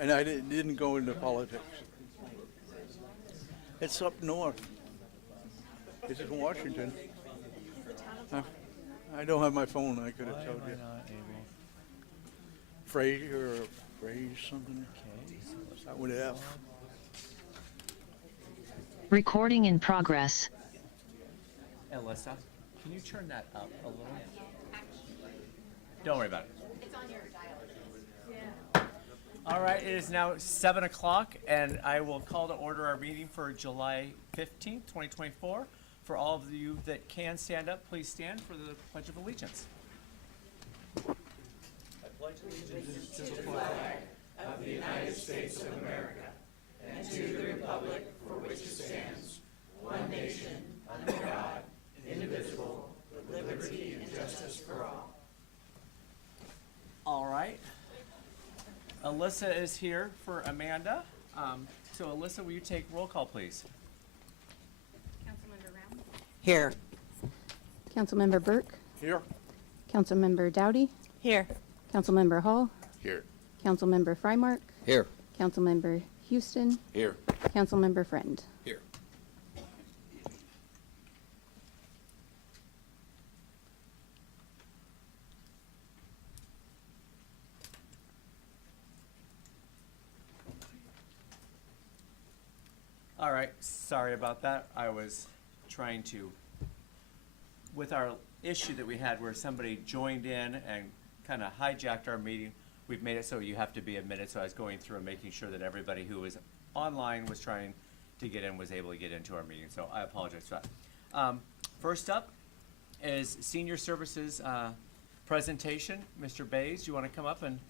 and I didn't go into politics. It's up north. It's in Washington. I don't have my phone. I could have told you. Fraser or Phrase something. That would have. Recording in progress. Alyssa, can you turn that up a little? Don't worry about it. It's on your dial. All right, it is now 7 o'clock, and I will call to order our meeting for July 15th, 2024. For all of you that can stand up, please stand for the Pledge of Allegiance. I pledge allegiance to the flag of the United States of America and to the republic for which it stands, one nation, under God, indivisible, with liberty and justice for all. All right. Alyssa is here for Amanda. So Alyssa, will you take roll call, please? Councilmember Round. Here. Councilmember Burke. Here. Councilmember Dowdy. Here. Councilmember Hall. Here. Councilmember Frymark. Here. Councilmember Houston. Here. Councilmember Friend. Here. All right, sorry about that. I was trying to, with our issue that we had where somebody joined in and kind of hijacked our meeting, we've made it so you have to be admitted. So I was going through and making sure that everybody who was online was trying to get in was able to get into our meeting. So I apologize for that. First up is Senior Services presentation. Mr. Bays, do you want to come up and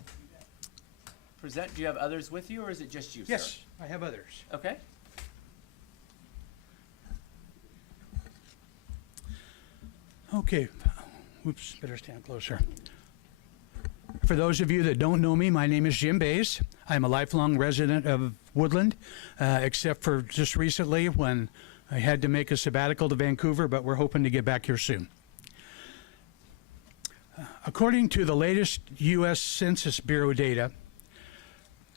present? Do you have others with you, or is it just you, sir? Yes, I have others. Okay. Okay, oops, better stand closer. For those of you that don't know me, my name is Jim Bays. I'm a lifelong resident of Woodland, except for just recently when I had to make a sabbatical to Vancouver, but we're hoping to get back here soon. According to the latest U.S. Census Bureau data,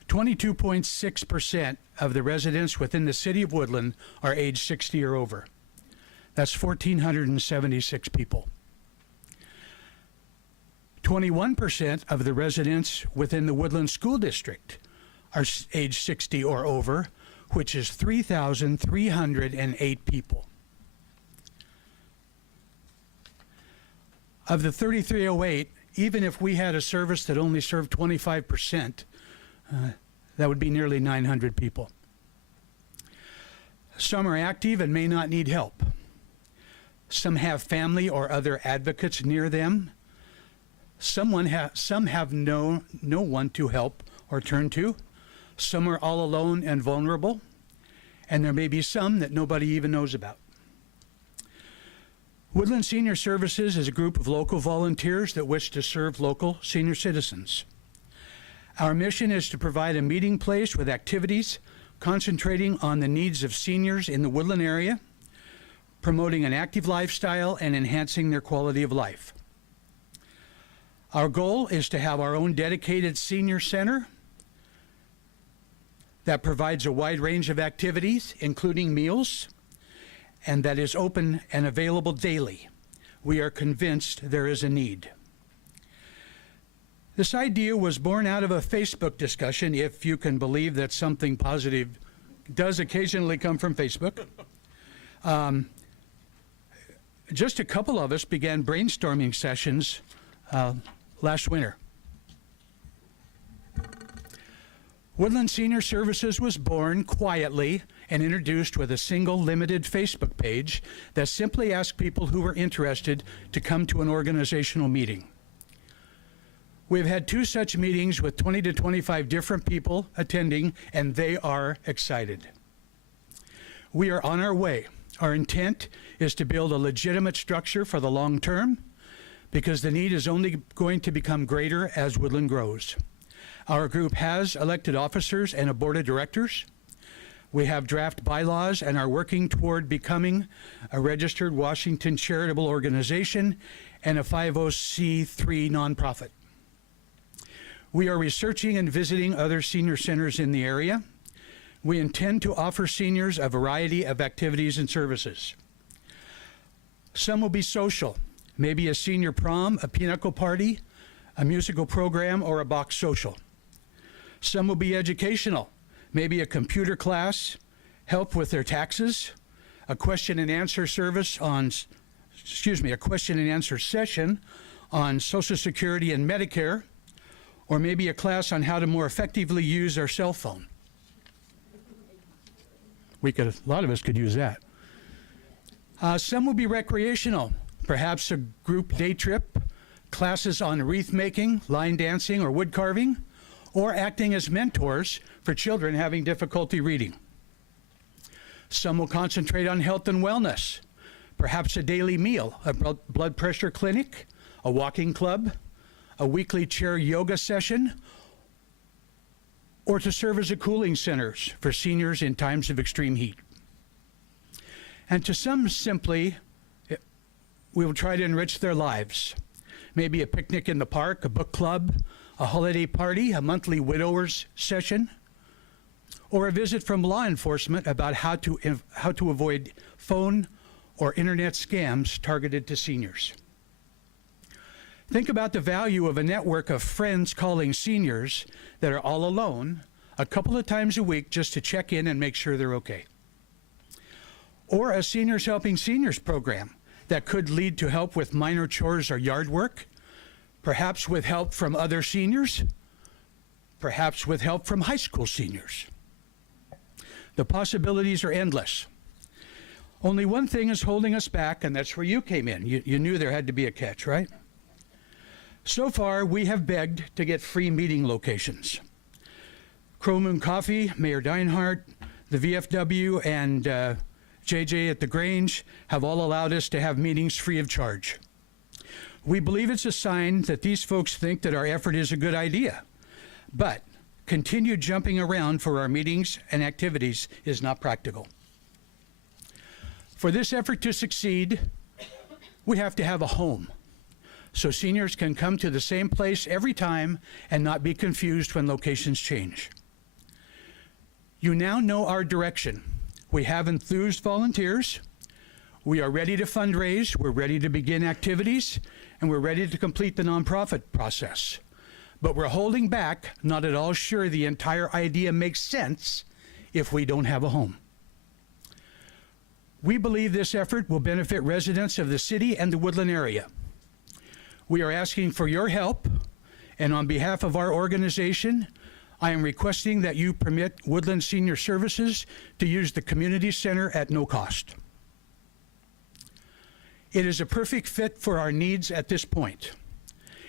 22.6% of the residents within the city of Woodland are age 60 or over. That's 1,476 people. 21% of the residents within the Woodland School District are age 60 or over, which is 3,308 people. Of the 3,308, even if we had a service that only served 25%, that would be nearly 900 people. Some are active and may not need help. Some have family or other advocates near them. Some have no one to help or turn to. Some are all alone and vulnerable. And there may be some that nobody even knows about. Woodland Senior Services is a group of local volunteers that wish to serve local senior citizens. Our mission is to provide a meeting place with activities concentrating on the needs of seniors in the Woodland area, promoting an active lifestyle and enhancing their quality of life. Our goal is to have our own dedicated senior center that provides a wide range of activities, including meals, and that is open and available daily. We are convinced there is a need. This idea was born out of a Facebook discussion, if you can believe that something positive does occasionally come from Facebook. Just a couple of us began brainstorming sessions last winter. Woodland Senior Services was born quietly and introduced with a single limited Facebook page that simply asked people who were interested to come to an organizational meeting. We've had 2 such meetings with 20 to 25 different people attending, and they are excited. We are on our way. Our intent is to build a legitimate structure for the long term because the need is only going to become greater as Woodland grows. Our group has elected officers and a board of directors. We have draft bylaws and are working toward becoming a registered Washington charitable organization and a 50c3 nonprofit. We are researching and visiting other senior centers in the area. We intend to offer seniors a variety of activities and services. Some will be social, maybe a senior prom, a pinochle party, a musical program, or a box social. Some will be educational, maybe a computer class, help with their taxes, a question and answer service on, a question and answer session on Social Security and Medicare, or maybe a class on how to more effectively use our cell phone. A lot of us could use that. Some will be recreational, perhaps a group day trip, classes on wreath making, line dancing, or wood carving, or acting as mentors for children having difficulty reading. Some will concentrate on health and wellness, perhaps a daily meal, a blood pressure clinic, a walking club, a weekly chair yoga session, or to serve as a cooling centers for seniors in times of extreme heat. And to some, simply, we will try to enrich their lives. Maybe a picnic in the park, a book club, a holiday party, a monthly widowers session, or a visit from law enforcement about how to avoid phone or internet scams targeted to seniors. Think about the value of a network of friends calling seniors that are all alone a couple of times a week just to check in and make sure they're okay. Or a Seniors Helping Seniors program that could lead to help with minor chores or yard work, perhaps with help from other seniors, perhaps with help from high school seniors. The possibilities are endless. Only one thing is holding us back, and that's where you came in. You knew there had to be a catch, right? So far, we have begged to get free meeting locations. Crow Moon Coffee, Mayor Deinhardt, the VFW, and JJ at the Grange have all allowed us to have meetings free of charge. We believe it's a sign that these folks think that our effort is a good idea, but continued jumping around for our meetings and activities is not practical. For this effort to succeed, we have to have a home, so seniors can come to the same place every time and not be confused when locations change. You now know our direction. We have enthused volunteers. We are ready to fundraise. We're ready to begin activities, and we're ready to complete the nonprofit process. But we're holding back, not at all sure the entire idea makes sense if we don't have a home. We believe this effort will benefit residents of the city and the Woodland area. We are asking for your help, and on behalf of our organization, I am requesting that you permit Woodland Senior Services to use the community center at no cost. It is a perfect fit for our needs at this point.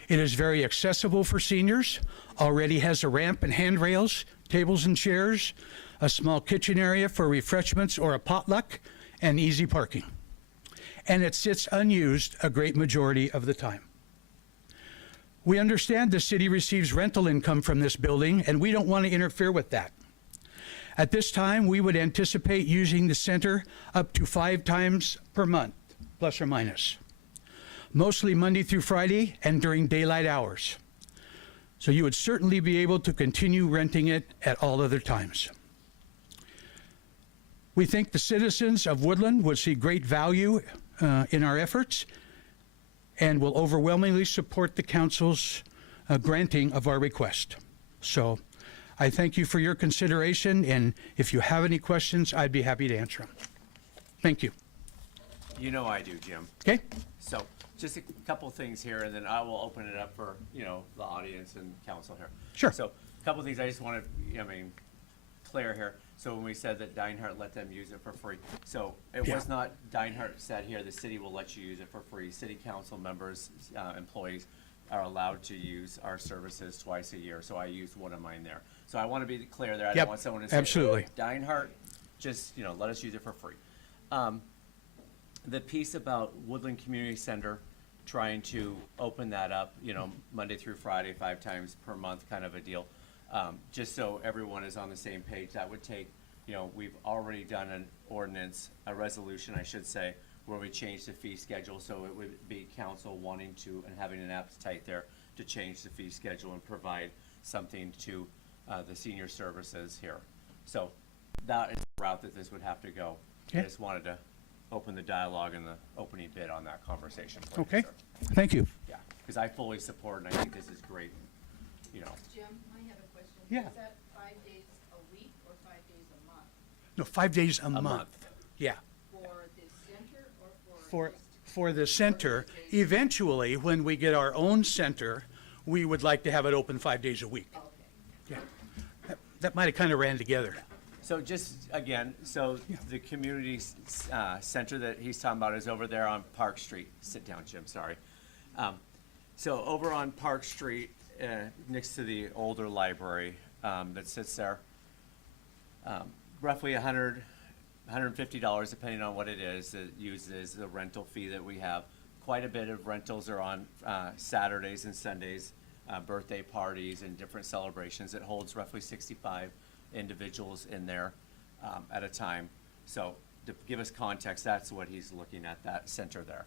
It is very accessible for seniors, already has a ramp and handrails, tables and chairs, a small kitchen area for refreshments or a potluck, and easy parking. And it sits unused a great majority of the time. We understand the city receives rental income from this building, and we don't want to interfere with that. At this time, we would anticipate using the center up to 5 times per month, plus or minus, mostly Monday through Friday and during daylight hours. So you would certainly be able to continue renting it at all other times. We think the citizens of Woodland would see great value in our efforts and will overwhelmingly support the council's granting of our request. So I thank you for your consideration, and if you have any questions, I'd be happy to answer them. Thank you. You know I do, Jim. Okay? So just a couple things here, and then I will open it up for, the audience and council here. Sure. So a couple things I just want to, clear here. So when we said that Deinhardt let them use it for free, so it was not Deinhardt said here, the city will let you use it for free. City council members, employees are allowed to use our services twice a year. So I used one of mine there. So I want to be clear there. I don't want someone to say, absolutely. Deinhardt, just, let us use it for free. The piece about Woodland Community Center, trying to open that up, Monday through Friday, 5 times per month kind of a deal. Just so everyone is on the same page, that would take, we've already done an ordinance, a resolution, I should say, where we changed the fee schedule, so it would be council wanting to and having an appetite there to change the fee schedule and provide something to the senior services here. So that is the route that this would have to go. I Okay. just wanted to open the dialogue and the opening bid on that conversation for you, Okay, sir. thank you. Yeah, because I fully support and I think this is great, you know. Jim, I have a question. Yeah. Is that 5 days a week or 5 days a month? No, 5 days a month. month. Yeah, For the center or for, just- for the center. Eventually, when we get our own center, we would like to have it open 5 days a week. Okay. Yeah, that might have kind of ran together. So just, again, so the community center that he's talking about is over there on Park Street. Sit down, Jim, sorry. So over on Park Street, next to the older library that sits there, roughly $150, depending on what it is, that uses the rental fee that we have. Quite a bit of rentals are on Saturdays and Sundays, birthday parties and different celebrations. It holds roughly 65 individuals in there at a time. So to give us context, that's what he's looking at, that center there.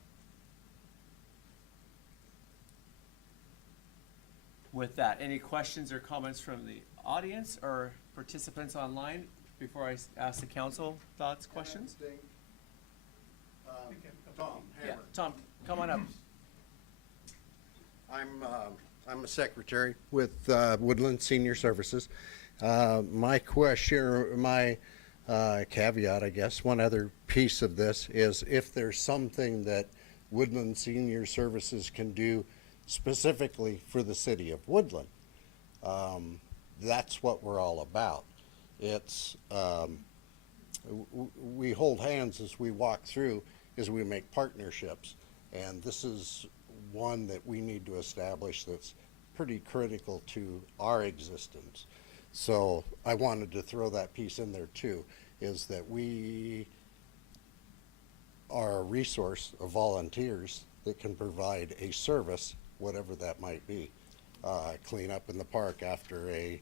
With that, any questions or comments from the audience or participants online before I ask the council thoughts, questions? Tom Yeah, Hammer. Tom, come on up. I'm a secretary with Woodland Senior Services. My question, or my caveat, I guess, one other piece of this is if there's something that Woodland Senior Services can do specifically for the city of Woodland. That's what we're all about. It's, we hold hands as we walk through, as we make partnerships. And this is one that we need to establish that's pretty critical to our existence. So I wanted to throw that piece in there too, is that we are a resource of volunteers that can provide a service, whatever that might be. Clean up in the park after a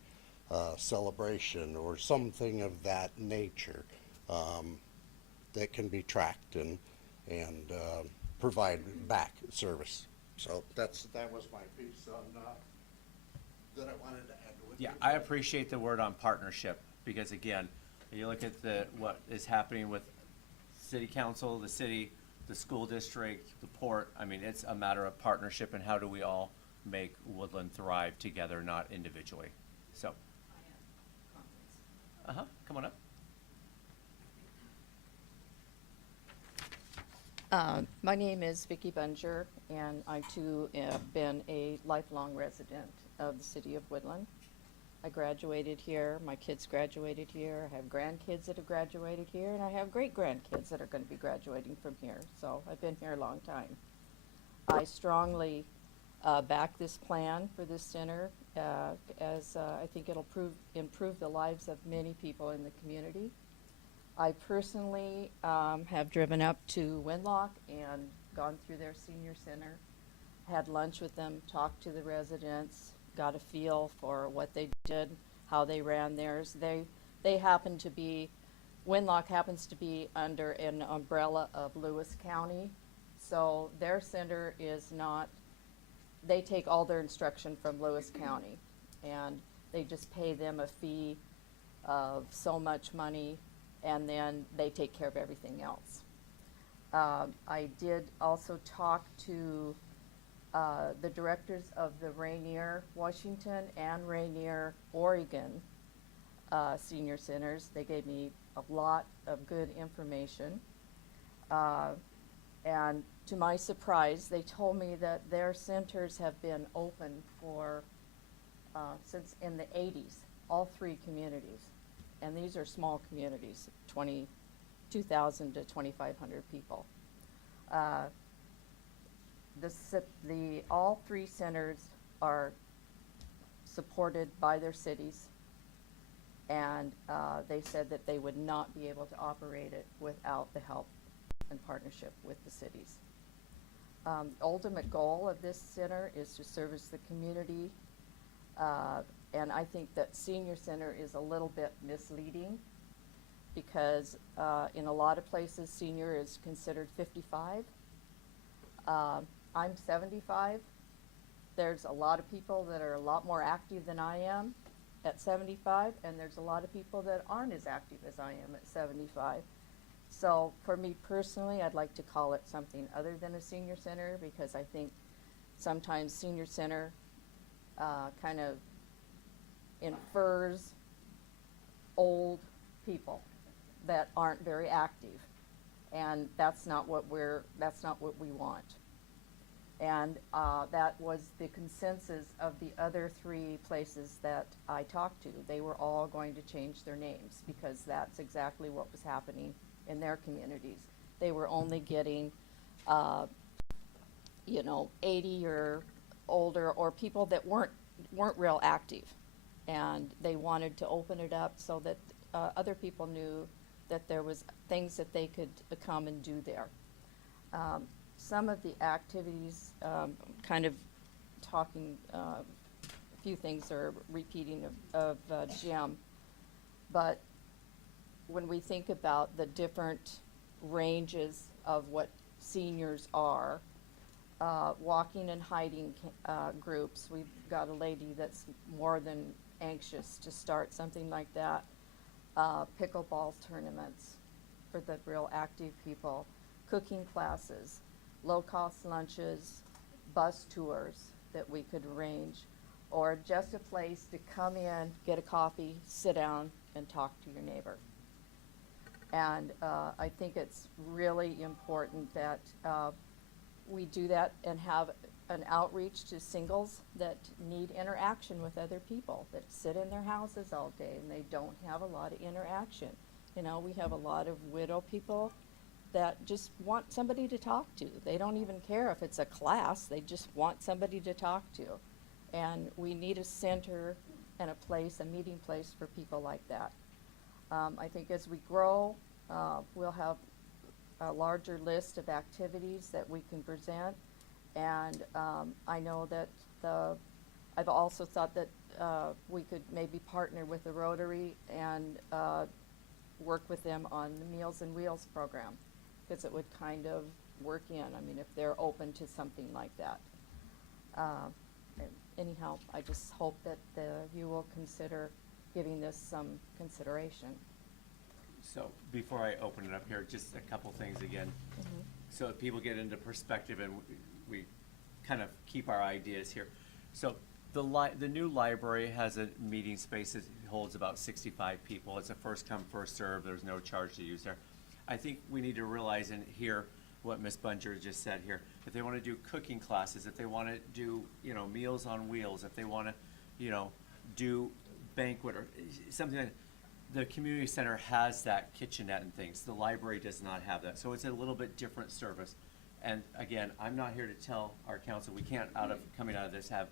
celebration or something of that nature that can be tracked and provide back service. So that was my piece on that I wanted to add with Yeah, you. I appreciate the word on partnership, because again, you look at what is happening with city council, the city, the school district, the port. I mean, it's a matter of partnership and how do we all make Woodland thrive together, not individually. So, I have comments. come on up. My name is Vicki Bunger, and I too have been a lifelong resident of the city of Woodland. I graduated here, my kids graduated here, I have grandkids that have graduated here, and I have great-grandkids that are going to be graduating from here, so I've been here a long time. I strongly back this plan for this center, as I think it'll improve the lives of many people in the community. I personally have driven up to Winlock and gone through their senior center, had lunch with them, talked to the residents, got a feel for what they did, how they ran theirs. They happen to be, Winlock happens to be under an umbrella of Lewis County, so their center is not, they take all their instruction from Lewis County, and they just pay them a fee of so much money, and then they take care of everything else. I did also talk to the directors of the Rainier, Washington and Rainier, Oregon senior centers. They gave me a lot of good information. And to my surprise, they told me that their centers have been open for, since in the 80s, all 3 communities. And these are small communities, 2,000 to 2,500 people. All 3 centers are supported by their cities, and they said that they would not be able to operate it without the help and partnership with the cities. The ultimate goal of this center is to service the community, and I think that senior center is a little bit misleading, because in a lot of places senior is considered 55. I'm 75, there's a lot of people that are a lot more active than I am at 75, and there's a lot of people that aren't as active as I am at 75. So for me personally, I'd like to call it something other than a senior center, because I think sometimes senior center kind of infers old people that aren't very active, and that's not what we want. And that was the consensus of the other 3 places that I talked to. They were all going to change their names, because that's exactly what was happening in their communities. They were only getting, 80 or older, or people that weren't real active. And they wanted to open it up so that other people knew that there was things that they could come and do there. Some of the activities, kind of talking, a few things are repeating of Jim, but when we think about the different ranges of what seniors are, walking and hiding groups, we've got a lady that's more than anxious to start something like that. Pickleball tournaments for the real active people, cooking classes, low-cost lunches, bus tours that we could arrange, or just a place to come in, get a coffee, sit down, and talk to your neighbor. And I think it's really important that we do that and have an outreach to singles that need interaction with other people, that sit in their houses all day and they don't have a lot of interaction. You know, we have a lot of widow people that just want somebody to talk to. They don't even care if it's a class, they just want somebody to talk to. And we need a center and a place, a meeting place for people like that. I think as we grow, we'll have a larger list of activities that we can present. And I know that I've also thought that we could maybe partner with the Rotary and work with them on the Meals and Wheels program, because it would kind of work in, I mean, if they're open to something like that. Anyhow, I just hope that you will consider giving this some consideration. So before I open it up here, just a couple things again. So that people get into perspective and we kind of keep our ideas here. So the new library has a meeting space that holds about 65 people. It's a first come, first serve. There's no charge to use there. I think we need to realize and hear what Ms. Bunger just said here. If they want to do cooking classes, if they want to do, Meals on Wheels, if they want to, do banquet or something like that, the community center has that kitchenette and things. The library does not have that. So it's a little bit different service. And again, I'm not here to tell our council, we can't coming out of this have,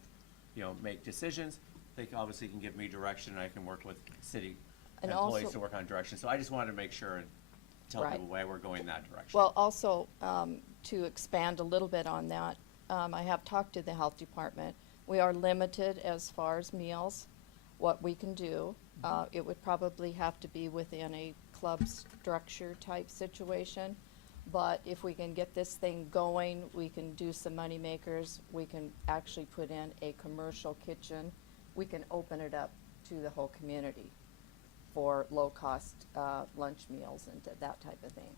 make decisions. They obviously can give me direction and I can work with city And employees also- to work on direction. So I just wanted to make sure and tell Right. people why we're going that direction. Well, also, to expand a little bit on that, I have talked to the health department. We are limited as far as meals, what we can do. It would probably have to be within a club structure type situation. But if we can get this thing going, we can do some money makers. We can actually put in a commercial kitchen. We can open it up to the whole community for low-cost lunch meals and that type of thing.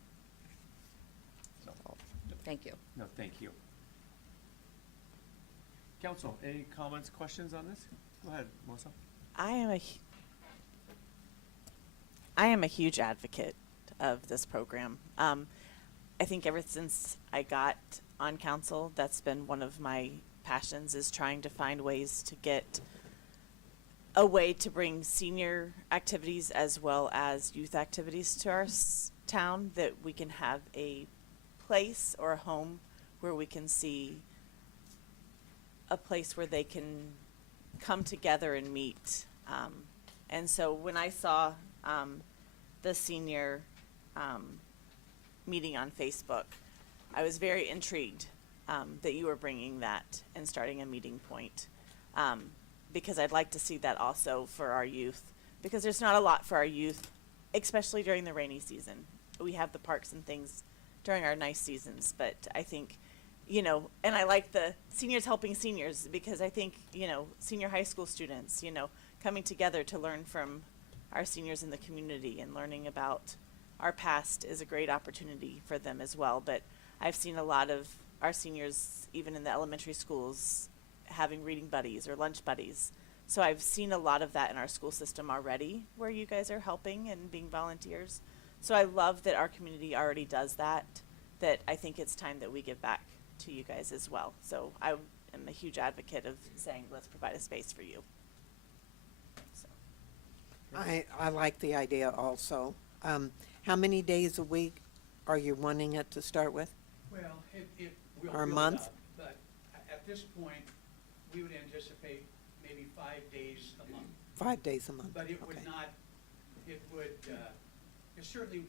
So, So, thank you. no, thank you. Council, any comments, questions on this? Go ahead, Melissa. I am a huge advocate of this program. I think ever since I got on council, that's been one of my passions, is trying to find ways to get a way to bring senior activities as well as youth activities to our town, that we can have a place or a home where we can see a place where they can come together and meet. And so when I saw the senior meeting on Facebook, I was very intrigued that you were bringing that and starting a meeting point, because I'd like to see that also for our youth, because there's not a lot for our youth, especially during the rainy season. We have the parks and things during our nice seasons, but I think you know, and I like the seniors helping seniors because I think, you know, senior high school students, you know, coming together to learn from our seniors in the community and learning about our past is a great opportunity for them as well. But I've seen a lot of our seniors, even in the elementary schools, having reading buddies or lunch buddies. So I've seen a lot of that in our school system already, where you guys are helping and being volunteers. So I love that our community already does that, that I think it's time that we give back to you guys as well. So I am a huge advocate of saying, let's provide a space for you. So. I like the idea also. How many days a week are you wanting it to start with? Well, it will Or a build month? up, but at this point, we would anticipate maybe 5 days a month. 5 days a month? But it would Okay. not, it would, it certainly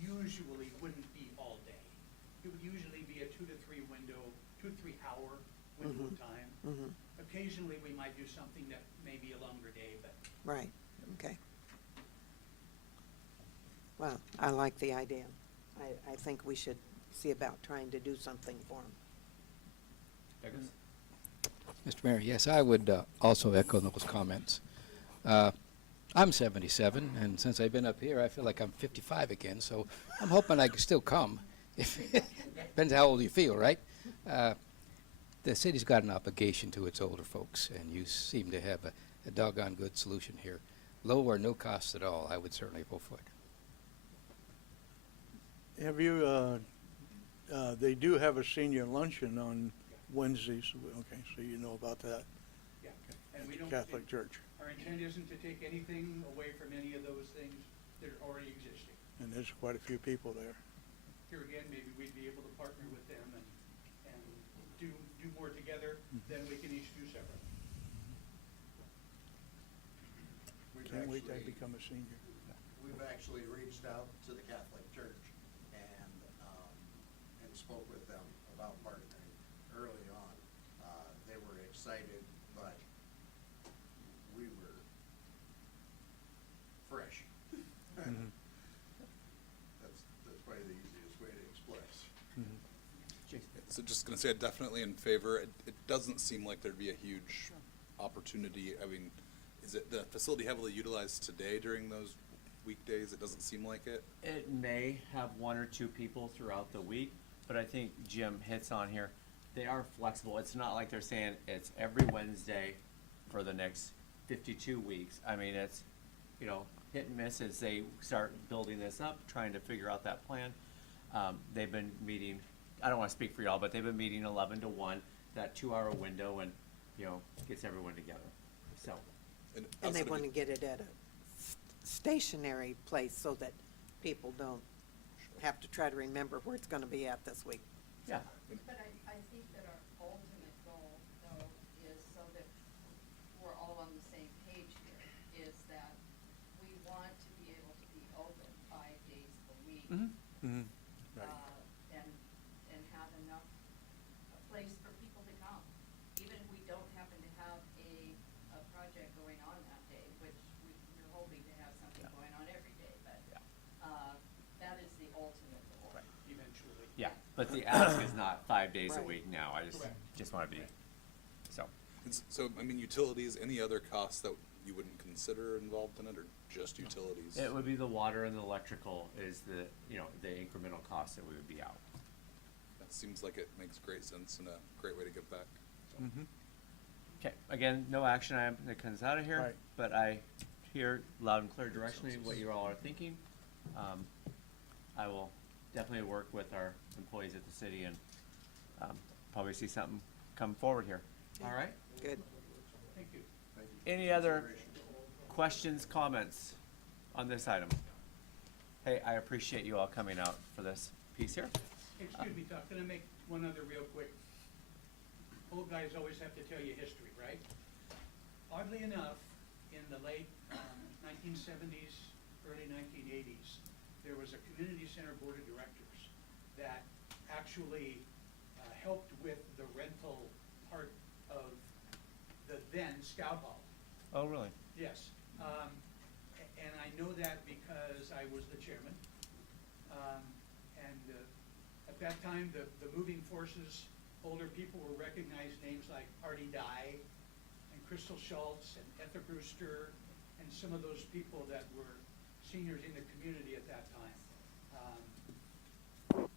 usually wouldn't be all day. It would usually be a 2 to 3 hour window of time. Mhm. Occasionally, we might do something that may be a longer day, but Right, okay. Well, I like the idea. I think we should see about trying to do something for them. Douglas? Mr. Mayor, yes, I would also echo those comments. I'm 77, and since I've been up here, I feel like I'm 55 again, so I'm hoping I can still come. Depends how old you feel, right? The city's got an obligation to its older folks, and you seem to have a doggone good solution here. Low or no cost at all, I would certainly vote for it. Have you, they do have a senior luncheon on Wednesdays, okay, so you know about that, yeah. And we don't. Catholic Church. Our intent isn't to take anything away from any of those things that are already existing. And there's quite a few people there. Here again, maybe we'd be able to partner with them and do more together than we can each do separately. Can't wait to become a senior. We've actually reached out to the Catholic Church and spoke with them about partnering early on. They were excited, but we were fresh. That's probably the easiest way to express. So just gonna say I'm definitely in favor. It doesn't seem like there'd be a huge opportunity. I mean, is it the facility heavily utilized today during those weekdays? It doesn't seem like it. It may have 1 or 2 people throughout the week, but I think Jim hits on here. They are flexible. It's not like they're saying it's every Wednesday for the next 52 weeks. I mean, it's, you know, hit and miss as they start building this up, trying to figure out that plan. They've been meeting, I don't want to speak for y'all, but they've been meeting 11 to 1, that 2-hour window, and, you know, gets everyone together. So. And they outside of want to get it at a stationary place so that people don't have to try to remember where it's going to be at this week. Yeah. But I think that our ultimate goal, though, is so that we're all on the same page here, is that we want to be able to be open 5 days a week. Mm-hmm. Right. And have enough place for people to come. Even if we don't happen to have a project going on that day, which we're hoping to have something going on every day, but, that is the ultimate goal. Right, eventually. Yeah, but the ask is not 5 days a Right. week now. I Correct. just want to be, so. So, I mean, utilities, any other costs that you wouldn't consider involved in it, or just utilities? It would be the water and the electrical is the, you know, the incremental cost that we would be out. That seems like it makes great sense and a great way to give back. So. Okay, again, no action item that comes out of here, Right. but I hear loud and clear directionally what you all are thinking. I will definitely work with our employees at the city and, probably see something come forward here. All right? Good. Thank you. Any other questions, comments on this item? Hey, I appreciate you all coming out for this piece here. Excuse me, Doc, can I make one other real quick? Old guys always have to tell you history, right? Oddly enough, in the late 1970s, early 1980s, there was a community center board of directors that actually helped with the rental part of the then Scout Hall. Oh, really? Yes, and I know that because I was the chairman. And that time, the moving forces, older people will recognize names like Artie Dye and Crystal Schultz and Etha Brewster and some of those people that were seniors in the community at that time.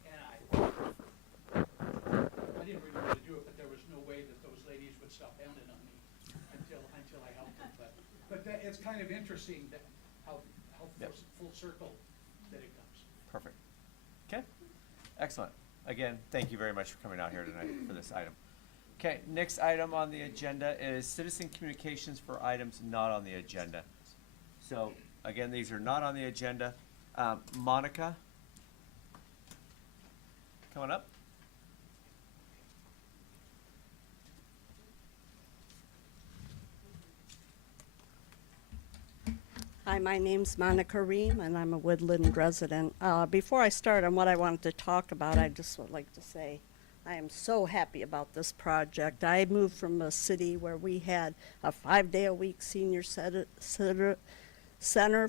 And I didn't really want to do it, but there was no way that those ladies would stop pounding on me until I helped them. But it's kind of interesting that how Yep. full circle that it comes. Perfect. Okay, excellent. Again, thank you very much for coming out here tonight for this item. Okay, next item on the agenda is citizen communications for items not on the agenda. So, again, these are not on the agenda. Monica, coming up. Hi, my name's Monica Ream, and I'm a Woodland resident. Before I start on what I wanted to talk about, I just would like to say I am so happy about this project. I moved from a city where we had a 5-day-a-week senior center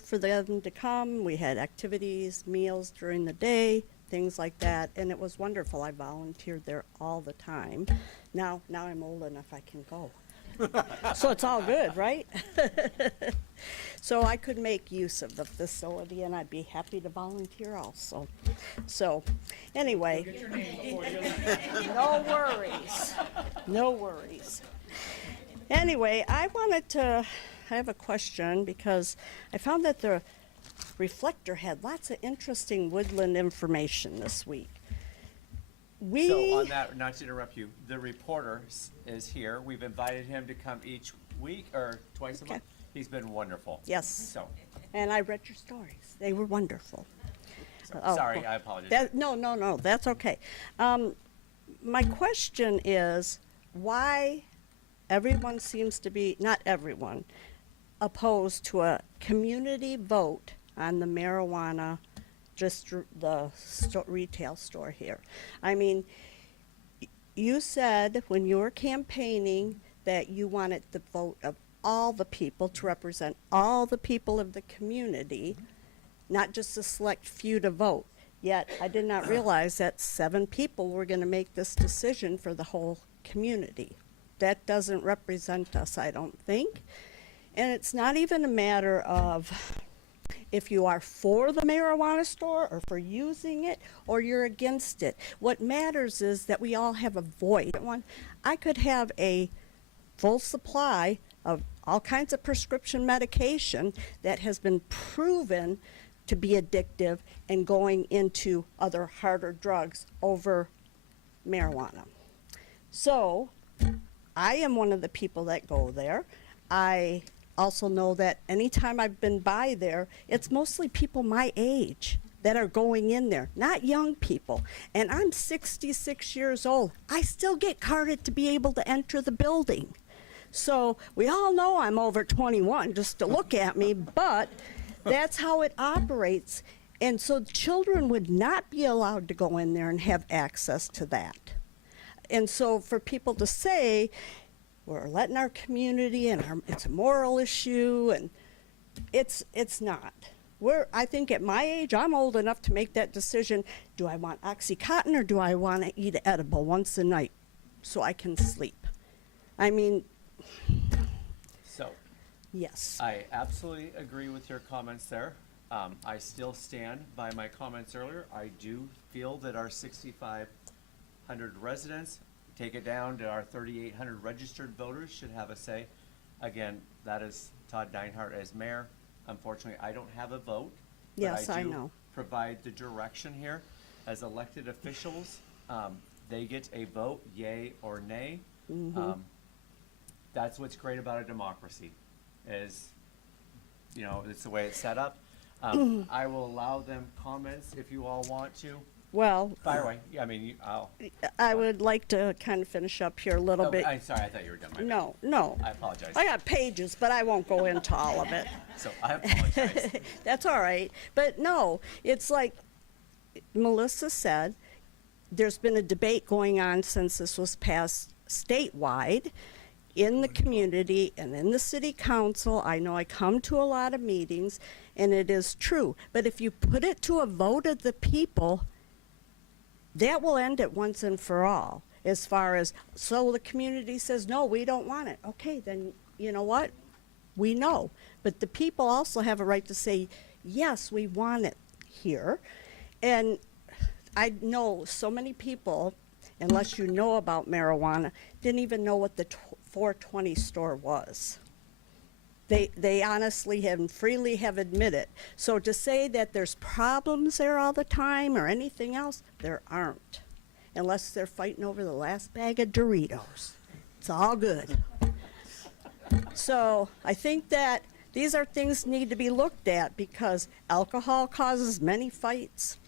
for them to come. We had activities, meals during the day, things like that, and it was wonderful. I volunteered there all the time. Now I'm old enough I can go. So it's all good, right? So I could make use of the facility, and I'd be happy to volunteer also. So, anyway. Get your name before you leave. No worries. No worries. Anyway, I have a question because I found that the Reflector had lots of interesting woodland information this week. So on that, not to interrupt you, the reporter is here. We've invited him to come each week or twice a month. He's been wonderful. Yes. So, And I read your stories. They were wonderful. sorry, I apologize. No, that's okay. My question is why everyone seems to be, not everyone, opposed to a community vote on the marijuana, just the retail store here. I mean, you said when you were campaigning that you wanted the vote of all the people to represent all the people of the community, not just a select few to vote. Yet I did not realize that 7 people were going to make this decision for the whole community. That doesn't represent us, I don't think. And it's not even a matter of if you are for the marijuana store or for using it or you're against it. What matters is that we all have a voice. I could have a full supply of all kinds of prescription medication that has been proven to be addictive and going into other harder drugs over marijuana. So I am one of the people that go there. I also know that anytime I've been by there, it's mostly people my age that are going in there, not young people. And I'm 66 years old. I still get carded to be able to enter the building. So we all know I'm over 21 just to look at me, but that's how it operates. And so children would not be allowed to go in there and have access to that. And so for people to say, we're letting our community and it's a moral issue, and it's not. I think at my age, I'm old enough to make that decision. Do I want Oxycontin or do I want to eat edible once a night so I can sleep? I mean, So, yes. I absolutely agree with your comments there. I still stand by my comments earlier. I do feel that our 6,500 residents, take it down to our 3,800 registered voters, should have a say. Again, that is Todd Deinhardt as mayor. Unfortunately, I don't have a vote. Yes, but I do know. provide the direction here. As elected officials, they get a vote, yay or nay. That's what's great about a democracy, is, you know, it's the way it's set up. I will allow them comments if you all want to. Well, Fire away. Yeah, I mean, I'll. I would like to kind of finish up here a little Oh, bit. I'm sorry, I thought you were done. My bad. No. I apologize. I got pages, but I won't go into all of it. So I apologize. That's all right. But no, it's like Melissa said, there's been a debate going on since this was passed statewide in the community and in the city council. I know I come to a lot of meetings, and it is true. But if you put it to a vote of the people, that will end it once and for all. As far as, so the community says, no, we don't want it. Okay, then you know what? We know. But the people also have a right to say, yes, we want it here. And I know so many people, unless you know about marijuana, didn't even know what the 420 store was. They honestly and freely have admitted. So to say that there's problems there all the time or anything else, there aren't. Unless they're fighting over the last bag of Doritos. It's all good. So I think that these are things need to be looked at because alcohol causes many fights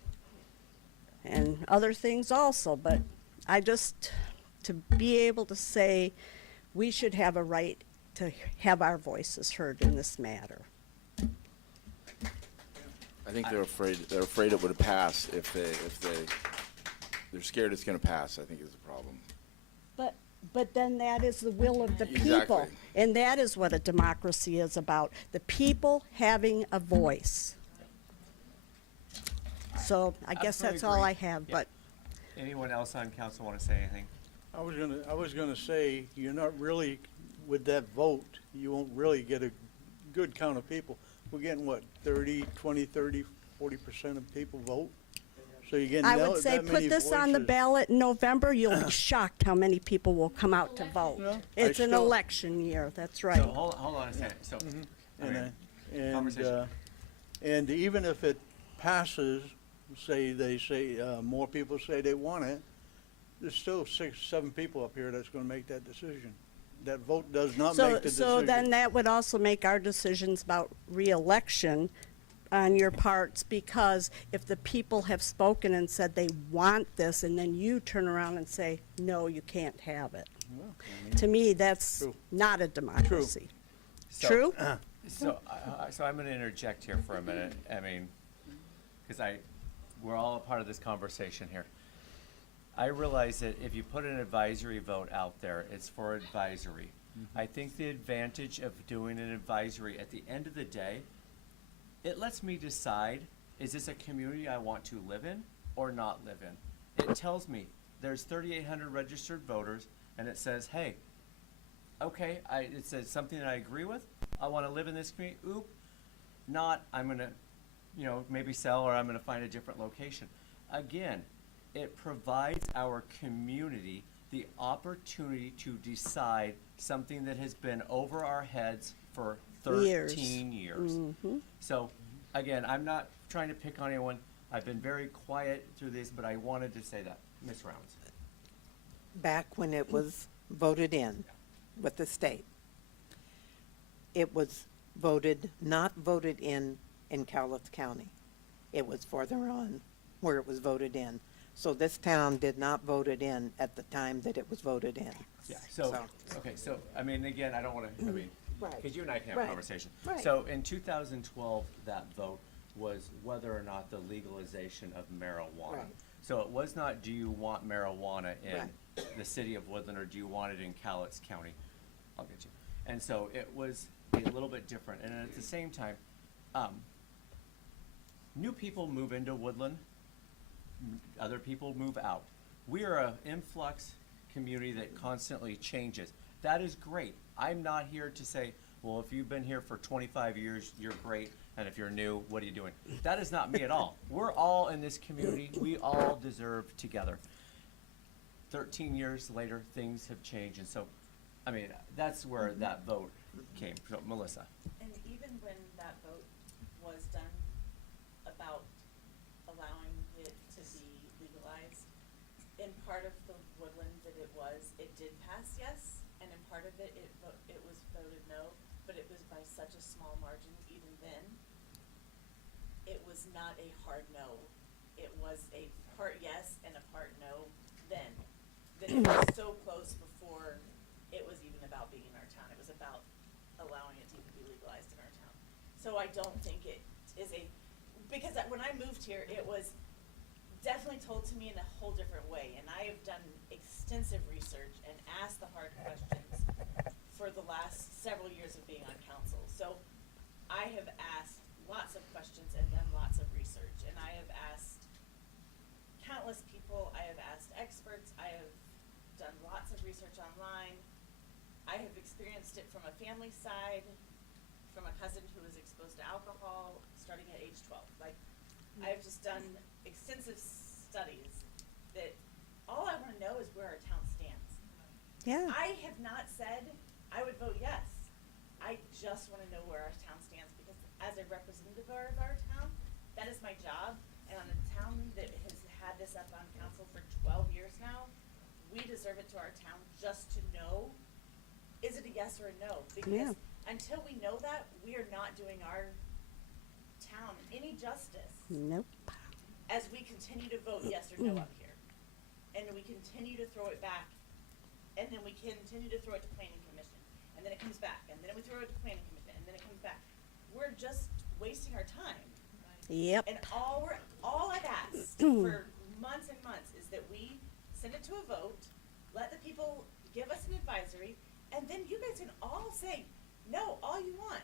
and other things also. But I just, to be able to say we should have a right to have our voices heard in this matter. I think they're afraid it would pass if they're scared it's going to pass, I think is the problem. But then that is the will of the people. Exactly. And that is what a democracy is about, the people having a voice. So I guess Absolutely that's all agree. I have, Yeah. but Anyone else on council want to say anything? I was gonna say, you're not really, with that vote, you won't really get a good count of people. We're getting what, 30, 20, 30, 40% of people vote? So you're getting I that would say that many put this on the voices. ballot in November, you'll be shocked how many people will come out to vote. Yeah, It's I an still- election year, that's right. So hold on a second. So, I And, mean, and, conversation. and even if it passes, they say, more people say they want it, there's still 6, 7 people up here that's gonna make that decision. That vote does not make the decision. So then that would also make our decisions about reelection on your parts, because if the people have spoken and said they want this, and then you turn around and say, no, you can't have it. Well, To me, that's True. not a democracy. So- True? So I'm going to interject here for a minute. I mean, because we're all a part of this conversation here. I realize that if you put an advisory vote out there, it's for advisory. I think the advantage of doing an advisory at the end of the day, it lets me decide, is this a community I want to live in or not live in? It tells me there's 3,800 registered voters, and it says, hey, okay, it says something that I agree with. I want to live in this community. Oop, not. I'm going to, maybe sell, or I'm going to find a different location. Again, it provides our community the opportunity to decide something that has been over our heads for 13 years. So, again, I'm not trying to pick on anyone. I've been very quiet through this, but I wanted to say that. Ms. Rounds. Back when it was voted in with the state, it was not voted in Cowlitz County. It was further on where it was voted in. So this town did not vote it in at the time that it was voted in. Yeah, okay, so, I mean, again, I don't want to, Right. because you and I can have a Right. conversation. Right. So in 2012, that vote was whether or not the legalization of marijuana. Right. So it was not, do you want marijuana in Right. the city of Woodland, or do you want it in Cowlitz County? I'll get you. And so it was a little bit different, and at the same time, new people move into Woodland, other people move out. We are an influx community that constantly changes. That is great. I'm not here to say, well, if you've been here for 25 years, you're great, and if you're new, what are you doing? That is not me at all. We're all in this community. We all deserve together. 13 years later, things have changed, and so, I mean, that's where that vote came. So, Melissa. And even when that vote was done about allowing it to be legalized, in part of the Woodland that it was, it did pass yes, and in part of it, it was voted no, but it was by such a small margin even then. It was not a hard no. It was a part yes and a part no then. That it was so close before it was even about being in our town. It was about allowing it to even be legalized in our town. So I don't think it is because when I moved here, it was definitely told to me in a whole different way. And I have done extensive research and asked the hard questions for the last several years of being on council. So I have asked lots of questions and done lots of research. And I have asked countless people. looked research online. I have experienced it from a family side, from a cousin who was exposed to alcohol starting at age 12. Like, I've just done extensive studies that all I want to know is where our town stands. Yeah. I have not said I would vote yes. I just want to know where our town stands, because as a representative of our town, that is my job. And on a town that has had this up on council for 12 years now, we deserve it to our town just to know, is it a yes or a no? Because until we know that, we are not doing our town any justice Nope. as we continue to vote yes or no up here. And we continue to throw it back, and then we continue to throw it to planning commission, and then it comes back, and then we throw it to planning commission, and then it comes back. We're just wasting our time. Yep. And all I've asked for months and months is that we send it to a vote, let the people give us an advisory, and then you guys can all say no all you want.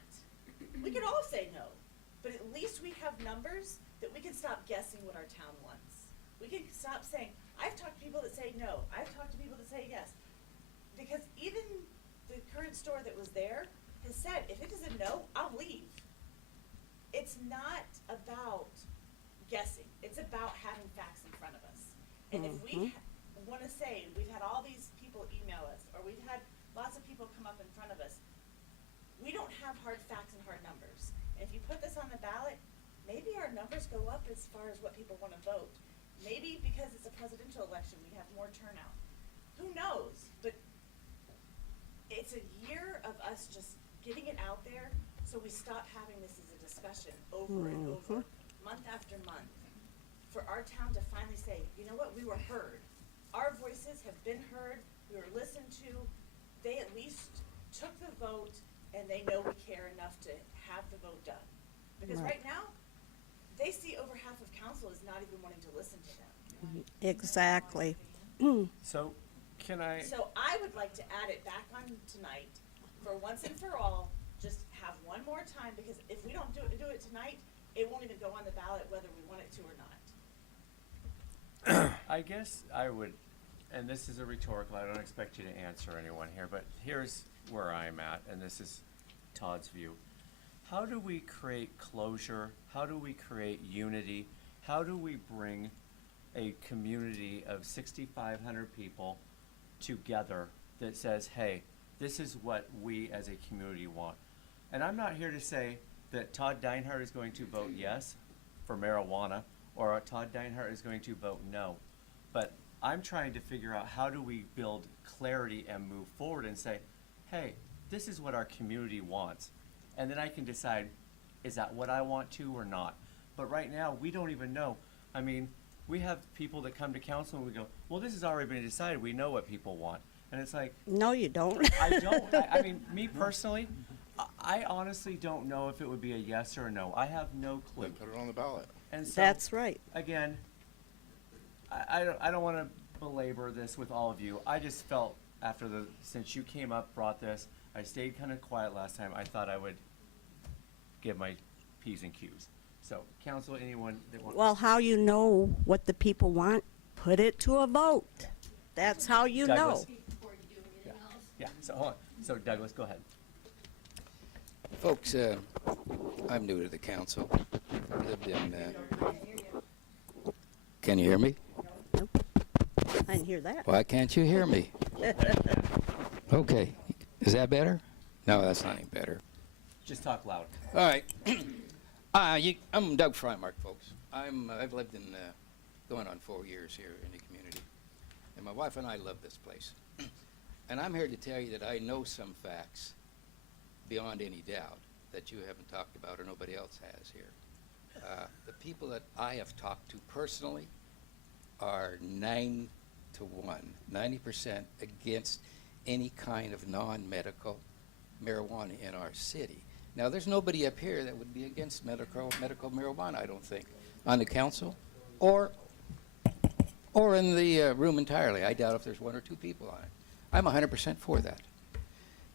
We can all say no, but at least we have numbers that we can stop guessing what our town wants. We can stop saying, I've talked to people that say no, I've talked to people that say yes. Because even the current store that was there has said, if it is a no, I'll leave. It's not about guessing. It's about having facts in front of us. And if we want to say, we've had all these people email us, or we've had lots of people come up in front of us, we don't have hard facts and hard numbers. And if you put this on the ballot, maybe our numbers go up as far as what people want to vote. Maybe because it's a presidential election, we have more turnout. Who knows? But it's a year of us just getting it out there, so we stop having this as a discussion over and over, month after month, for our town to finally say, you know what, we were heard. Our voices have been heard, we were listened to. They at least took the vote, and they know we care enough to have the vote done. Because right now, they see over half of council is not even wanting to listen to them. Exactly. So, can I? So I would like to add it back on tonight, for once and for all, just have one more time, because if we don't do it tonight, it won't even go on the ballot whether we want it to or not. I guess I would, and this is a rhetorical, I don't expect you to answer anyone here, but here's where I'm at, and this is Todd's view. How do we create closure? How do we create unity? How do we bring a community of 6,500 people together that says, hey, this is what we as a community want? And I'm not here to say that Todd Deinhardt is going to vote yes for marijuana, or Todd Deinhardt is going to vote no. But I'm trying to figure out, how do we build clarity and move forward and say, hey, this is what our community wants. And then I can decide, is that what I want to or not? But right now, we don't even know. I mean, we have people that come to council and we go, well, this has already been decided. We know what people want. And it's like, No, you don't. I don't. I mean, me personally, I honestly don't know if it would be a yes or a no. I have no clue. Then put it on the ballot. And so, That's right. again, I don't want to belabor this with all of you. I just felt since you came up, brought this, I stayed kind of quiet last time. I thought I would give my P's and Q's. So, council, anyone that wants. Well, how you know what the people want? Put it to a vote. That's how you know. Douglas. Yeah, so hold on. So Douglas, go ahead. Folks, I'm new to the council. Lived in, can you hear me? I didn't hear that. Why can't you hear me? Okay, is that better? No, that's not any better. Just talk loud. All right. I'm Doug Frymark, folks. I've lived in going on 4 years here in the community, and my wife and I love this place. And I'm here to tell you that I know some facts beyond any doubt that you haven't talked about or nobody else has here. The people that I have talked to personally are 9 to 1, 90% against any kind of non-medical marijuana in our city. Now, there's nobody up here that would be against medical marijuana, I don't think, on the council or in the room entirely. I doubt if there's 1 or 2 people on it. I'm 100% for that.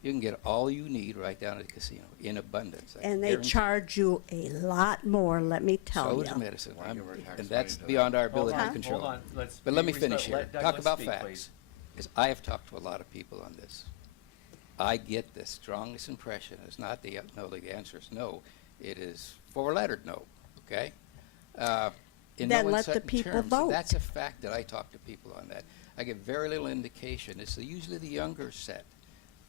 You can get all you need right down at the casino in abundance. I And they guarantee. charge you a lot more, let me tell So you. is medicine, and that's beyond our ability to control. Hold on. But let me finish here. Talk about facts. is I have talked to a lot of people on this. I get the strongest impression. It's not the no, the answer is no. It is four-lettered no, okay? In Then no let the uncertain people terms. vote. That's a fact that I talk to people on that. I get very little indication. It's usually the younger set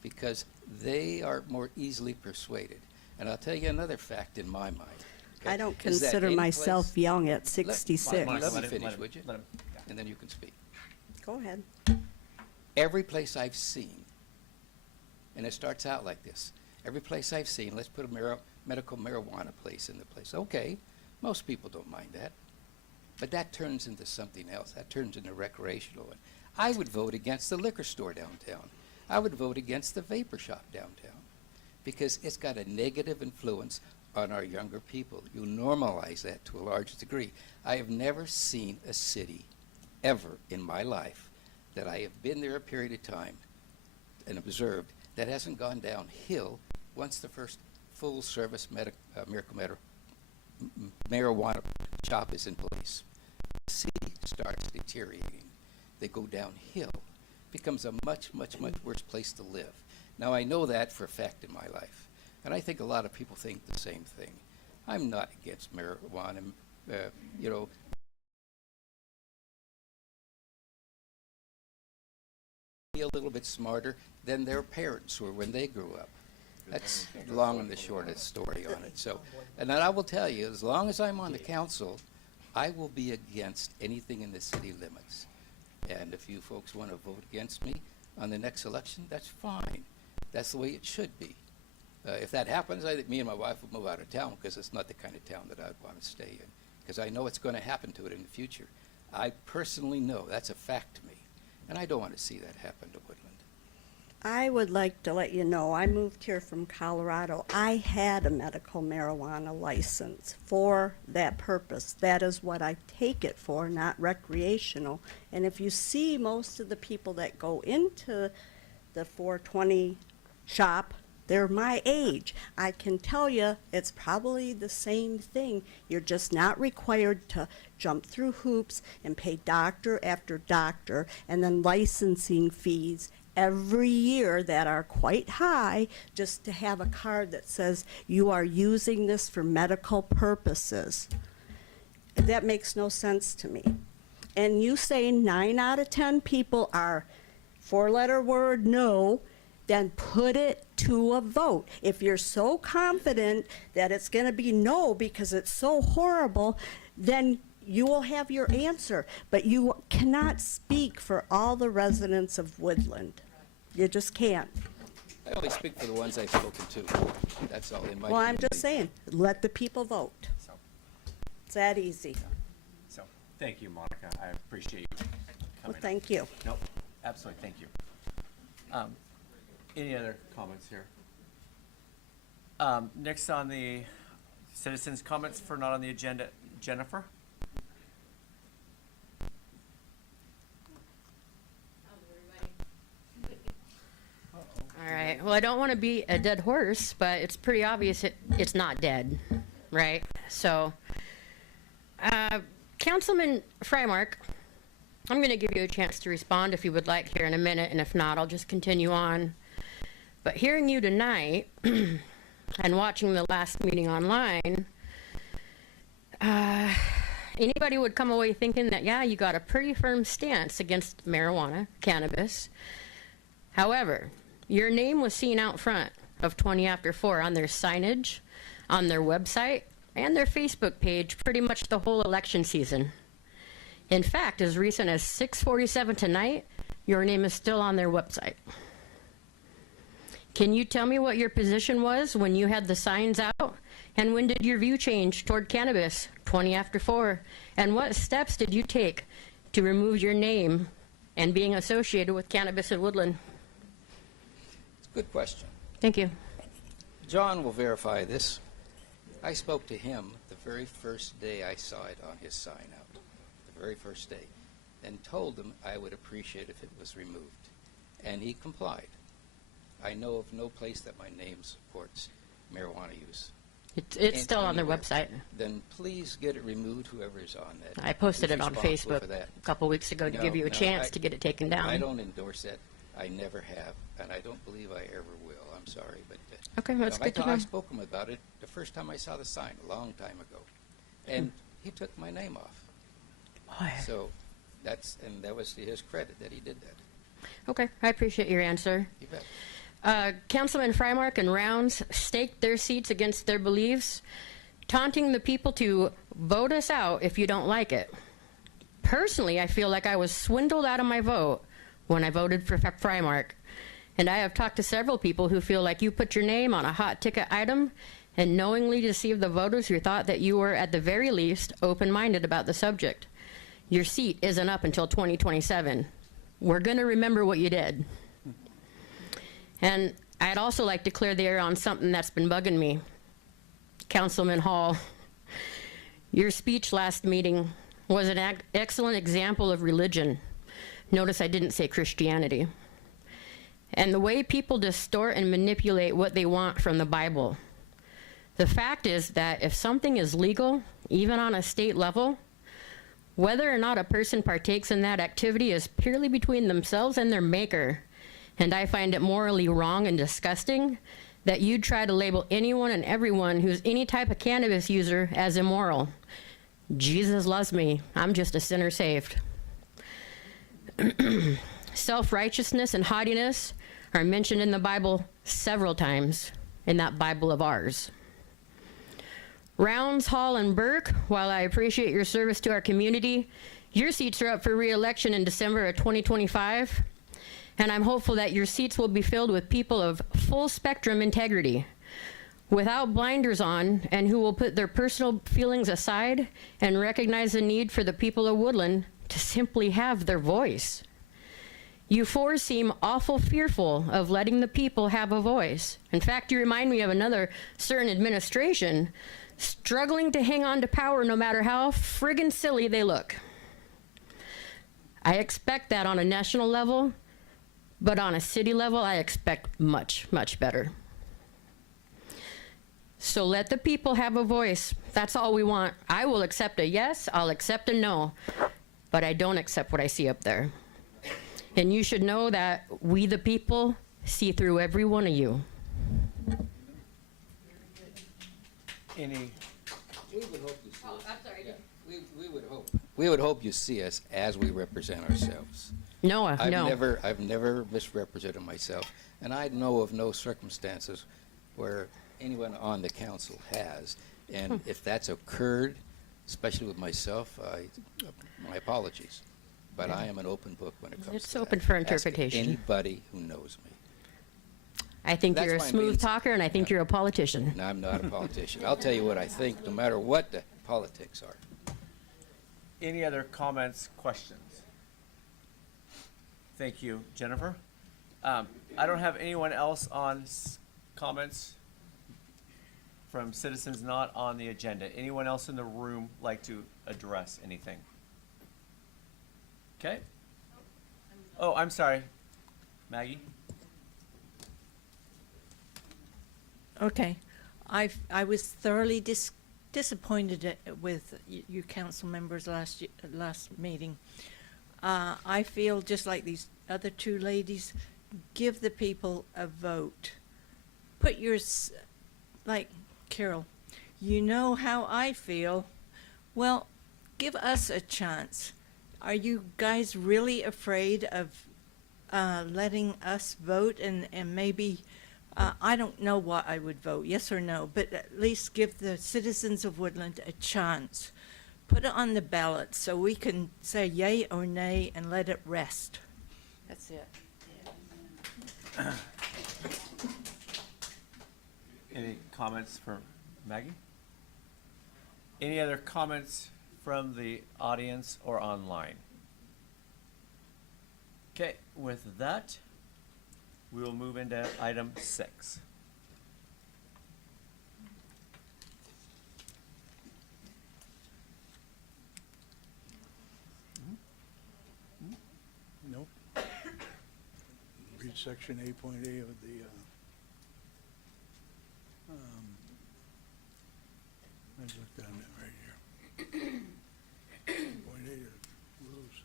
because they are more easily persuaded. And I'll tell you another fact in my mind. okay, I don't is that consider any myself place- young at Let 66. me Let him- finish, let him- would you? let him- yeah. And then you can speak. Go ahead. Every place I've seen, and it starts out like this, every place I've seen, let's put a medical marijuana place in the place. Okay, most people don't mind that. But that turns into something else. That turns into recreational. And I would vote against the liquor store downtown. I would vote against the vapor shop downtown because it's got a negative influence on our younger people. You normalize that to a large degree. I have never seen a city ever in my life that I have been there a period of time and observed that hasn't gone downhill once the first full-service marijuana shop is in place. The city starts deteriorating. They go downhill. Becomes a much, much, much worse place to live. Now, I know that for a fact in my life, and I think a lot of people think the same thing. I'm not against marijuana, you know, be a little bit smarter than their parents were when they grew up. That's the long and the shortest story on it. So, and then I will tell you, as long as I'm on the council, I will be against anything in the city limits. And if you folks want to vote against me on the next election, that's fine. That's the way it should be. If that happens, I think me and my wife will move out of town because it's not the kind of town that I'd want to stay in. Because I know it's going to happen to it in the future. I personally know that's a fact to me. And I don't want to see that happen to Woodland. I would like to let you know, I moved here from Colorado. I had a medical marijuana license for that purpose. That is what I take it for, not recreational. And if you see most of the people that go into the 420 shop, they're my age. I can tell you it's probably the same thing. You're just not required to jump through hoops and pay doctor after doctor and then licensing fees every year that are quite high just to have a card that says you are using this for medical purposes. That makes no sense to me. And you say 9 out of 10 people are four-letter word no, then put it to a vote. If you're so confident that it's going to be no because it's so horrible, then you will have your answer. But you cannot speak for all the residents of Woodland. You just can't. I only speak for the ones I've spoken to. That's all in my Well, I'm community. just saying, let the people vote. So, It's that easy. so, thank you, Monica. I appreciate you Well, coming. thank you. Nope, absolutely, thank you. Any other comments here? Next on the citizens' comments for not on the agenda, Jennifer? All right. Well, I don't want to be a dead horse, but it's pretty obvious it's not dead, right? So, Councilman Freimark, I'm going to give you a chance to respond if you would like here in a minute, and if not, I'll just continue on. But hearing you tonight and watching the last meeting online, anybody would come away thinking that, yeah, you got a pretty firm stance against marijuana, cannabis. However, your name was seen out front of 20 after 4 on their signage, on their website, and their Facebook page pretty much the whole election season. In fact, as recent as 6:47 tonight, your name is still on their website. Can you tell me what your position was when you had the signs out? And when did your view change toward cannabis, 20 after 4? And what steps did you take to remove your name and being associated with cannabis in Woodland? Good question. Thank you. John will verify this. I spoke to him the very first day I saw it on his sign out, the very first day, and told him I would appreciate if it was removed. And he complied. I know of no place that my name supports marijuana use. It's still on their anywhere, website. then please get it removed, whoever is on that. I posted who's it on responsible Facebook for that. a couple weeks ago to give you a No, chance to get it taken down. I don't endorse that. I never have, and I don't believe I ever will. I'm sorry, but Okay, that's I good to know. I spoke to him about it the first time I saw the sign a long time ago, and he took my name off. Boy. So that was to his credit that he did that. Okay, I appreciate your answer. You bet. Councilman Frymark and Rounds staked their seats against their beliefs, taunting the people to vote us out if you don't like it. Personally, I feel like I was swindled out of my vote when I voted for Frymark, and I have talked to several people who feel like you put your name on a hot ticket item and knowingly deceived the voters who thought that you were, at the very least, open-minded about the subject. Your seat isn't up until 2027. We're going to remember what you did. And I'd also like to clear the air on something that's been bugging me. Councilman Hall, your speech last meeting was an excellent example of religion. Notice I didn't say Christianity. And the way people distort and manipulate what they want from the Bible. The fact is that if something is legal, even on a state level, whether or not a person partakes in that activity is purely between themselves and their maker. And I find it morally wrong and disgusting that you'd try to label anyone and everyone who's any type of cannabis user as immoral. Jesus loves me. I'm just a sinner saved. Self-righteousness and haughtiness are mentioned in the Bible several times, in that Bible of ours. Rounds, Hall, and Burke, while I appreciate your service to our community, your seats are up for re-election in December of 2025, and I'm hopeful that your seats will be filled with people of full spectrum integrity, without blinders on, and who will put their personal feelings aside and recognize the need for the people of Woodland to simply have their voice. You four seem awful fearful of letting the people have a voice. In fact, you remind me of another certain administration struggling to hang on to power no matter how friggin' silly they look. I expect that on a national level, but on a city level, I expect much, much better. So let the people have a voice. That's all we want. I will accept a yes, I'll accept a no, but I don't accept what I see up there. And you should know that we, the people, see through every one of you. Any, We would hope you see us. I'm sorry. Yeah, we would hope you see us as we represent ourselves. No, I've no. never misrepresented myself, and I know of no circumstances where anyone on the council has. And if that's occurred, especially with myself, my apologies. But I am an open book when it comes to It's that. open for Ask interpretation. anybody who knows me. I think That's you're a why I'm smooth being- talker, and I think you're a politician. No, I'm not a politician. I'll tell you what I think, no matter what the politics are. any other comments, questions? Thank you, Jennifer. I don't have anyone else on comments from citizens not on the agenda. Anyone else in the room like to address anything? Okay. Oh, I'm sorry. Maggie? Okay. I was thoroughly disappointed with you council members last meeting. I feel just like these other two ladies, give the people a vote. Put yours, like Carol, you know how I feel. Well, give us a chance. Are you guys really afraid of letting us vote and maybe, I don't know what I would vote, yes or no, but at least give the citizens of Woodland a chance. Put it on the ballot so we can say yay or nay and let it rest. That's it. Any comments for Maggie? Any other comments from the audience or online? Okay, with that, we will move into item 6. Nope. Read section 8.A of the I looked on it right here. 0.8 lose.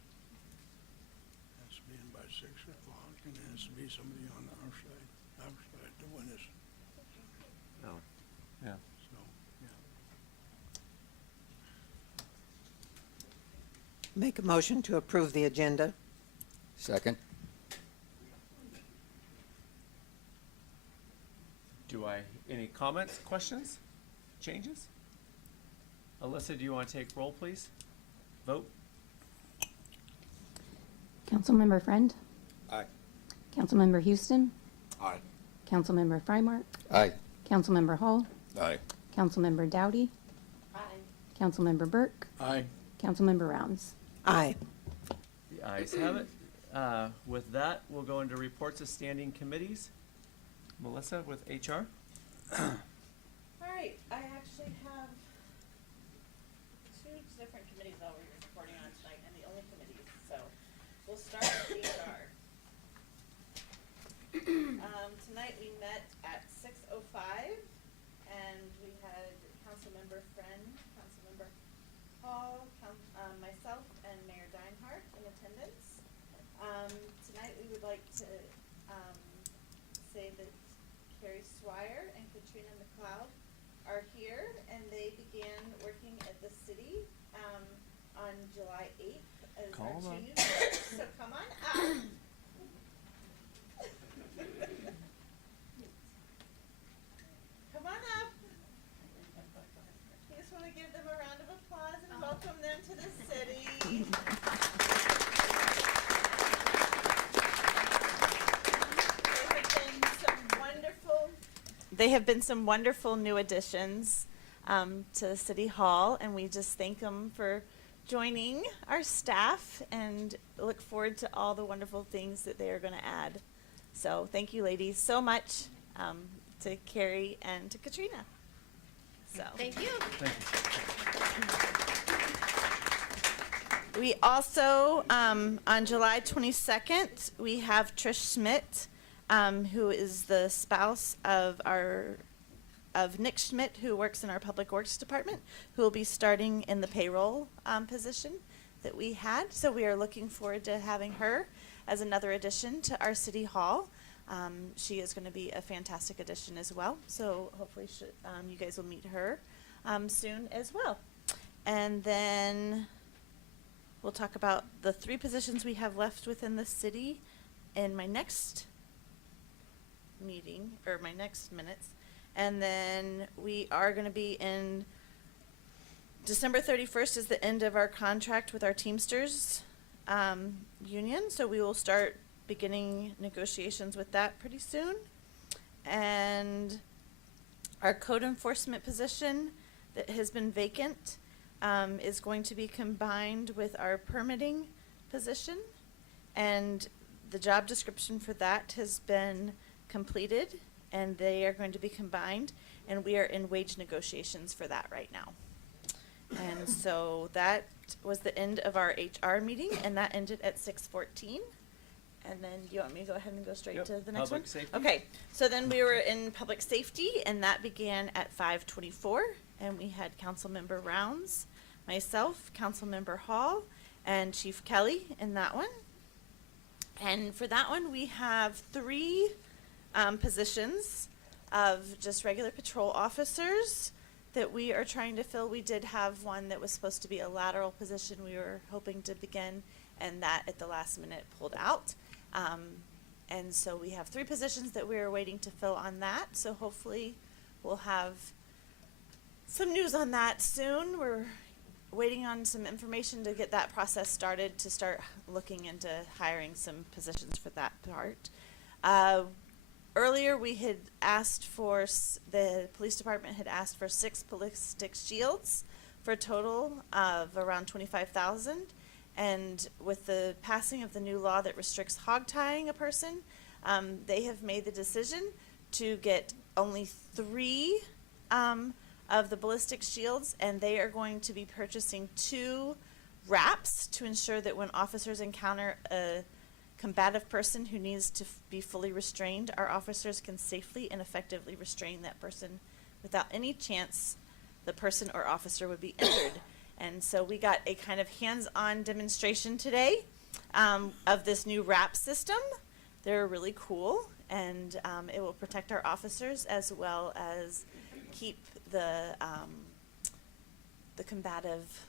Has to be in by 6 o'clock, and there has to be somebody on our side to win this. Oh, yeah. So, yeah. Make a motion to approve the agenda. Second. Any comments, questions, changes? Alyssa, do you want to take roll, please? Vote? Councilmember Friend, Aye. Councilmember Houston, Aye. Councilmember Frymark, Aye. Councilmember Hall, Aye. Councilmember Dowdy, Councilmember Burke, Aye. Councilmember Rounds. Aye. The ayes have it. With that, we'll go into reports of standing committees. Melissa with HR. All right, I actually have two different committees that we're reporting on tonight, and the only committees, so we'll start with HR. Tonight we met at 6:05, and we had Councilmember Friend, Councilmember Hall, myself, and Mayor Deinhardt in attendance. Tonight we would like to say that Carrie Swire and Katrina McLeod are here, and they began working at the city on July 8th as our two new members. So come on up. Come on up. I just want to give them a round of applause and welcome them to the city. They have been some wonderful new additions to City Hall, and we just thank them for joining our staff and look forward to all the wonderful things that they are going to add. So thank you, ladies, so much to Carrie and to Katrina. So Thank you. we also, on July 22nd, we have Trish Schmidt, who is the spouse of Nick Schmidt, who works in our Public Works Department, who will be starting in the payroll position that we had. So we are looking forward to having her as another addition to our City Hall. She is going to be a fantastic addition as well. So hopefully you guys will meet her soon as well. And then we'll talk about the 3 positions we have left within the city in my next meeting, or my next minutes. And then we are going to be in December 31st is the end of our contract with our Teamsters union, so we will start beginning negotiations with that pretty soon. And our code enforcement position that has been vacant is going to be combined with our permitting position, and the job description for that has been completed, and they are going to be combined, and we are in wage negotiations for that right now. And so that was the end of our HR meeting, and that ended at 6:14. And then you want me to go ahead and go straight to the next one? Public safety. Okay, so then we were in public safety, and that began at 5:24, and we had Councilmember Rounds, myself, Councilmember Hall, and Chief Kelly in that one. And for that one, we have 3 positions of just regular patrol officers that we are trying to fill. We did have one that was supposed to be a lateral position we were hoping to begin, and that at the last minute pulled out. And so we have 3 positions that we are waiting to fill on that. So hopefully we'll have some news on that soon. We're waiting on some information to get that process started, to start looking into hiring some positions for that part. Earlier we had asked for, the police department had asked for 6 ballistic shields for a total of around $25,000. And with the passing of the new law that restricts hog tying a person, they have made the decision to get only 3 of the ballistic shields, and they are going to be purchasing 2 wraps to ensure that when officers encounter a combative person who needs to be fully restrained, our officers can safely and effectively restrain that person without any chance the person or officer would be entered. And so we got a kind of hands-on demonstration today of this new RAP system. They're really cool, and it will protect our officers as well as keep the combative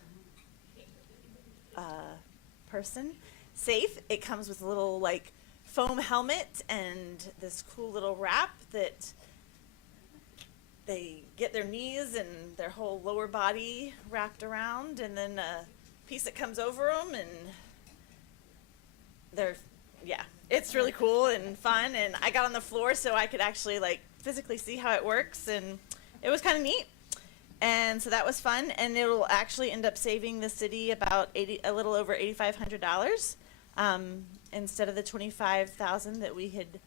person safe. It comes with a little like foam helmet and this cool little wrap that they get their knees and their whole lower body wrapped around, and then a piece that comes over them, and it's really cool and fun. And I got on the floor so I could actually like physically see how it works, and it was kind of neat. And so that was fun, and it'll actually end up saving the city about a little over $8,500 instead of the $25,000 that we had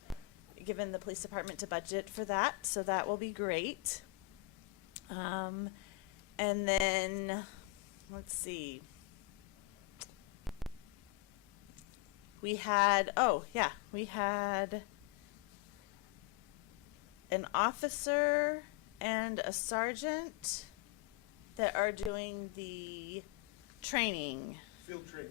given the police department to budget for that. So that will be great. And then let's see. We had an officer and a sergeant that are doing the training.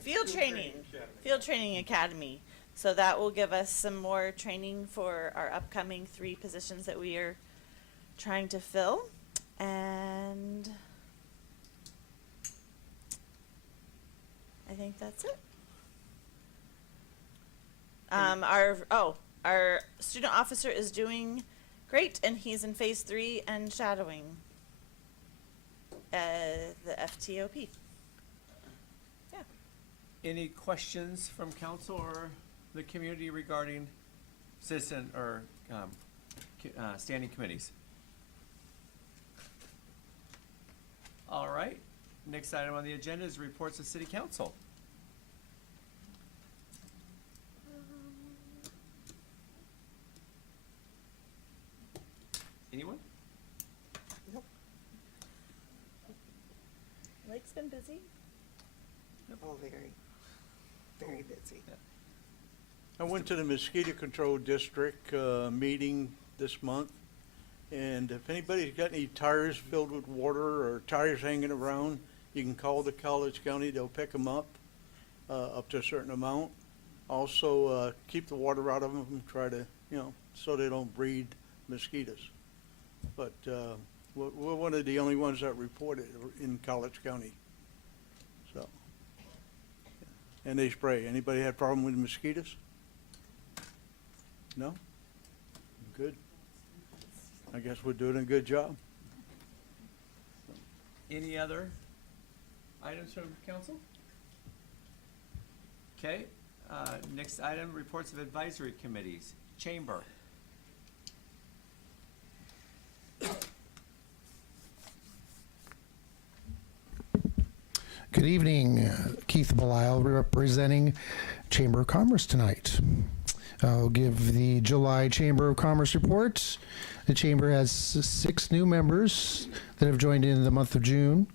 Field training academy. So that will give us some more training for our upcoming 3 positions that we are trying to fill. And I think that's it. Our student officer is doing great, and he's in phase 3 and shadowing the FTOP. Yeah. Any questions from council or the community regarding citizen or standing committees? All right. Next item on the agenda is reports of city council. Anyone? Nope. Lake's been busy. Oh, very, very busy. I went to the mosquito control district meeting this month, and if anybody's got any tires filled with water or tires hanging around, you can call the College County. They'll pick them up to a certain amount. Also, keep the water out of them. Try to, so they don't breed mosquitoes. But we're one of the only ones that reported in College County. So, and they spray. Anybody had a problem with mosquitoes? No? Good. I guess we're doing a good job. Any other items from council? Okay. Next item, reports of advisory committees. Chamber. Good evening, Keith Belisle representing Chamber of Commerce tonight. I'll give the July Chamber of Commerce report. The Chamber has 6 new members that have joined in the month of June.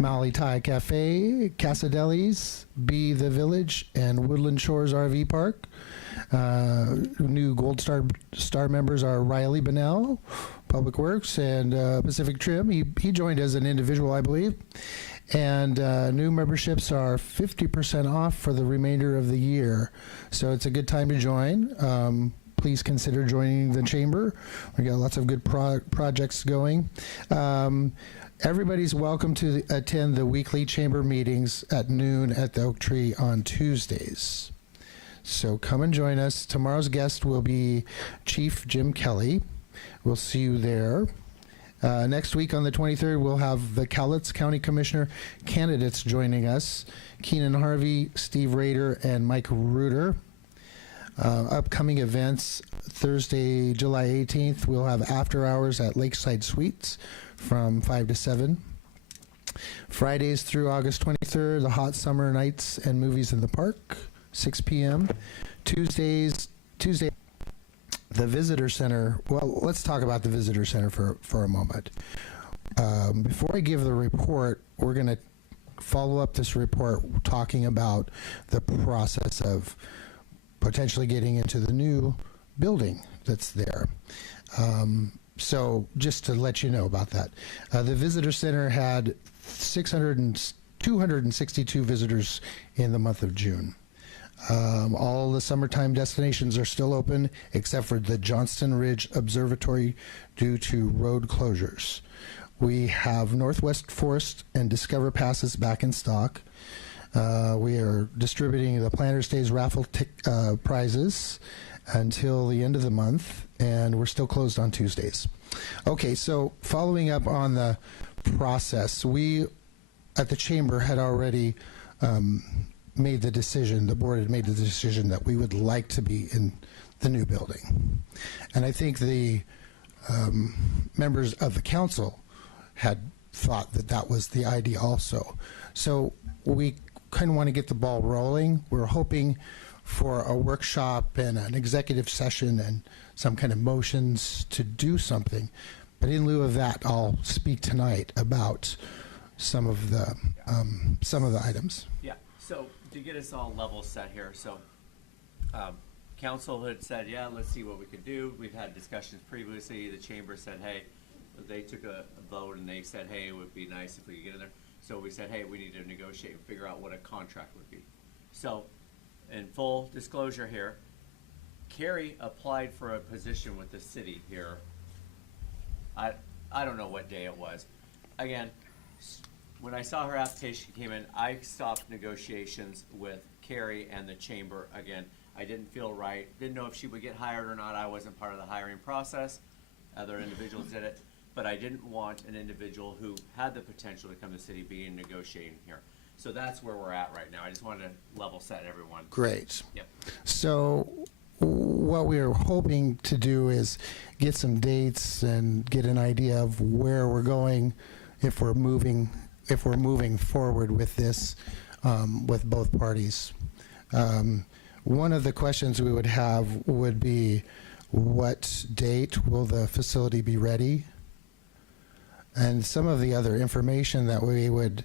Maui Thai Cafe, Casadelli's, Be the Village, and Woodland Shores RV Park. New Gold Star members are Riley Bennell, Public Works, and Pacific Trim. He joined as an individual, I believe. And new memberships are 50% off for the remainder of the year. So it's a good time to join. Please consider joining the Chamber. We got lots of good projects going. Everybody's welcome to attend the weekly Chamber meetings at noon at the Oak Tree on Tuesdays. So come and join us. Tomorrow's guest will be Chief Jim Kelly. We'll see you there. Next week on the 23rd, we'll have the Cowlitz County Commissioner candidates joining us. Keenan Harvey, Steve Rader, and Mike Reuter. Upcoming events, Thursday, July 18th, we'll have after hours at Lakeside Suites from 5 to 7. Fridays through August 23rd, the Hot Summer Nights and Movies in the Park, 6 p.m. Tuesday, the Visitor Center. Well, let's talk about the Visitor Center for a moment. Before I give the report, we're going to follow up this report talking about the process of potentially getting into the new building that's there. So just to let you know about that, the visitor center had 262 visitors in the month of June. All the summertime destinations are still open except for the Johnston Ridge Observatory due to road closures. We have Northwest Forest and Discover passes back in stock. We are distributing the Planters Days raffle prizes until the end of the month, and we're still closed on Tuesdays. Okay, so following up on the process, we at the Chamber had already made the decision, the board had made the decision that we would like to be in the new building. And I think the members of the council had thought that that was the idea also. So we kind of want to get the ball rolling. We're hoping for a workshop and an executive session and some kind of motions to do something. But in lieu of that, I'll speak tonight about some of the items. Yeah, so to get us all level set here, so council had said, yeah, let's see what we could do. We've had discussions previously. The chamber said, hey, they took a vote and they said, hey, it would be nice if we could get in there. So we said, hey, we need to negotiate and figure out what a contract would be. So in full disclosure here, Carrie applied for a position with the city here. I don't know what day it was. Again, when I saw her application came in, I stopped negotiations with Carrie and the chamber. Again, I didn't feel right. Didn't know if she would get hired or not. I wasn't part of the hiring process. Other individuals did it. But I didn't want an individual who had the potential to come to the city being negotiating here. So that's where we're at right now. I just wanted to level set everyone. Great. Yep. So what we are hoping to do is get some dates and get an idea of where we're going if we're moving forward with this with both parties. One of the questions we would have would be, what date will the facility be ready? And some of the other information that we would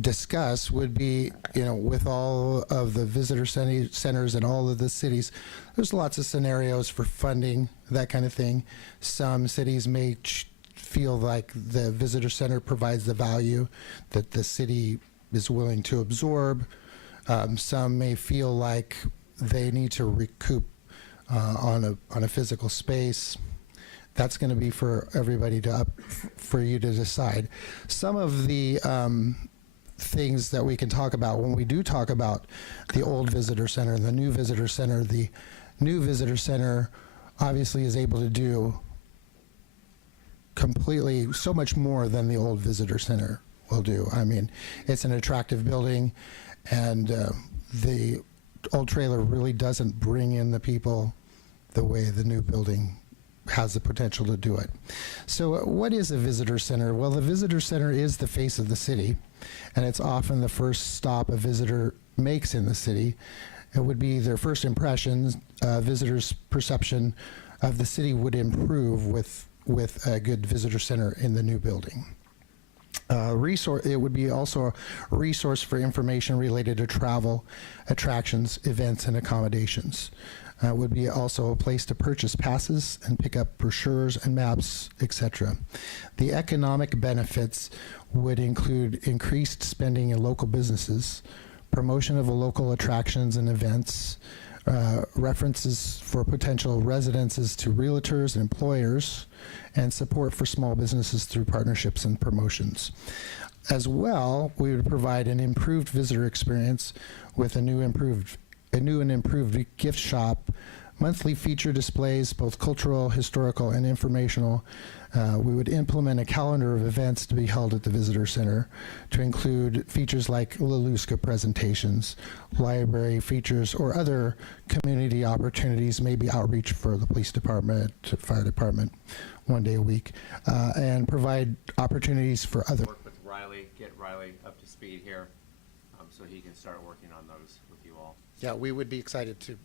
discuss would be, with all of the visitor centers in all of the cities, there's lots of scenarios for funding, that kind of thing. Some cities may feel like the visitor center provides the value that the city is willing to absorb. Some may feel like they need to recoup on a physical space. That's going to be for everybody for you to decide. Some of the things that we can talk about when we do talk about the old visitor center and the new visitor center obviously is able to do completely so much more than the old visitor center will do. I mean, it's an attractive building, and the old trailer really doesn't bring in the people the way the new building has the potential to do it. So what is a visitor center? Well, the visitor center is the face of the city, and it's often the first stop a visitor makes in the city. It would be their first impressions. Visitors' perception of the city would improve with a good visitor center in the new building. It would be also a resource for information related to travel, attractions, events, and accommodations. Would be also a place to purchase passes and pick up brochures and maps, etc. The economic benefits would include increased spending in local businesses, promotion of local attractions and events, references for potential residences to realtors and employers, and support for small businesses through partnerships and promotions. As well, we would provide an improved visitor experience with a new and improved gift shop, monthly feature displays, both cultural, historical, and informational. We would implement a calendar of events to be held at the Visitor Center to include features like Laluska presentations, library features, or other community opportunities, maybe outreach for the police department, fire department, one day a week, and provide opportunities for other. Work with Riley, get Riley up to speed here, so he can start working on those with you all. Yeah, we would be excited to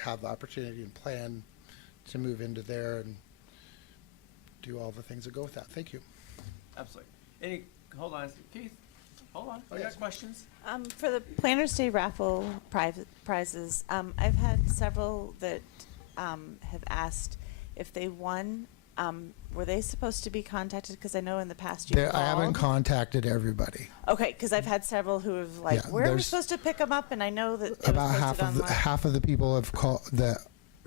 have the opportunity and plan to move into there and do all the things that go with that. Thank you. Absolutely. Hold on, Keith, hold on. You got questions? For the Planners Day raffle prizes, I've had several that have asked if they won Were they supposed to be contacted? Because I know in the past you I haven't called. contacted everybody. Okay, because I've had several who have like, Yeah, where are we there's supposed to pick them up? And I know that it About was posted online. half of the people have called that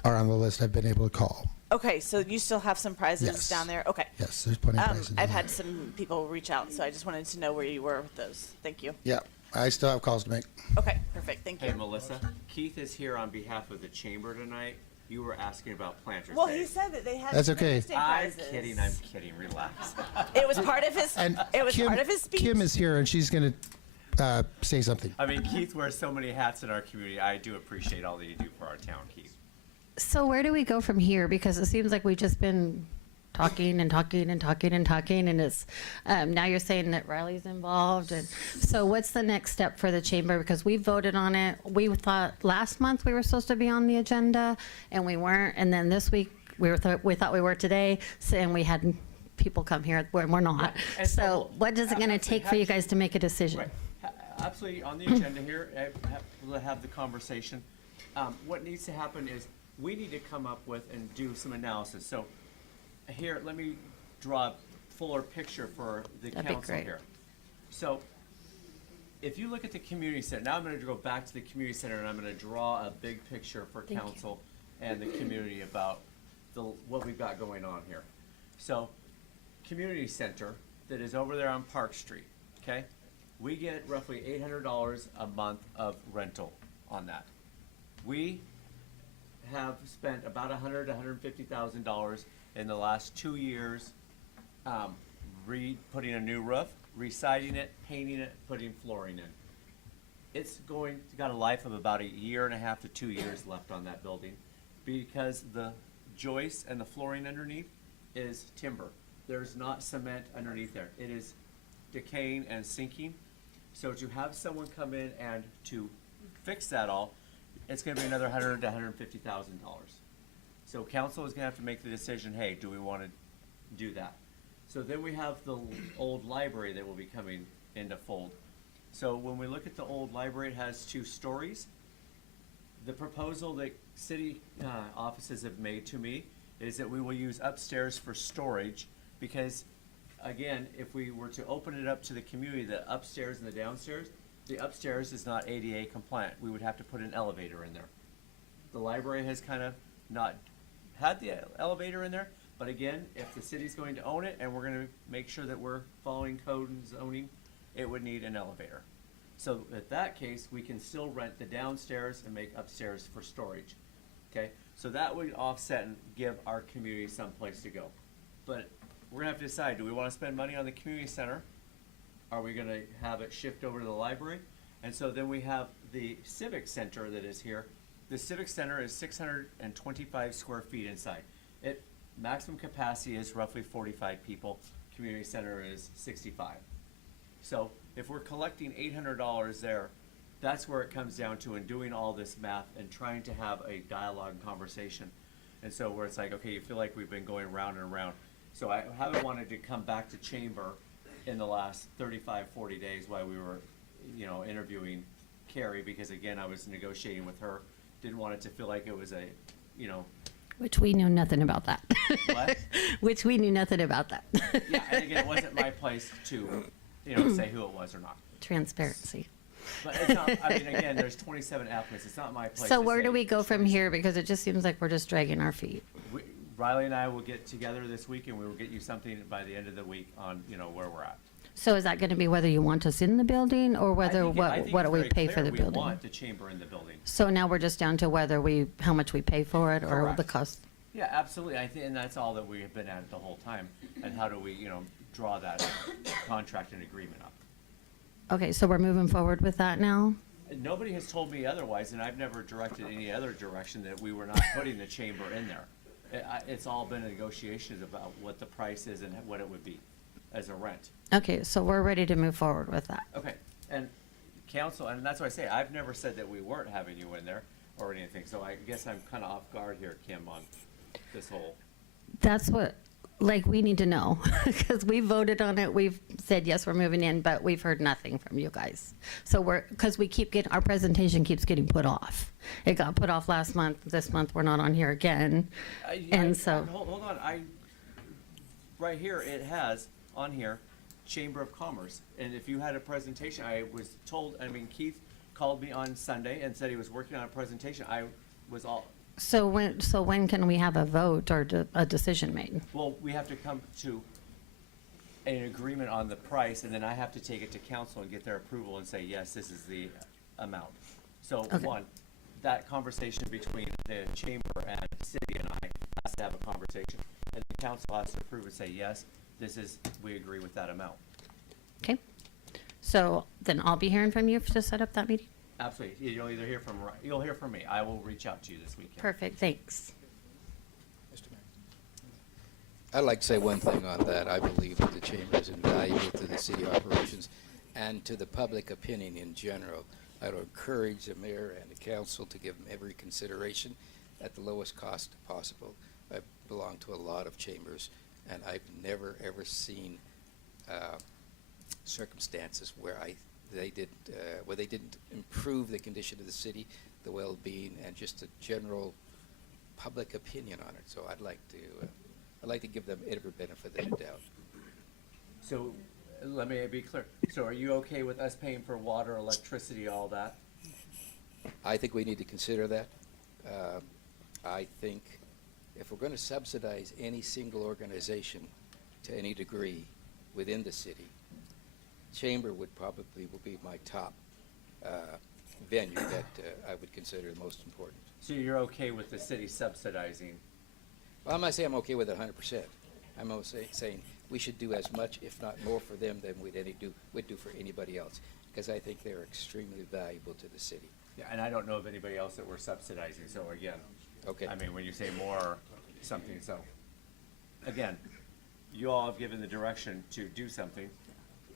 are on the list. I've been able to call. Okay, so you still have some prizes Yes. down there? Okay. Yes, there's plenty of prizes. I've had some people reach out, so I just wanted to know where you were with those. Thank you. Yeah, I still have calls to make. Okay, perfect. Thank you. Hey, Melissa, Keith is here on behalf of the chamber tonight. You were asking about Planters Well, Day. he said that they had That's some okay. interesting I'm prizes. kidding, relax. It was part of his. And It was Kim, part of his speech. Kim is here, and she's going to say something. I mean, Keith wears so many hats in our community. I do appreciate all that you do for our town, Keith. So where do we go from here? Because it seems like we've just been talking and talking and talking and talking, and it's now you're saying that Riley's involved, and so what's the next step for the chamber? Because we voted on it. We thought last month we were supposed to be on the agenda, and we weren't. And then this week we thought we were today, and we had people come here where we're not. And So what is it going to take for you guys to make a decision? Right. Absolutely, on the agenda here, we'll have the conversation. What needs to happen is we need to come up with and do some analysis. So here, let me draw a fuller picture for the That'd be council great. here. So if you look at the community center, now I'm going to go back to the community center and I'm going to draw a big picture for Thank you. council and the community about what we've got going on here. So community center that is over there on Park Street, okay? We get roughly $800 a month of rental on that. We have spent about $100,000 to $150,000 in the last 2 years, putting a new roof, re-siding it, painting it, putting flooring in. It's got a life of about 1.5 years to 2 years left on that building because the joists and the flooring underneath is timber. There's not cement underneath there. It is decaying and sinking. So to have someone come in and to fix that all, it's gonna be another $100,000 to $150,000. So council is gonna have to make the decision, hey, do we wanna do that? So then we have the old library that will be coming into fold. So when we look at the old library, it has 2 stories. The proposal that city offices have made to me is that we will use upstairs for storage because, again, if we were to open it up to the community, the upstairs and the downstairs, the upstairs is not ADA compliant. We would have to put an elevator in there. The library has kind of not had the elevator in there, but again, if the city's going to own it and we're going to make sure that we're following code and zoning, it would need an elevator. So at that case, we can still rent the downstairs and make upstairs for storage. Okay, so that would offset and give our community some place to go. But we're gonna have to decide, do we wanna spend money on the community center? Are we gonna have it shift over to the library? And so then we have the civic center that is here. The civic center is 625 square feet inside. Maximum capacity is roughly 45 people. Community center is 65. So if we're collecting $800 there, that's where it comes down to in doing all this math and trying to have a dialogue and conversation. And so where it's like, okay, you feel like we've been going round and round. So I haven't wanted to come back to chamber in the last 35, 40 days while we were, interviewing Carrie, because again, I was negotiating with her. Didn't want it to feel like it was Which we knew nothing about that. What? Which we knew nothing about that. Yeah, and again, it wasn't my place to, say who it was or not. Transparency. But it's not, again, there's 27 applicants. It's not my place So to where say do we go from 27. here? Because it just seems like we're just dragging our feet. Riley and I will get together this week and we will get you something by the end of the week on, where we're at. So is that going to be whether you want us in the building or whether I think what do it's we very pay clear for the we building? want the chamber in the building. So now we're just down to whether how much we pay for it or the Correct. cost. Yeah, absolutely. I think, and that's all that we have been at the whole time. And how do we, draw that contract and agreement up? Okay, so we're moving forward with that now? And nobody has told me otherwise, and I've never directed any other direction that we were not putting the chamber in there. It's all been negotiations about what the price is and what it would be as a rent. Okay, so we're ready to move forward with that. Okay, and council, and that's why I say, I've never said that we weren't having you in there or anything, so I guess I'm kind of off guard here, Kim, on this whole. That's what, we need to know, because we voted on it, we've said, yes, we're moving in, but we've heard nothing from you guys. So because we keep our presentation keeps getting put off. It got put off last month, this month we're not on here again, and so. Hold on, right here, it has on here, Chamber of Commerce. And if you had a presentation, I was told, I mean, Keith called me on Sunday and said he was working on a presentation. I was all, So when can we have a vote or a decision made? well, we have to come to an agreement on the price, and then I have to take it to council and get their approval and say, yes, this is the amount. So Okay. one, that conversation between the chamber and the city and I has to have a conversation, and the council has to approve and say, yes, this is, we agree with that amount. Okay. So then I'll be hearing from you to set up that meeting? Absolutely. You'll either hear from, you'll hear from me. I will reach out to you this weekend. Perfect, thanks. I'd like to say one thing on that. I believe that the chamber is invaluable to the city operations and to the public opinion in general. I would encourage the mayor and the council to give them every consideration at the lowest cost possible. I belong to a lot of chambers, and I've never, ever seen circumstances where they didn't improve the condition of the city, the well-being, and just the general public opinion on it. So I'd like to give them every benefit of the doubt. So, let me be clear. So are you okay with us paying for water, electricity, all that? I think we need to consider that. I think if we're going to subsidize any single organization to any degree within the city, chamber would be my top venue that I would consider the most important. So you're okay with the city subsidizing? Well, I'm not saying I'm okay with it 100%. I'm also saying we should do as much, if not more, for them than we'd do for anybody else, because I think they're extremely valuable to the city. Yeah, and I don't know of anybody else that we're subsidizing, so again. Okay. I mean, when you say more, something, so. Again, you all have given the direction to do something.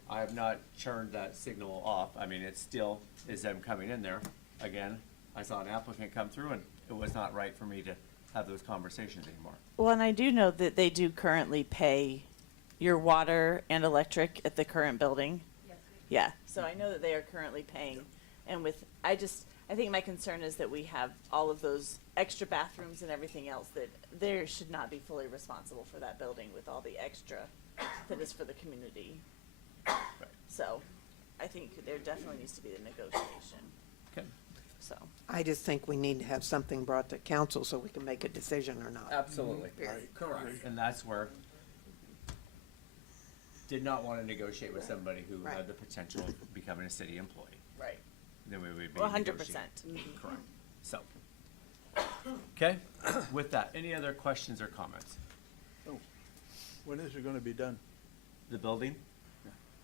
I have not turned that signal off. I mean, it still is them coming in there. Again, I saw an applicant come through and it was not right for me to have those conversations anymore. Well, and I do know that they do currently pay your water and electric at the current building. Yeah, so I know that they are currently paying, and I think my concern is that we have all of those extra bathrooms and everything else, that they should not be fully responsible for that building with all the extra that is for the community. So, I think there definitely needs to be a negotiation, Okay. so. I just think we need to have something brought to council so we can make a decision or not. Absolutely. Period. Correct. And that's where did not want to negotiate with somebody who Right. had the potential of becoming a city employee. Right. Then we would be. 100%. negotiating. Correct. So, okay, with that, any other questions or comments? Oh, when is it gonna be done? The building?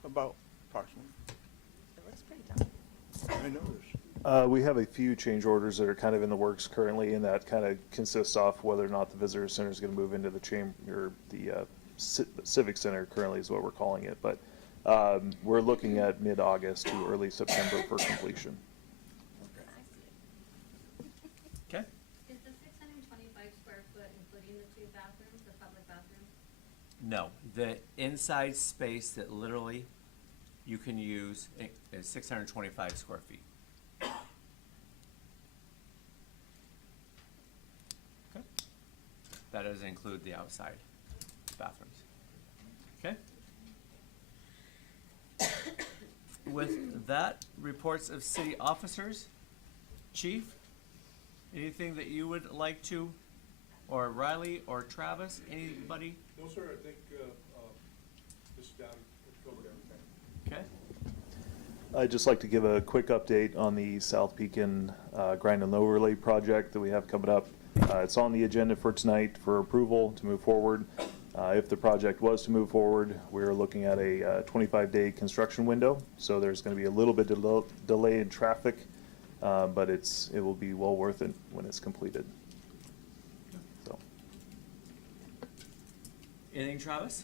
About approximately? It looks pretty done. I noticed. We have a few change orders that are kind of in the works currently, and that kind of consists off whether or not the visitor center is going to move into the chamber, the civic center currently is what we're calling it. But we're looking at mid-August to early September for completion. Okay. Is the 625 square foot including the two bathrooms, the public bathrooms? No, the inside space that literally you can use is 625 square feet. Okay. That doesn't include the outside bathrooms. Okay. With that, reports of city officers. Chief, anything that you would like to, or Riley, or Travis, anybody? No, sir, I think, Mr. Dowdy covered everything. Okay. I'd just like to give a quick update on the South Pekin grind and overlay project that we have coming up. It's on the agenda for tonight for approval to move forward. If the project was to move forward, we're looking at a 25-day construction window. So there's going to be a little bit of delay in traffic, but it will be well worth it when it's completed. So. Anything, Travis?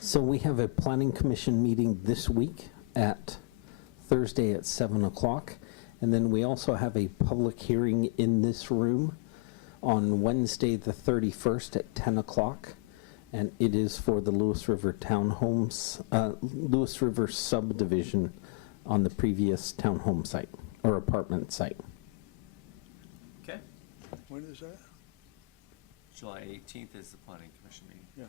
So we have a planning commission meeting this week at Thursday at 7 o'clock. And then we also have a public hearing in this room on Wednesday the 31st at 10 o'clock. And it is for the Lewis River Townhomes, Lewis River subdivision on the previous townhome site or apartment site. When is that? July 18th is the planning commission meeting. Yeah.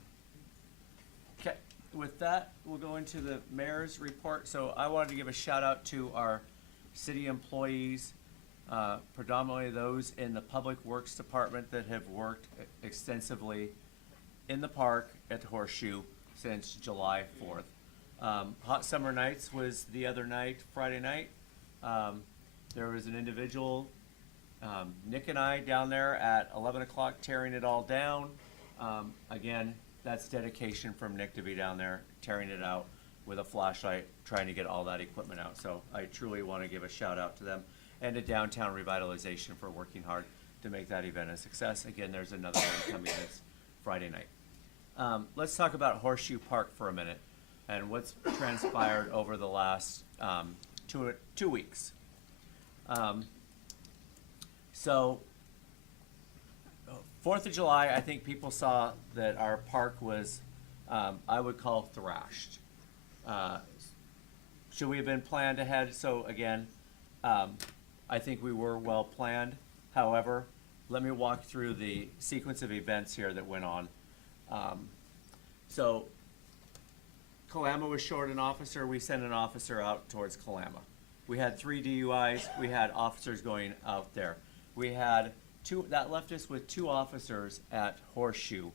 with that, we'll go into the mayor's report. So I wanted to give a shout out to our city employees, predominantly those in the Public Works Department that have worked extensively in the park at the Horseshoe since July 4th. Hot Summer Nights was the other night, Friday night. There was an individual, Nick and I, down there at 11 o'clock tearing it all down. Again, that's dedication from Nick to be down there tearing it out with a flashlight, trying to get all that equipment out. So I truly want to give a shout out to them and to Downtown Revitalization for working hard to make that event a success. Again, there's another one coming this Friday night. Let's talk about Horseshoe Park for a minute and what's transpired over the last 2 weeks. So 4th of July, I think people saw that our park was, I would call thrashed. Should we have been planned ahead? So again, I think we were well planned. However, let me walk through the sequence of events here that went on. So Kalama was short an officer. We sent an officer out towards Kalama. We had 3 DUIs. We had officers going out there. We had that left us with 2 officers at Horseshoe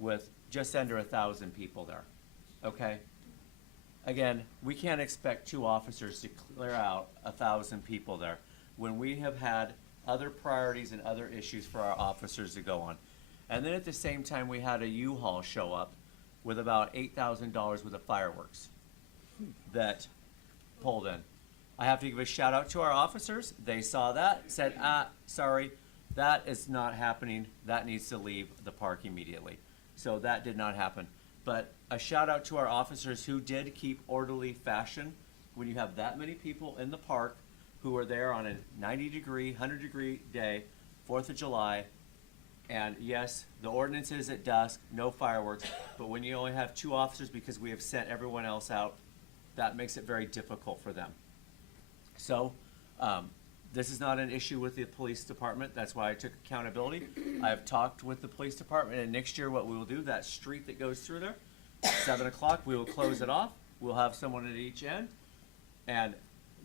with just under 1,000 people there. Okay? Again, we can't expect 2 officers to clear out 1,000 people there when we have had other priorities and other issues for our officers to go on. And then at the same time, we had a U-Haul show up with about $8,000 worth of fireworks that pulled in. I have to give a shout out to our officers. They saw that, said, sorry, that is not happening. That needs to leave the park immediately. So that did not happen. But a shout out to our officers who did keep orderly fashion when you have that many people in the park who are there on a 90-degree, 100-degree day, 4th of July. And yes, the ordinance is at dusk, no fireworks, but when you only have 2 officers because we have sent everyone else out, that makes it very difficult for them. So, this is not an issue with the police department. That's why I took accountability. I have talked with the police department, and next year what we will do, that street that goes through there, 7 o'clock, we will close it off. We'll have someone at each end, and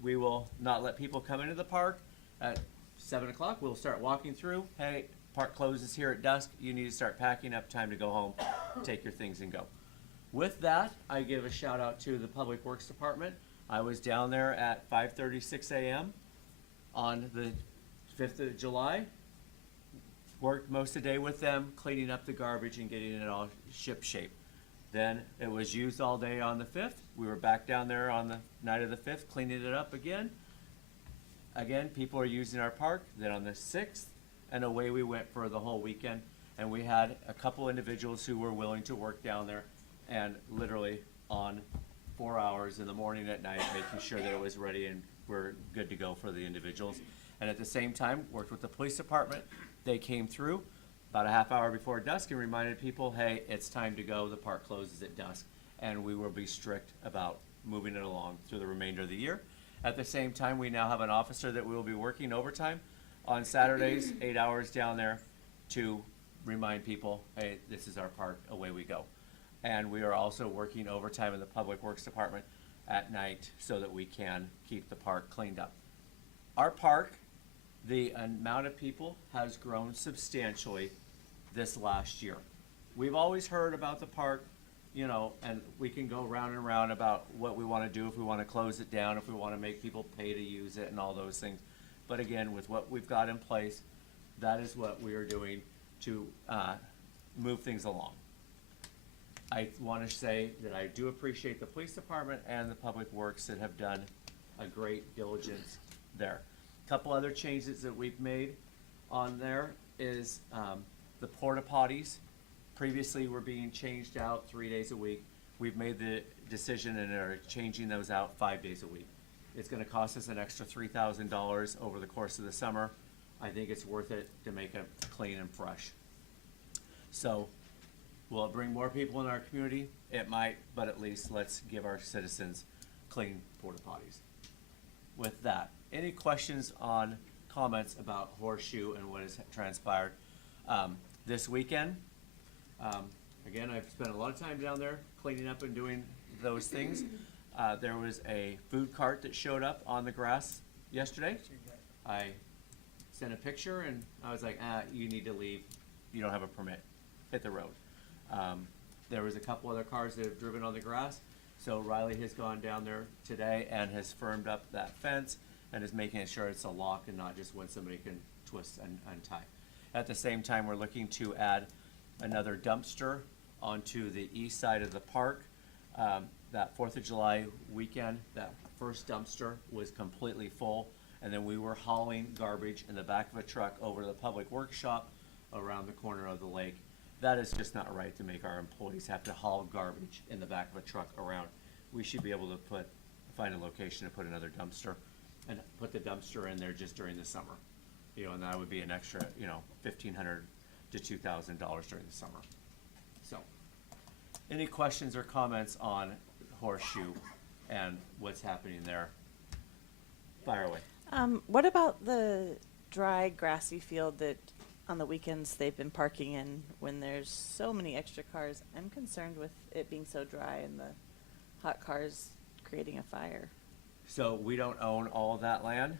we will not let people come into the park. At 7 o'clock, we'll start walking through. Hey, park closes here at dusk. You need to start packing up, time to go home, take your things and go. With that, I give a shout out to the Public Works Department. I was down there at 5:36 a.m. on the 5th of July. Worked most of the day with them, cleaning up the garbage and getting it all ship shape. Then it was used all day on the 5th. We were back down there on the night of the 5th, cleaning it up again. Again, people are using our park. Then on the 6th, and away we went for the whole weekend. And we had a couple individuals who were willing to work down there and literally on 4 hours in the morning, at night, making sure that it was ready and we're good to go for the individuals. And at the same time, worked with the police department. They came through about a half hour before dusk and reminded people, hey, it's time to go. The park closes at dusk. And we will be strict about moving it along through the remainder of the year. At the same time, we now have an officer that we will be working overtime on Saturdays, 8 hours down there to remind people, hey, this is our park, away we go. And we are also working overtime in the Public Works Department at night so that we can keep the park cleaned up. Our park, the amount of people has grown substantially this last year. We've always heard about the park, you know, and we can go round and round about what we want to do, if we want to close it down, if we want to make people pay to use it and all those things. But again, with what we've got in place, that is what we are doing to move things along. I want to say that I do appreciate the police department and the Public Works that have done a great diligence there. A couple other changes that we've made on there is the porta potties. Previously were being changed out 3 days a week. We've made the decision and are changing those out 5 days a week. It's going to cost us an extra $3,000 over the course of the summer. I think it's worth it to make it clean and fresh. So, will it bring more people in our community? It might, but at least let's give our citizens clean porta potties. With that, any questions on comments about Horseshoe and what has transpired this weekend? Again, I've spent a lot of time down there cleaning up and doing those things. There was a food cart that showed up on the grass yesterday. I sent a picture and I was like, you need to leave. You don't have a permit. Hit the road. There was a couple other cars that have driven on the grass. So Riley has gone down there today and has firmed up that fence and is making sure it's a lock and not just when somebody can twist and untie. At the same time, we're looking to add another dumpster onto the east side of the park. That 4th of July weekend, that first dumpster was completely full, and then we were hauling garbage in the back of a truck over to the public workshop around the corner of the lake. That is just not right to make our employees have to haul garbage in the back of a truck around. We should be able to find a location to put another dumpster and put the dumpster in there just during the summer. And that would be an extra, $1,500 to $2,000 during the summer. So, any questions or comments on Horseshoe and what's happening there? Fire away. What about the dry grassy field that on the weekends they've been parking in when there's so many extra cars? I'm concerned with it being so dry and the hot cars creating a fire. So we don't own all of that land,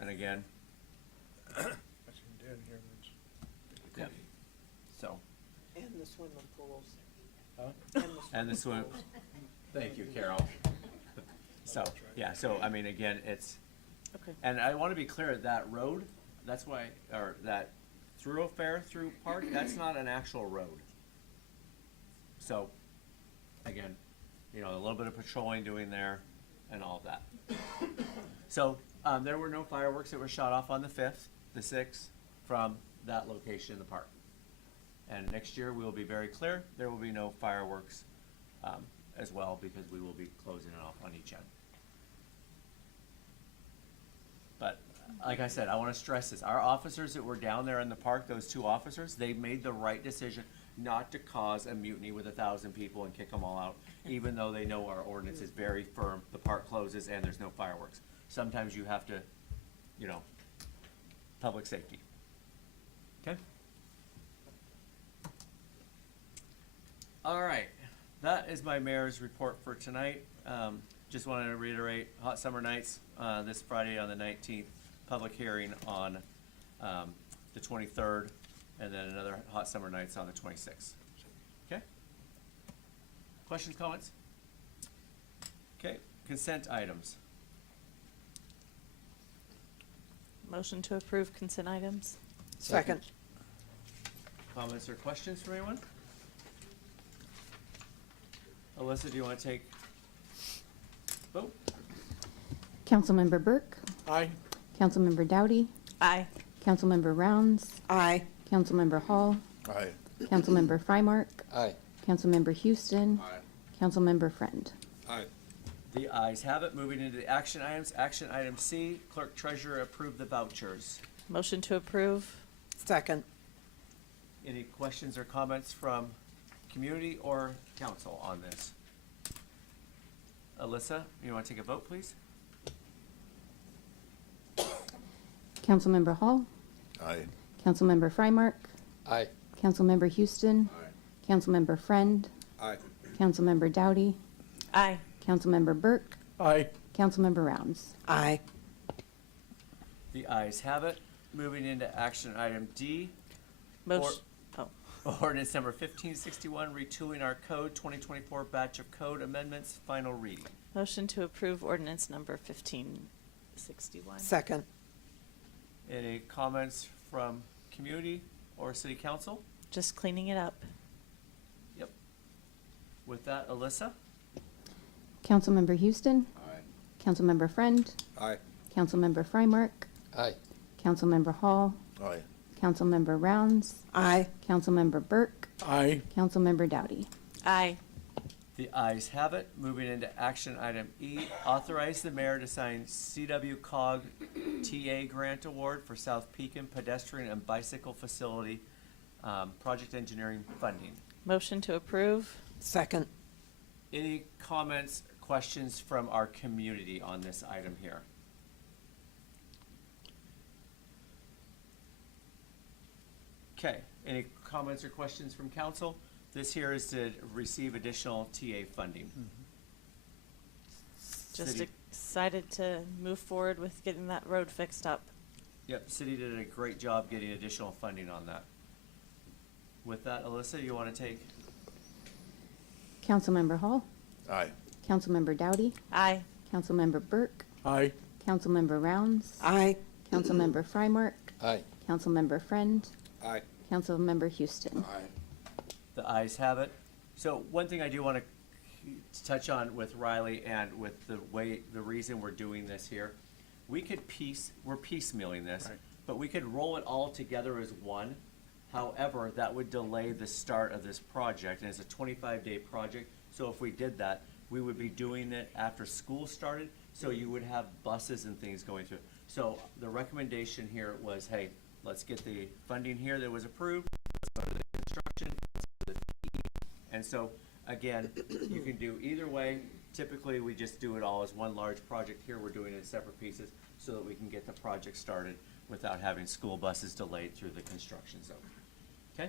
and again, yeah. So. And the swimming pools. And the swim. Thank you, Carol. So, yeah, so, I mean, again, it's, Okay. and I want to be clear, that road, that's why, or that thoroughfare through park, that's not an actual road. So, again, a little bit of patrolling doing there and all of that. So, there were no fireworks that were shot off on the 5th, the 6th, from that location in the park. And next year, we will be very clear, there will be no fireworks as well, because we will be closing it off on each end. But like I said, I want to stress this. Our officers that were down there in the park, those 2 officers, they made the right decision not to cause a mutiny with 1,000 people and kick them all out, even though they know our ordinance is very firm, the park closes and there's no fireworks. Sometimes you have to, public safety. Okay? All right, that is my mayor's report for tonight. Just wanted to reiterate, Hot Summer Nights this Friday on the 19th, public hearing on the 23rd, and then another Hot Summer Nights on the 26th. Okay? Questions, comments? Okay, consent items. Motion to approve consent items. Second. Comments or questions from anyone? Alyssa, do you want to take vote? Councilmember Burke. Aye. Councilmember Dowdy. Aye. Councilmember Rounds. Aye. Councilmember Hall. Aye. Councilmember Freimark. Aye. Councilmember Houston. Aye. Councilmember Friend. Aye. The ayes have it. Moving into the action items. Action item C, clerk treasurer approve the vouchers. Motion to approve. Second. Any questions or comments from community or council on this? Alyssa, you want to take a vote, please? Councilmember Hall. Aye. Councilmember Freimark. Aye. Councilmember Houston. Aye. Councilmember Friend. Aye. Councilmember Dowdy. Aye. Councilmember Burke. Aye. Councilmember Rounds. Aye. The ayes have it. Moving into action item D. Motion. Ordinance number 1561, retooling our code 2024 batch of code amendments, final reading. Motion to approve ordinance number 1561. Second. Any comments from community or city council? Just cleaning it up. Yep. With that, Alyssa? Councilmember Houston. Aye. Councilmember Friend. Aye. Councilmember Freimark. Aye. Councilmember Hall. Aye. Councilmember Rounds. Aye. Councilmember Burke. Aye. Councilmember Dowdy. Aye. The ayes have it. Moving into action item E, authorize the mayor to sign CW COG TA grant award for South Pekin pedestrian and bicycle facility project engineering funding. Motion to approve. Second. Any comments, questions from our community on this item here? Okay, any comments or questions from council? This here is to receive additional TA funding. Just City- excited to move forward with getting that road fixed up. Yep, city did a great job getting additional funding on that. With that, Alyssa, you want to take? Councilmember Hall, Aye. Councilmember Dowdy, Aye. Councilmember Burke, Aye. Councilmember Rounds, Aye. Councilmember Freimark, Aye. Councilmember Friend, Aye. Councilmember Houston. The ayes have it. So one thing I do want to touch on with Riley and with the reason we're doing this here, we're piecemealing this, Right. but we could roll it all together as one. However, that would delay the start of this project, and it's a 25-day project. So if we did that, we would be doing it after school started, so you would have buses and things going through. So the recommendation here was, hey, let's get the funding here that was approved, let's go to the construction, let's go to the PE. And so, again, you can do either way. Typically, we just do it all as one large project. Here, we're doing it in separate pieces so that we can get the project started without having school buses delayed through the construction zone. Okay?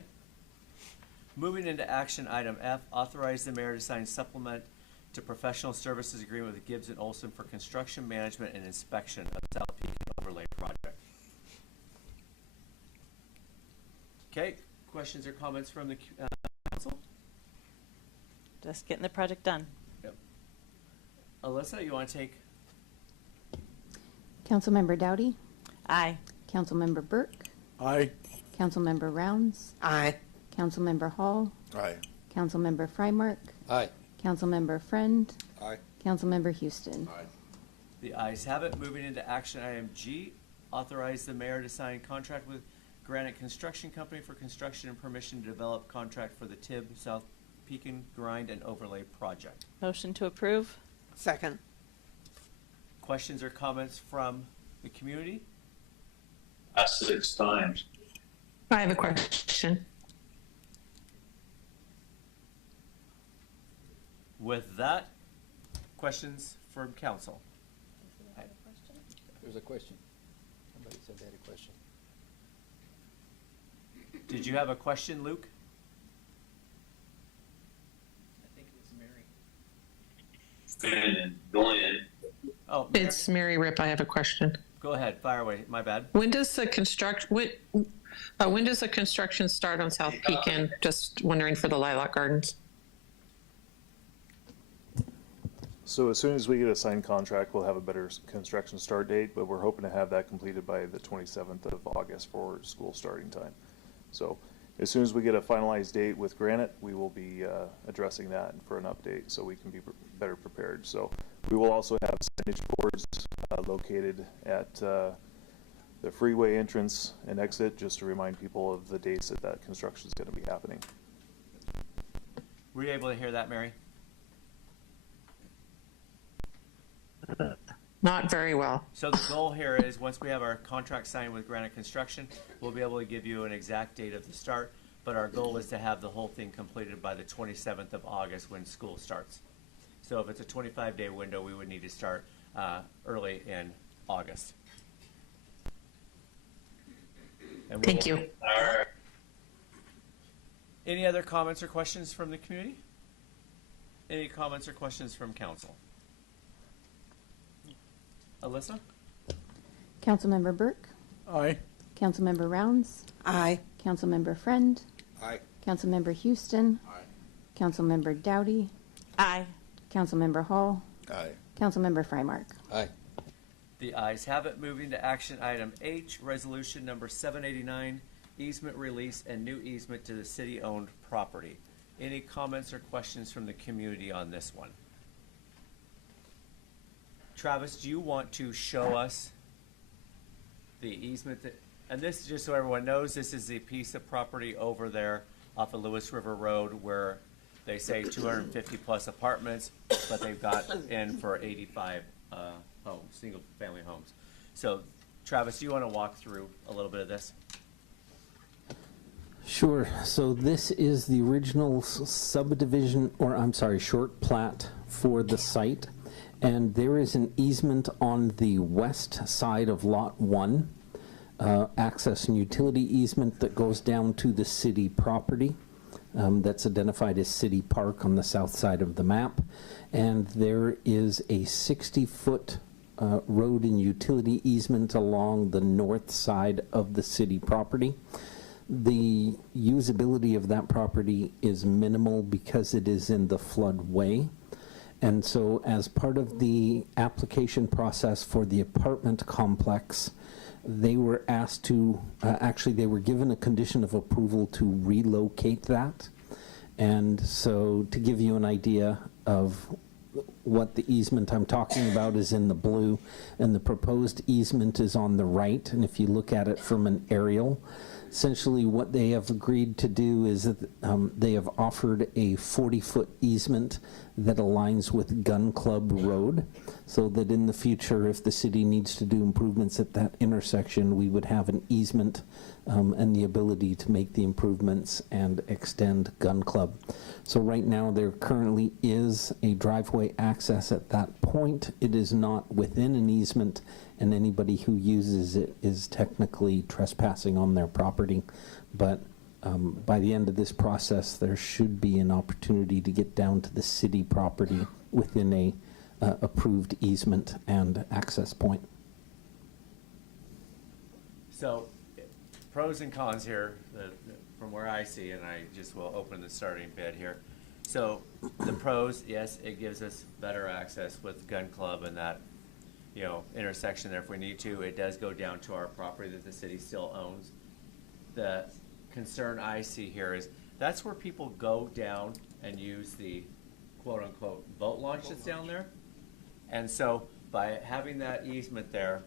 Moving into action item F, authorize the mayor to sign supplement to professional services agreement with Gibbs and Olson for construction management and inspection of South Peak Overlay Project. Okay, questions or comments from the council? Just getting the project done. Yep. Alyssa, you want to take? Councilmember Dowdy, Aye. Councilmember Burke, Aye. Councilmember Rounds, Aye. Councilmember Hall, Aye. Councilmember Freimark, Aye. Councilmember Friend, Aye. Councilmember Houston. The ayes have it. Moving into action item G, authorize the mayor to sign contract with Granite Construction Company for construction and permission to develop contract for the TIB South Pekin Grind and Overlay Project. Motion to approve? Second. Questions or comments from the community? 6 times. I have a question. With that, questions from council? There's a question. Somebody said they had a question. Did you have a question, Luke? I think it was Mary. And Glenn. Oh, Mary? It's Mary Rip. I have a question. Go ahead, fire away. My bad. When does the construction start on South Pekin? Just wondering for the Lilac Gardens. So as soon as we get a signed contract, we'll have a better construction start date, but we're hoping to have that completed by the 27th of August for school starting time. So as soon as we get a finalized date with Granite, we will be addressing that for an update so we can be better prepared. So we will also have signage boards located at the freeway entrance and exit, just to remind people of the dates that that construction is going to be happening. Were you able to hear that, Mary? Not very well. So the goal here is, once we have our contract signed with Granite Construction, we'll be able to give you an exact date of the start, but our goal is to have the whole thing completed by the 27th of August when school starts. So if it's a 25-day window, we would need to start early in August. And Thank you. Any other comments or questions from the community? Any comments or questions from council? Alyssa? Councilmember Burke, Aye. Councilmember Rounds, Aye. Councilmember Friend, Aye. Councilmember Houston, Councilmember Dowdy, Aye. Councilmember Hall, Aye. Councilmember Freimark. Aye. The ayes have it. Moving to action item H, resolution number 789, easement release and new easement to the city-owned property. Any comments or questions from the community on this one? Travis, do you want to show us the easement that, and this, just so everyone knows, this is the piece of property over there off of Lewis River Road where they say 250 plus apartments, but they've got in for 85 homes, single-family homes. So, Travis, do you want to walk through a little bit of this? Sure. So this is the original subdivision, or I'm sorry, short plat for the site. And there is an easement on the west side of Lot 1, access and utility easement that goes down to the city property. that's identified as City Park on the south side of the map. And there is a 60-foot road and utility easement along the north side of the city property. The usability of that property is minimal because it is in the floodway. And so as part of the application process for the apartment complex, they were asked to, actually they were given a condition of approval to relocate that. And so to give you an idea of what the easement I'm talking about is in the blue, and the proposed easement is on the right. And if you look at it from an aerial, essentially what they have agreed to do is that they have offered a 40-foot easement that aligns with Gun Club Road, so that in the future, if the city needs to do improvements at that intersection, we would have an easement and the ability to make the improvements and extend Gun Club. So right now, there currently is a driveway access at that point. It is not within an easement, and anybody who uses it is technically trespassing on their property. But by the end of this process, there should be an opportunity to get down to the city property within a approved easement and access point. So, pros and cons here, from where I see, and I just will open the starting bid here. So, the pros, yes, it gives us better access with Gun Club and that, intersection there if we need to. It does go down to our property that the city still owns. The concern I see here is that's where people go down and use the quote-unquote boat launch that's down there. And so by having that easement there,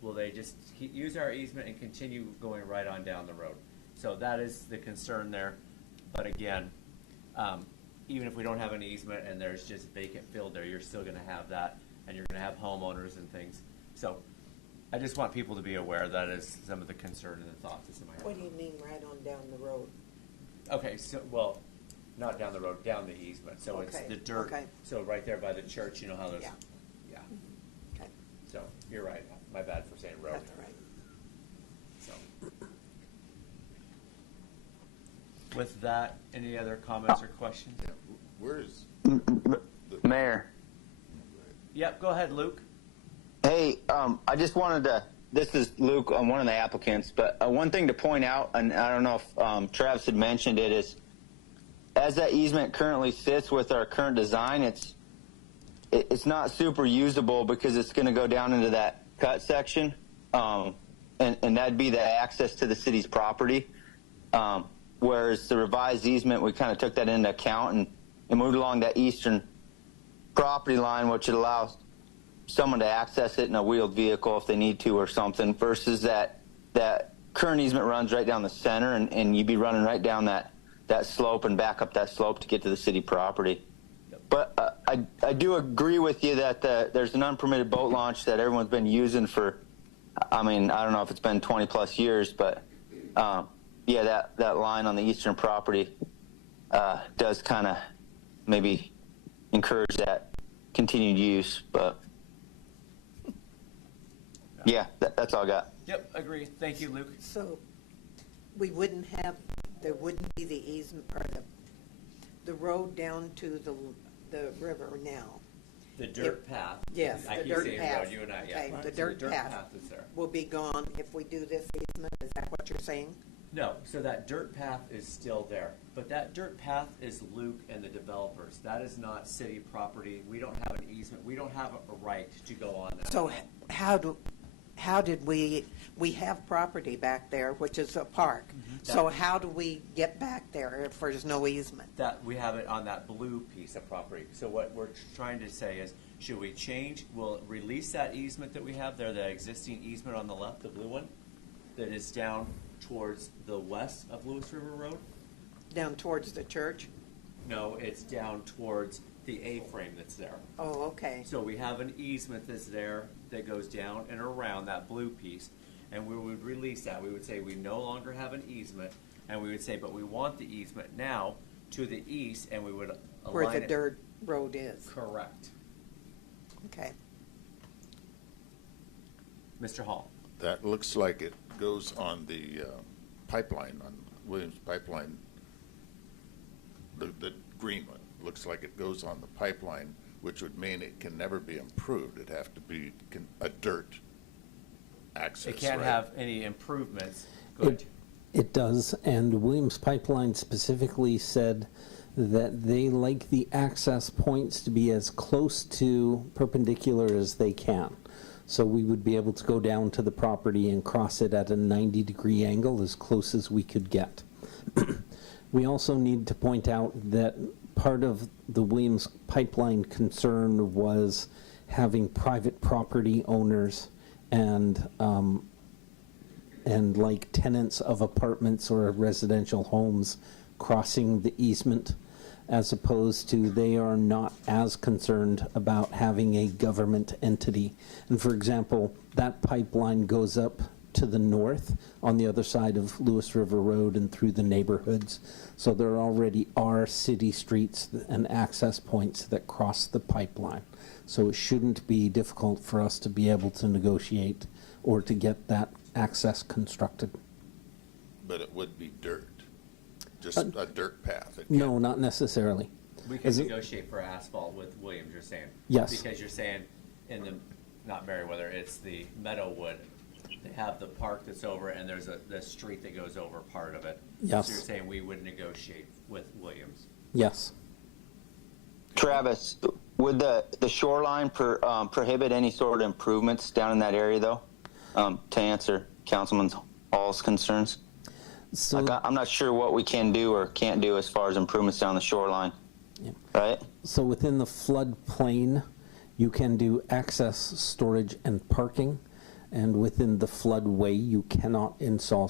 will they just use our easement and continue going right on down the road? So that is the concern there. But again, even if we don't have an easement and there's just vacant field there, you're still going to have that, and you're going to have homeowners and things. So I just want people to be aware that is some of the concern and the thoughts that's in my head. What do you mean right on down the road? Okay, so, well, not down the road, down the easement. So it's Okay, the dirt. okay. So right there by the church, you know how there's, yeah. Okay. So you're right. My bad for saying road. That's all right. So. With that, any other comments or questions? Where is? Mayor. Yep, go ahead, Luke. Hey, I just wanted to, this is Luke, I'm one of the applicants, but one thing to point out, and I don't know if Travis had mentioned it, is as that easement currently sits with our current design, it's not super usable because it's going to go down into that cut section, and that'd be the access to the city's property. Whereas the revised easement, we kind of took that into account and moved along that eastern property line, which would allow someone to access it in a wheeled vehicle if they need to or something, versus that current easement runs right down the center, and you'd be running right down that slope and back up that slope to get to the city property. But I do agree with you that there's an unpermitted boat launch that everyone's been using for, I mean, I don't know if it's been 20 plus years, but yeah, that line on the eastern property does kind of maybe encourage that continued use, but yeah, that's all I got. Yep, agree. Thank you, Luke. So there wouldn't be the easement or the road down to the river now. The dirt path. Yes, I the keep dirt saying path. road, you and I, yeah. Okay, Right. the So dirt path is there. will be gone if we do this easement. Is that what you're saying? No, so that dirt path is still there, but that dirt path is Luke and the developers. That is not city property. We don't have an easement. We don't have a right to go on that. So how did we have property back there, which is a park. So how do we get back there if there's no easement? That we have it on that blue piece of property. So what we're trying to say is, should we change? We'll release that easement that we have there, the existing easement on the left, the blue one, that is down towards the west of Lewis River Road. Down towards the church? No, it's down towards the A-frame that's there. Oh, okay. So we have an easement that's there that goes down and around that blue piece, and we would release that. We would say we no longer have an easement, and we would say, but we want the easement now to the east, and we would align Where the it. dirt road is. Correct. Okay. Mr. Hall. That looks like it goes on the pipeline, on Williams Pipeline the green one, looks like it goes on the pipeline, which would mean it can never be improved. It'd have to be a dirt access, It can't right? have any improvements. Go ahead. It does, and Williams Pipeline specifically said that they like the access points to be as close to perpendicular as they can. So we would be able to go down to the property and cross it at a 90-degree angle as close as we could get. We also need to point out that part of the Williams Pipeline concern was having private property owners and like tenants of apartments or residential homes crossing the easement, as opposed to they are not as concerned about having a government entity. And for example, that pipeline goes up to the north on the other side of Lewis River Road and through the neighborhoods. So there already are city streets and access points that cross the pipeline. So it shouldn't be difficult for us to be able to negotiate or to get that access constructed. But it would be dirt, just a dirt path. No, not necessarily. We can negotiate for asphalt with Williams, you're saying? Yes. Because you're saying in the, not Merriweather, it's the Meadowwood, they have the park that's over and there's the street that goes over part of it. Yes. So you're saying we would negotiate with Williams? Yes. Travis, would the shoreline prohibit any sort of improvements down in that area, though, to answer Councilman Hall's concerns? So, I'm not sure what we can do or can't do as far as improvements down the shoreline, right? So within the floodplain, you can do access, storage, and parking. And within the floodway, you cannot install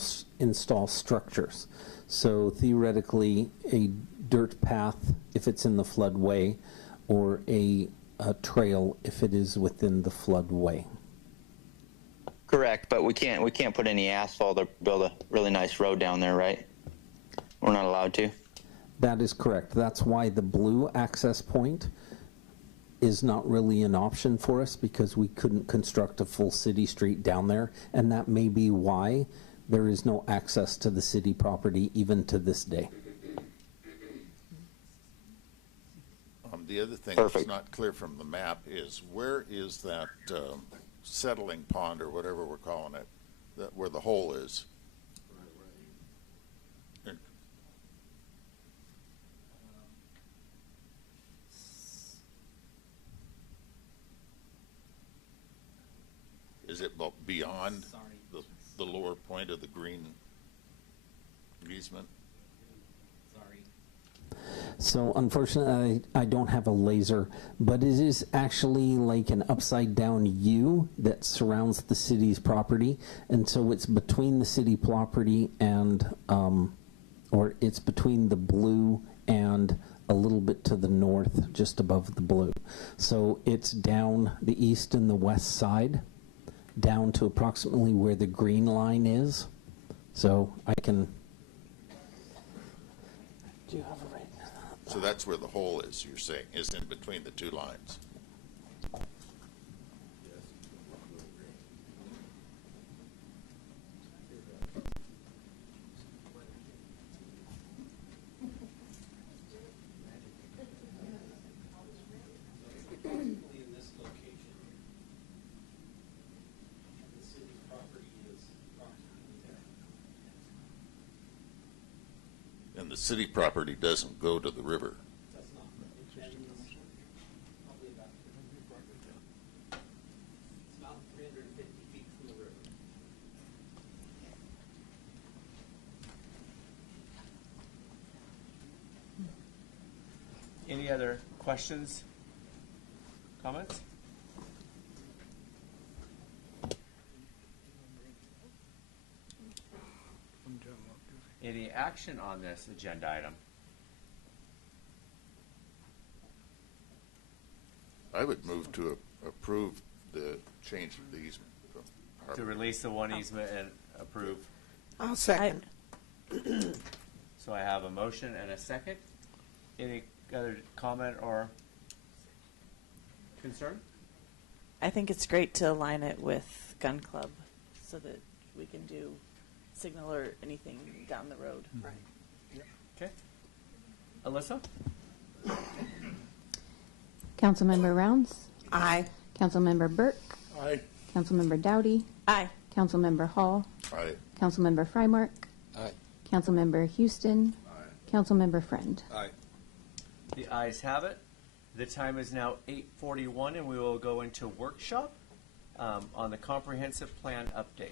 structures. So theoretically, a dirt path, if it's in the floodway, or a trail, if it is within the floodway. Correct, but we can't put any asphalt or build a really nice road down there, right? We're not allowed to. That is correct. That's why the blue access point is not really an option for us, because we couldn't construct a full city street down there, and that may be why there is no access to the city property even to this day. The other thing Perfect. that's not clear from the map is where is that settling pond or whatever we're calling it, where the hole is? Is it beyond the lower point of the green easement? So unfortunately, I don't have a laser, but it is actually like an upside down U that surrounds the city's property. And so it's between the city property and, or it's between the blue and a little bit to the north, just above the blue. So it's down the east and the west side, down to approximately where the green line is. So I can, do you have a right? So that's where the hole is, you're saying, is in between the two lines. And the city property doesn't go to the river. Any other questions, comments? Any action on this agenda item? I would move to approve the change of the easement. To release the one easement and approve? I'll second. So I have a motion and a second. Any other comment or concern? I think it's great to align it with Gun Club so that we can do signal or anything down the road. Okay. Alyssa? Councilmember Rounds. Aye. Councilmember Burke. Aye. Councilmember Dowdy. Aye. Councilmember Hall. Aye. Councilmember Freimark. Aye. Councilmember Houston. Councilmember Friend. Aye. The ayes have it. The time is now 8:41, and we will go into workshop on the comprehensive plan update.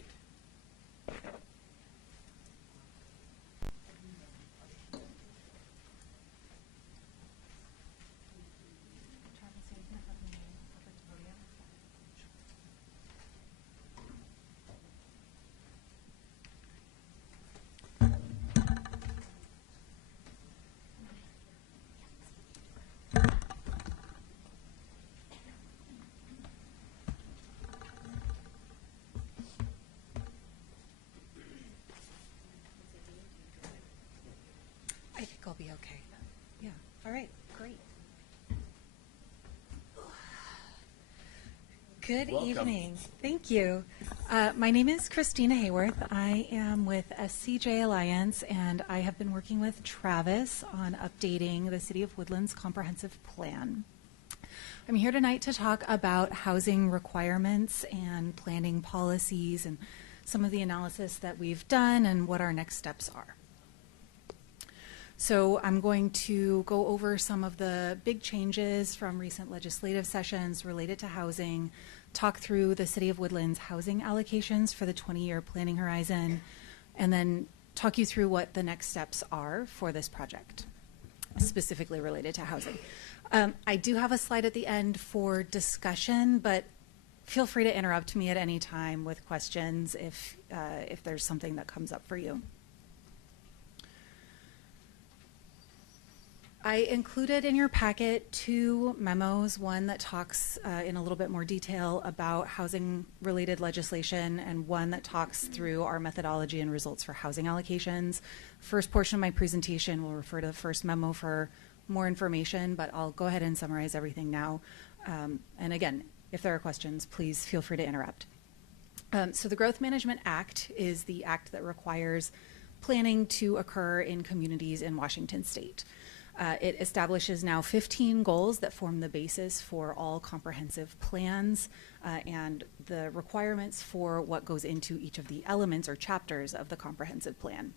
I think I'll be okay. Yeah. All right. Great. Good Welcome. evening. Thank you. My name is Christina Hayworth. I am with SCJ Alliance, and I have been working with Travis on updating the City of Woodlands Comprehensive Plan. I'm here tonight to talk about housing requirements and planning policies and some of the analysis that we've done and what our next steps are. So I'm going to go over some of the big changes from recent legislative sessions related to housing, talk through the City of Woodlands housing allocations for the 20-year planning horizon, and then talk you through what the next steps are for this project, specifically related to housing. I do have a slide at the end for discussion, but feel free to interrupt me at any time with questions if there's something that comes up for you. I included in your packet two memos, one that talks in a little bit more detail about housing-related legislation and one that talks through our methodology and results for housing allocations. First portion of my presentation will refer to the first memo for more information, but I'll go ahead and summarize everything now. And again, if there are questions, please feel free to interrupt. So the Growth Management Act is the act that requires planning to occur in communities in Washington state. It establishes now 15 goals that form the basis for all comprehensive plans and the requirements for what goes into each of the elements or chapters of the comprehensive plan.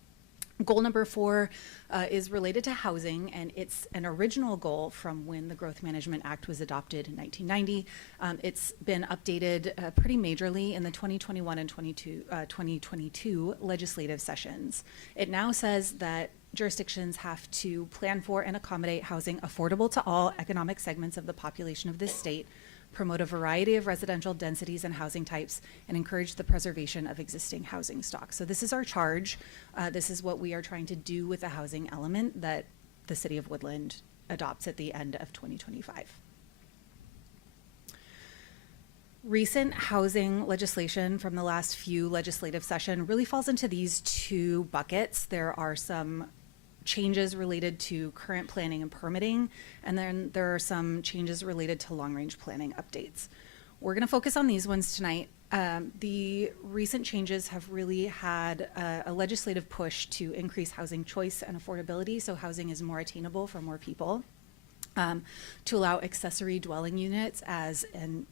Goal number 4 is related to housing, and it's an original goal from when the Growth Management Act was adopted in 1990. It's been updated pretty majorly in the 2021 and 2022 legislative sessions. It now says that jurisdictions have to plan for and accommodate housing affordable to all economic segments of the population of this state, promote a variety of residential densities and housing types, and encourage the preservation of existing housing stock. So this is our charge. This is what we are trying to do with the housing element that the City of Woodland adopts at the end of 2025. Recent housing legislation from the last few legislative sessions really falls into these two buckets. There are some changes related to current planning and permitting, and then there are some changes related to long-range planning updates. We're going to focus on these ones tonight. The recent changes have really had a legislative push to increase housing choice and affordability, so housing is more attainable for more people, to allow accessory dwelling units as an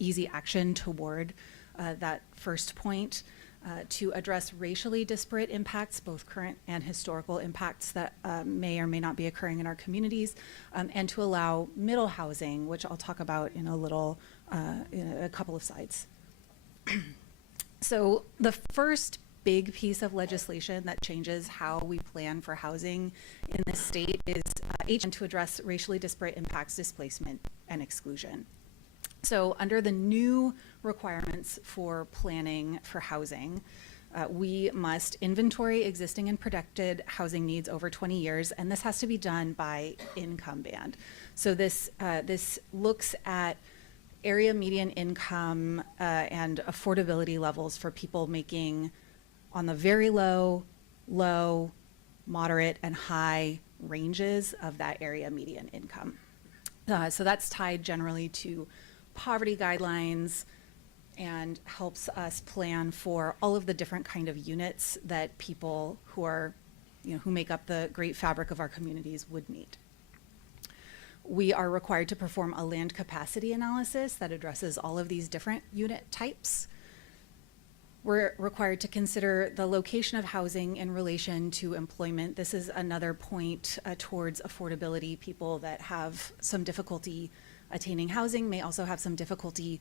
easy action toward that first point, to address racially disparate impacts, both current and historical impacts that may or may not be occurring in our communities, and to allow middle housing, which I'll talk about in in a couple of slides. So the first big piece of legislation that changes how we plan for housing in this state is H1 to address racially disparate impacts, displacement, and exclusion. So under the new requirements for planning for housing, we must inventory existing and projected housing needs over 20 years, and this has to be done by income band. So this looks at area median income and affordability levels for people making on the very low, moderate, and high ranges of that area median income. So that's tied generally to poverty guidelines and helps us plan for all of the different kind of units that people who are who make up the great fabric of our communities would meet. We are required to perform a land capacity analysis that addresses all of these different unit types. We're required to consider the location of housing in relation to employment. This is another point towards affordability. People that have some difficulty attaining housing may also have some difficulty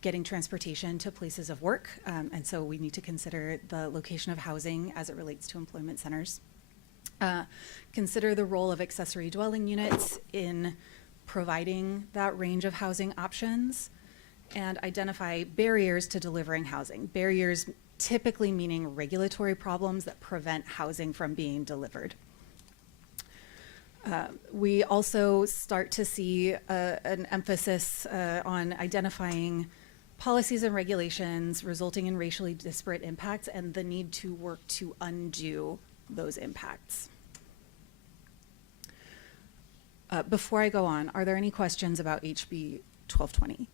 getting transportation to places of work. And so we need to consider the location of housing as it relates to employment centers. Consider the role of accessory dwelling units in providing that range of housing options, and identify barriers to delivering housing. Barriers typically meaning regulatory problems that prevent housing from being delivered. We also start to see an emphasis on identifying policies and regulations resulting in racially disparate impacts and the need to work to undo those impacts. Before I go on, are there any questions about HB 1220?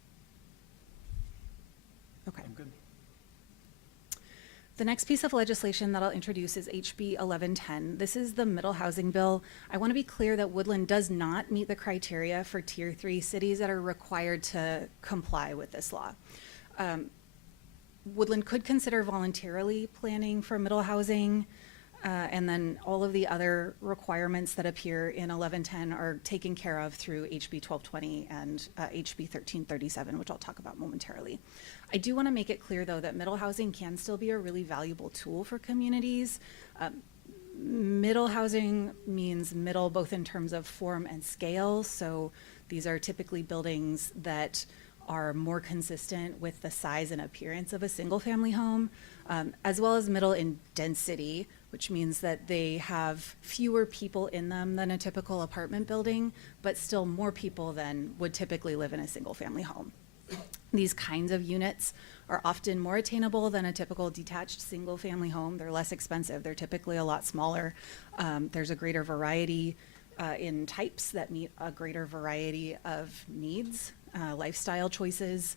Okay. I'm good. The next piece of legislation that I'll introduce is HB 1110. This is the middle housing bill. I want to be clear that Woodland does not meet the criteria for Tier 3 cities that are required to comply with this law. Woodland could consider voluntarily planning for middle housing, and then all of the other requirements that appear in 1110 are taken care of through HB 1220 and HB 1337, which I'll talk about momentarily. I do want to make it clear, though, that middle housing can still be a really valuable tool for communities. Middle housing means middle both in terms of form and scale. So these are typically buildings that are more consistent with the size and appearance of a single family home, as well as middle in density, which means that they have fewer people in them than a typical apartment building, but still more people than would typically live in a single family home. These kinds of units are often more attainable than a typical detached single family home. They're less expensive. They're typically a lot smaller. There's a greater variety in types that meet a greater variety of needs, lifestyle choices,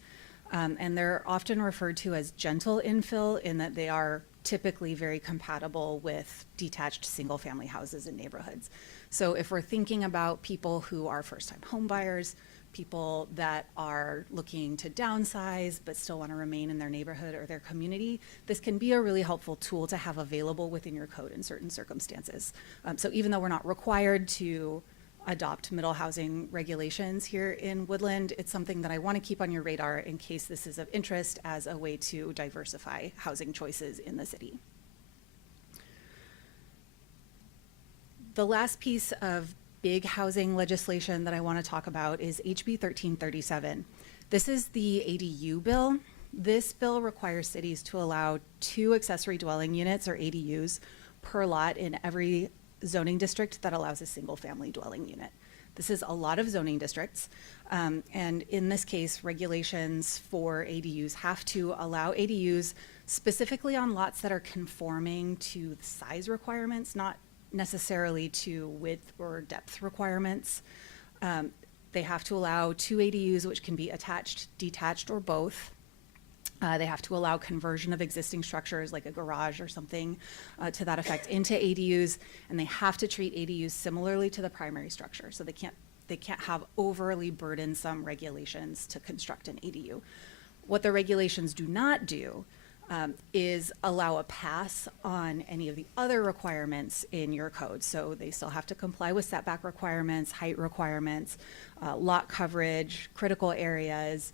and they're often referred to as gentle infill in that they are typically very compatible with detached single family houses in neighborhoods. So if we're thinking about people who are first-time home buyers, people that are looking to downsize but still want to remain in their neighborhood or their community, this can be a really helpful tool to have available within your code in certain circumstances. So even though we're not required to adopt middle housing regulations here in Woodland, it's something that I want to keep on your radar in case this is of interest as a way to diversify housing choices in the city. The last piece of big housing legislation that I want to talk about is HB 1337. This is the ADU bill. This bill requires cities to allow 2 accessory dwelling units, or ADUs, per lot in every zoning district that allows a single family dwelling unit. This is a lot of zoning districts, and in this case, regulations for ADUs have to allow ADUs specifically on lots that are conforming to the size requirements, not necessarily to width or depth requirements. They have to allow 2 ADUs, which can be attached, detached, or both. They have to allow conversion of existing structures like a garage or something to that effect into ADUs, and they have to treat ADUs similarly to the primary structure. So they can't have overly burdensome regulations to construct an ADU. What the regulations do not do is allow a pass on any of the other requirements in your code. So they still have to comply with setback requirements, height requirements, lot coverage, critical areas,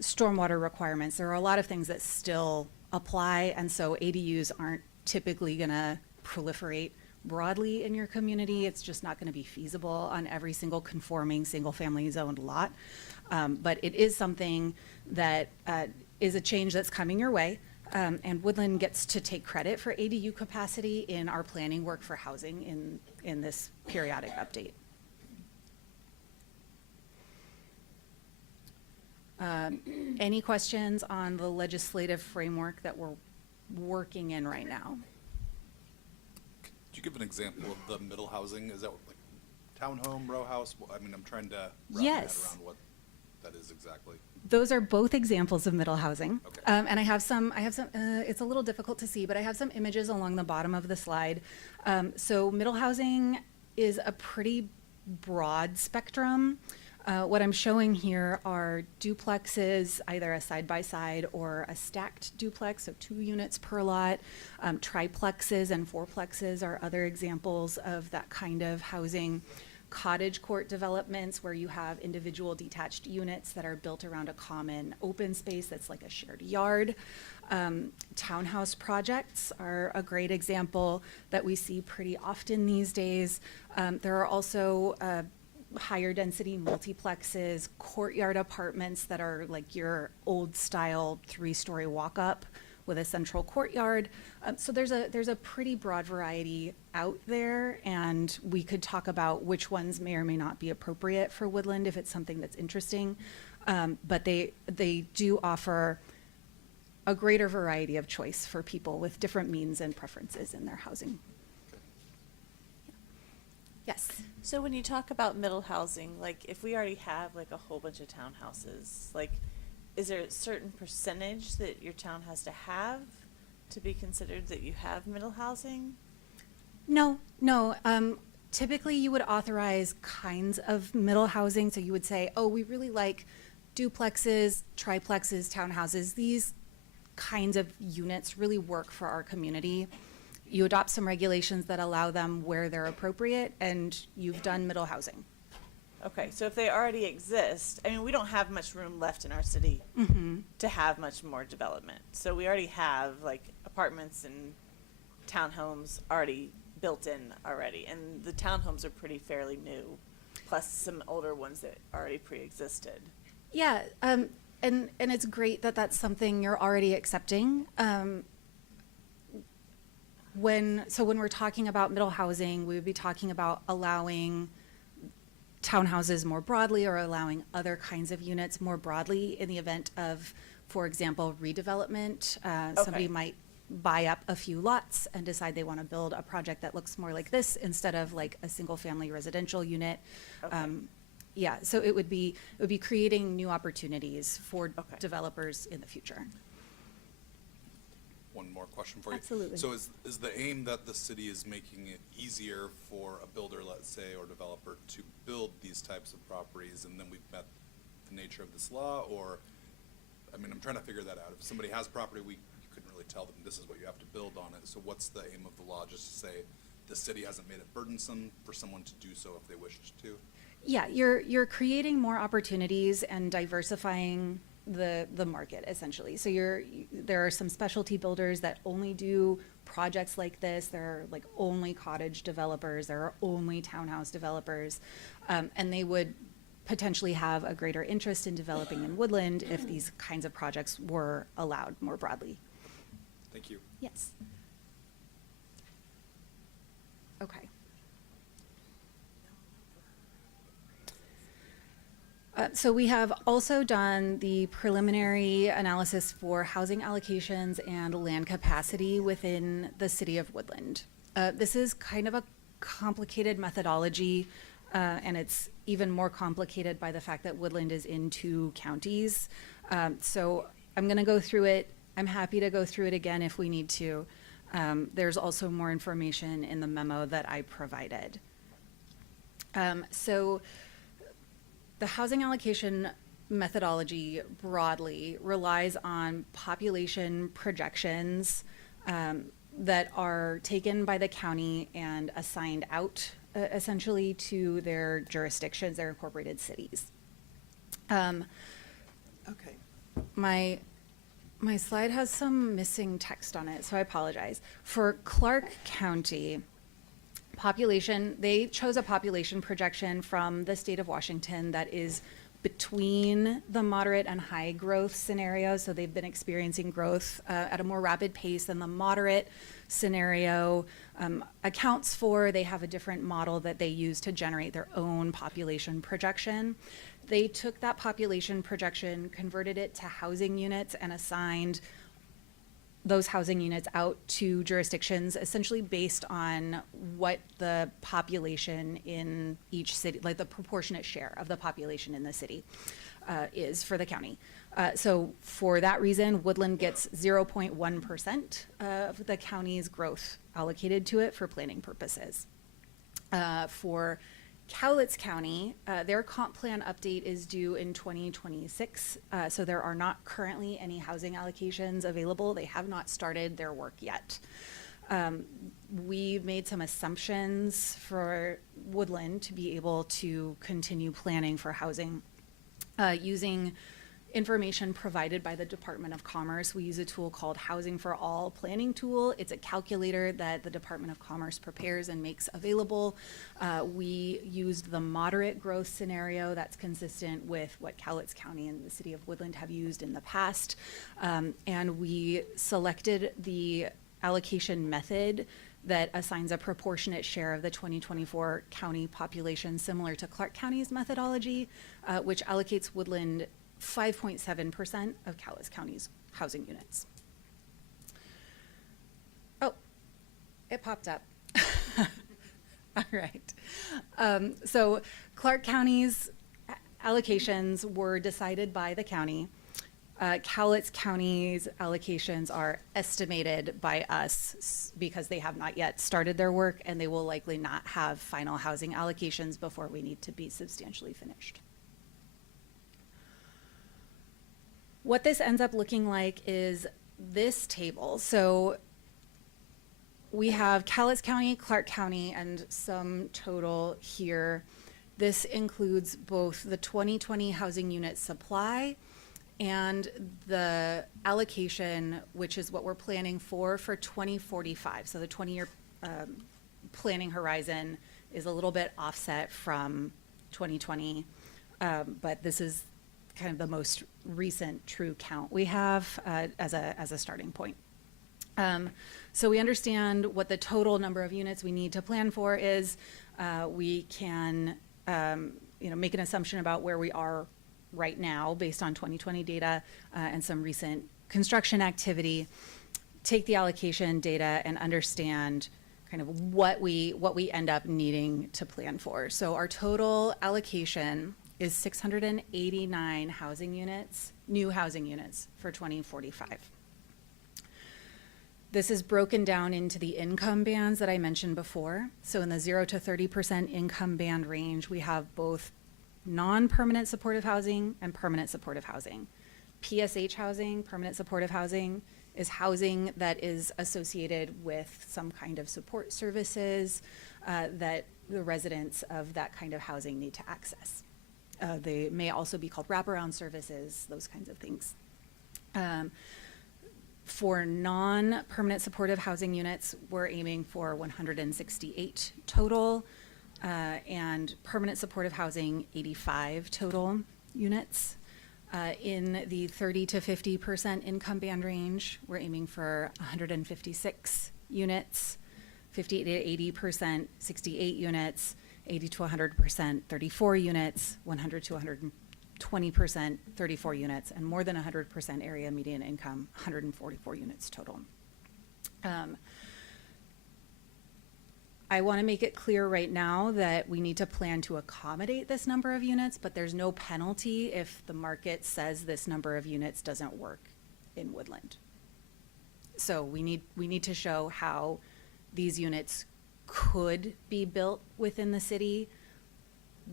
stormwater requirements. There are a lot of things that still apply, and so ADUs aren't typically going to proliferate broadly in your community. It's just not going to be feasible on every single conforming single-family zoned lot. But it is something that is a change that's coming your way, and Woodland gets to take credit for ADU capacity in our planning work for housing in this periodic update. Any questions on the legislative framework that we're working in right now? Could you give an example of the middle housing? Is that like townhome, row house? I mean, I'm trying to wrap my head Yes. around what. that is exactly? Those are both examples of middle housing. Okay. And I have some, it's a little difficult to see, but I have some images along the bottom of the slide. So middle housing is a pretty broad spectrum. What I'm showing here are duplexes, either a side-by-side or a stacked duplex, so 2 units per lot. Triplexes and fourplexes are other examples of that kind of housing. Cottage court developments where you have individual detached units that are built around a common open space that's like a shared yard. Townhouse projects are a great example that we see pretty often these days. There are also higher density multiplexes, courtyard apartments that are like your old style 3-story walk up with a central courtyard. So there's a pretty broad variety out there, and we could talk about which ones may or may not be appropriate for Woodland if it's something that's interesting. But they do offer a greater variety of choice for people with different means and preferences in their housing. Yes. So when you talk about middle housing, like if we already have like a whole bunch of townhouses, like is there a certain percentage that your town has to have to be considered that you have middle housing? No. Typically you would authorize kinds of middle housing. So you would say, oh, we really like duplexes, triplexes, townhouses. These kinds of units really work for our community. You adopt some regulations that allow them where they're appropriate, and you've done middle housing. Okay, so if they already exist, I mean, we don't have much room left in our city to have much more development. So we already have like apartments and townhomes already built in already, and the townhomes are pretty fairly new, plus some older ones that already pre-existed. Yeah, and it's great that that's something you're already accepting. When we're talking about middle housing, we would be talking about allowing townhouses more broadly or allowing other kinds of units more broadly in the event of, for example, redevelopment. Somebody might buy up a few lots and decide they want to build a project that looks more like this instead of like a single family residential unit. Yeah, so it would be creating new opportunities for developers in the future. One more question for you. Absolutely. So is the aim that the city is making it easier for a builder, let's say, or developer to build these types of properties, and then we've met the nature of this law? Or, I mean, I'm trying to figure that out. If somebody has property, we couldn't really tell them this is what you have to build on it. So what's the aim of the law? Just to say the city hasn't made it burdensome for someone to do so if they wished to? Yeah, you're creating more opportunities and diversifying the market essentially. So there are some specialty builders that only do projects like this. There are like only cottage developers. There are only townhouse developers, and they would potentially have a greater interest in developing in Woodland if these kinds of projects were allowed more broadly. Thank you. Yes. Okay. So we have also done the preliminary analysis for housing allocations and land capacity within the city of Woodland. This is kind of a complicated methodology, and it's even more complicated by the fact that Woodland is in 2 counties. So I'm going to go through it. I'm happy to go through it again if we need to. There's also more information in the memo that I provided. So the housing allocation methodology broadly relies on population projections that are taken by the county and assigned out essentially to their jurisdictions, their incorporated cities. Okay. My slide has some missing text on it, so I apologize. For Clark County, they chose a population projection from the state of Washington that is between the moderate and high growth scenarios. So they've been experiencing growth at a more rapid pace than the moderate scenario accounts for. They have a different model that they use to generate their own population projection. They took that population projection, converted it to housing units, and assigned those housing units out to jurisdictions essentially based on what the population in each city, like the proportionate share of the population in the city. is for the county. So for that reason, Woodland gets 0.1% of the county's growth allocated to it for planning purposes. For Cowlitz County, their comp plan update is due in 2026, so there are not currently any housing allocations available. They have not started their work yet. We made some assumptions for Woodland to be able to continue planning for housing using information provided by the Department of Commerce. We use a tool called Housing for All Planning Tool. It's a calculator that the Department of Commerce prepares and makes available. We used the moderate growth scenario that's consistent with what Cowlitz County and the City of Woodland have used in the past. And we selected the allocation method that assigns a proportionate share of the 2024 county population, similar to Clark County's methodology, which allocates Woodland 5.7% of Cowlitz County's housing units. Oh, it popped up. All right. So Clark County's allocations were decided by the county. Cowlitz County's allocations are estimated by us because they have not yet started their work, and they will likely not have final housing allocations before we need to be substantially finished. What this ends up looking like is this table. So we have Cowlitz County, Clark County, and some total here. This includes both the 2020 housing unit supply and the allocation, which is what we're planning for 2045. So the 20-year planning horizon is a little bit offset from 2020, but this is kind of the most recent true count we have as a starting point. So we understand what the total number of units we need to plan for is. We can make an assumption about where we are right now based on 2020 data and some recent construction activity, take the allocation data and understand kind of what we end up needing to plan for. So our total allocation is 689 housing units, new housing units for 2045. This is broken down into the income bands that I mentioned before. So in the 0 to 30% income band range, we have both non-permanent supportive housing and permanent supportive housing. PSH housing, permanent supportive housing, is housing that is associated with some kind of support services that the residents of that kind of housing need to access. They may also be called wraparound services, those kinds of things. For non-permanent supportive housing units, we're aiming for 168 total, and permanent supportive housing, 85 total units. In the 30 to 50% income band range, we're aiming for 156 units, 50 to 80%, 68 units, 80 to 100%, 34 units, 100 to 120%, 34 units, and more than 100% area median income, 144 units total. I want to make it clear right now that we need to plan to accommodate this number of units, but there's no penalty if the market says this number of units doesn't work in Woodland. So we need to show how these units could be built within the city.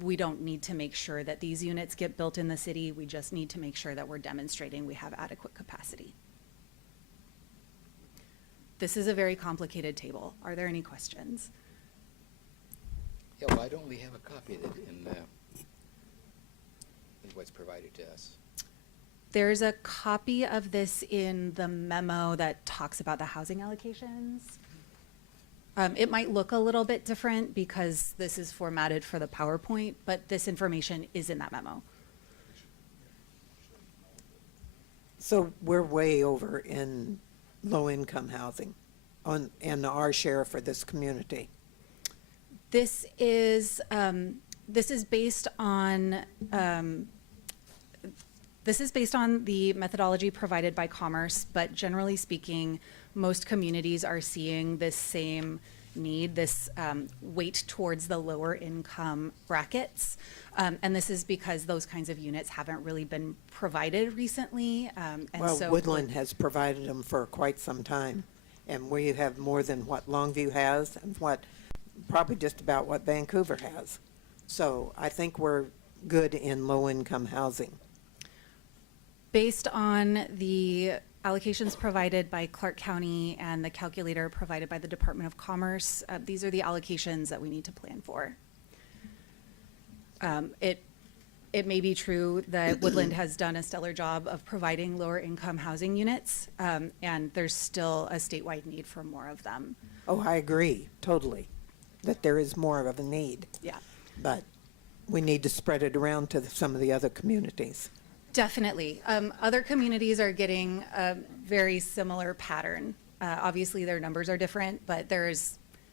We don't need to make sure that these units get built in the city. We just need to make sure that we're demonstrating we have adequate capacity. This is a very complicated table. Are there any questions? Yeah, why don't we have a copy of it in what's provided to us? There's a copy of this in the memo that talks about the housing allocations. It might look a little bit different because this is formatted for the PowerPoint, but this information is in that memo. So we're way over in low-income housing and our share for this community. This is based on the methodology provided by Commerce, but generally speaking, most communities are seeing this same need, this weight towards the lower income brackets. And this is because those kinds of units haven't really been provided recently. And Well, so Woodland has provided them for quite some time. And we have more than what Longview has and probably just about what Vancouver has. So I think we're good in low-income housing. Based on the allocations provided by Clark County and the calculator provided by the Department of Commerce, these are the allocations that we need to plan for. It may be true that Woodland has done a stellar job of providing lower income housing units, and there's still a statewide need for more of them. Oh, I agree, totally, that there is more of a need. Yeah. But we need to spread it around to some of the other communities. Definitely. Other communities are getting a very similar pattern. Obviously, their numbers are different, but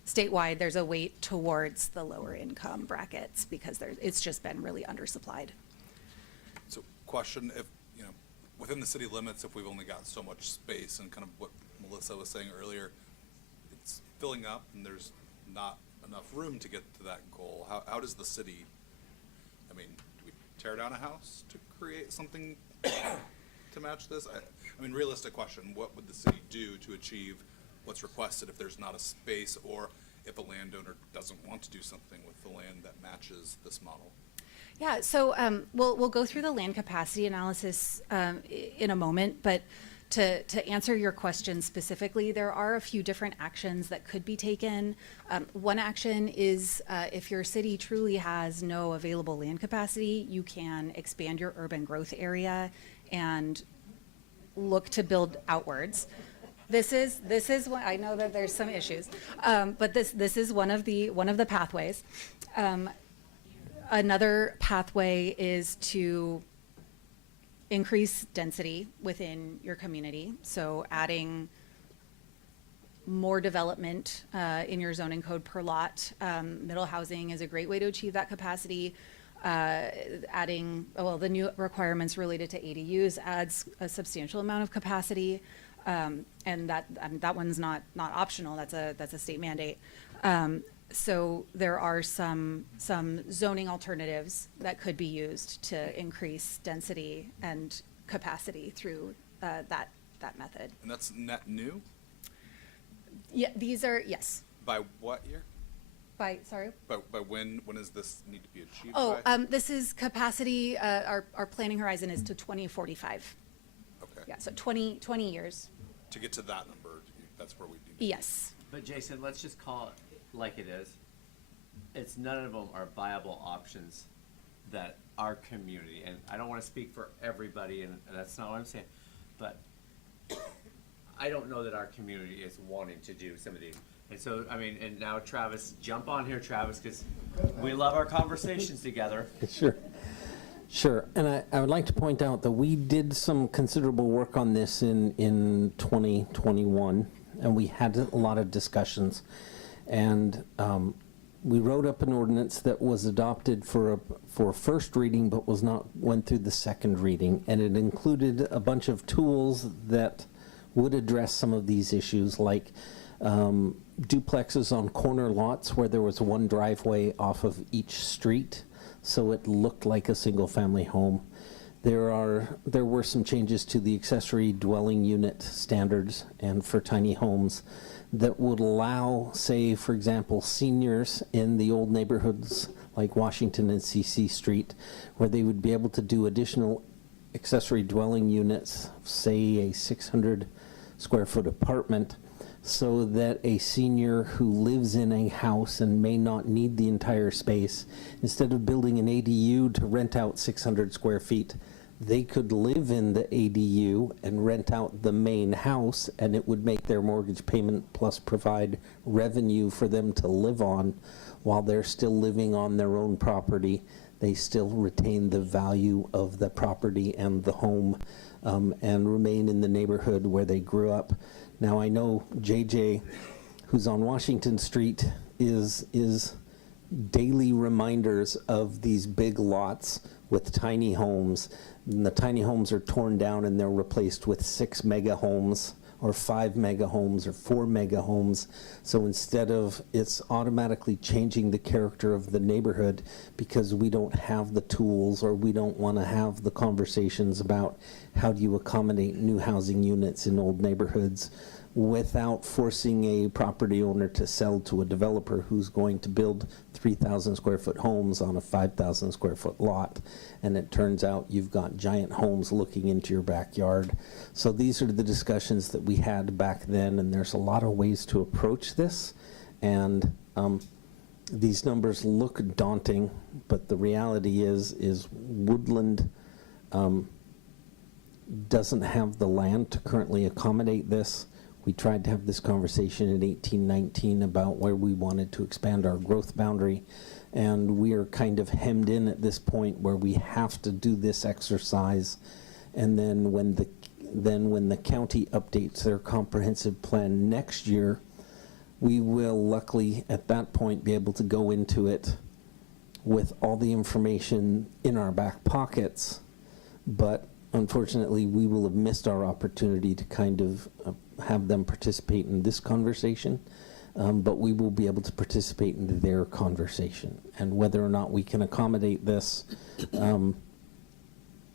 statewide, there's a weight towards the lower income brackets because it's just been really undersupplied. So question, if, within the city limits, if we've only got so much space and kind of what Melissa was saying earlier, it's filling up and there's not enough room to get to that goal. How does the city, do we tear down a house to create something to match this? I mean, realistic question, what would the city do to achieve what's requested if there's not a space, or if a landowner doesn't want to do something with the land that matches this model? Yeah, so we'll go through the land capacity analysis in a moment, but to answer your question specifically, there are a few different actions that could be taken. One action is if your city truly has no available land capacity, you can expand your urban growth area and look to build outwards. This is what I know that there's some issues, but this is one of the pathways. Another pathway is to increase density within your community. So adding more development in your zoning code per lot. Middle housing is a great way to achieve that capacity. Adding, the new requirements related to ADUs adds a substantial amount of capacity. And that one's not optional. That's a state mandate. So there are some zoning alternatives that could be used to increase density and capacity through that method. And that's net new? Yeah, these are, yes. By what year? By when does this need to be achieved by? This is capacity, our planning horizon is to 2045. Okay. Yeah, so 20 years. To get to that number, that's where we need. Yes. But Jason, let's just call it like it is. It's none of them are viable options that our community, and I don't want to speak for everybody, and that's not what I'm saying, but I don't know that our community is wanting to do some of these. And so, and now Travis, jump on here, Travis, because we love our conversations together. Sure, and I would like to point out that we did some considerable work on this in 2021, and we had a lot of discussions. And we wrote up an ordinance that was adopted for first reading, but went through the second reading, and it included a bunch of tools that would address some of these issues, like duplexes on corner lots where there was one driveway off of each street, so it looked like a single-family home. There were some changes to the accessory dwelling unit standards and for tiny homes that would allow, say, for example, seniors in the old neighborhoods like Washington and CC Street, where they would be able to do additional accessory dwelling units, say a 600 square foot apartment, so that a senior who lives in a house and may not need the entire space, instead of building an ADU to rent out 600 square feet, they could live in the ADU and rent out the main house, and it would make their mortgage payment plus provide revenue for them to live on while they're still living on their own property. They still retain the value of the property and the home and remain in the neighborhood where they grew up. Now, I know JJ, who's on Washington Street, is daily reminders of these big lots with tiny homes. And the tiny homes are torn down and they're replaced with 6 mega homes or 5 mega homes or 4 mega homes. So instead of it's automatically changing the character of the neighborhood because we don't have the tools or we don't want to have the conversations about how do you accommodate new housing units in old neighborhoods without forcing a property owner to sell to a developer who's going to build 3,000 square foot homes on a 5,000 square foot lot. And it turns out you've got giant homes looking into your backyard. So these are the discussions that we had back then, and there's a lot of ways to approach this. And these numbers look daunting, but the reality is Woodland doesn't have the land to currently accommodate this. We tried to have this conversation in 1819 about where we wanted to expand our growth boundary, and we are kind of hemmed in at this point where we have to do this exercise. And then when the county updates their comprehensive plan next year, we will luckily at that point be able to go into it with all the information in our back pockets. But unfortunately, we will have missed our opportunity to kind of have them participate in this conversation, but we will be able to participate in their conversation. And whether or not we can accommodate this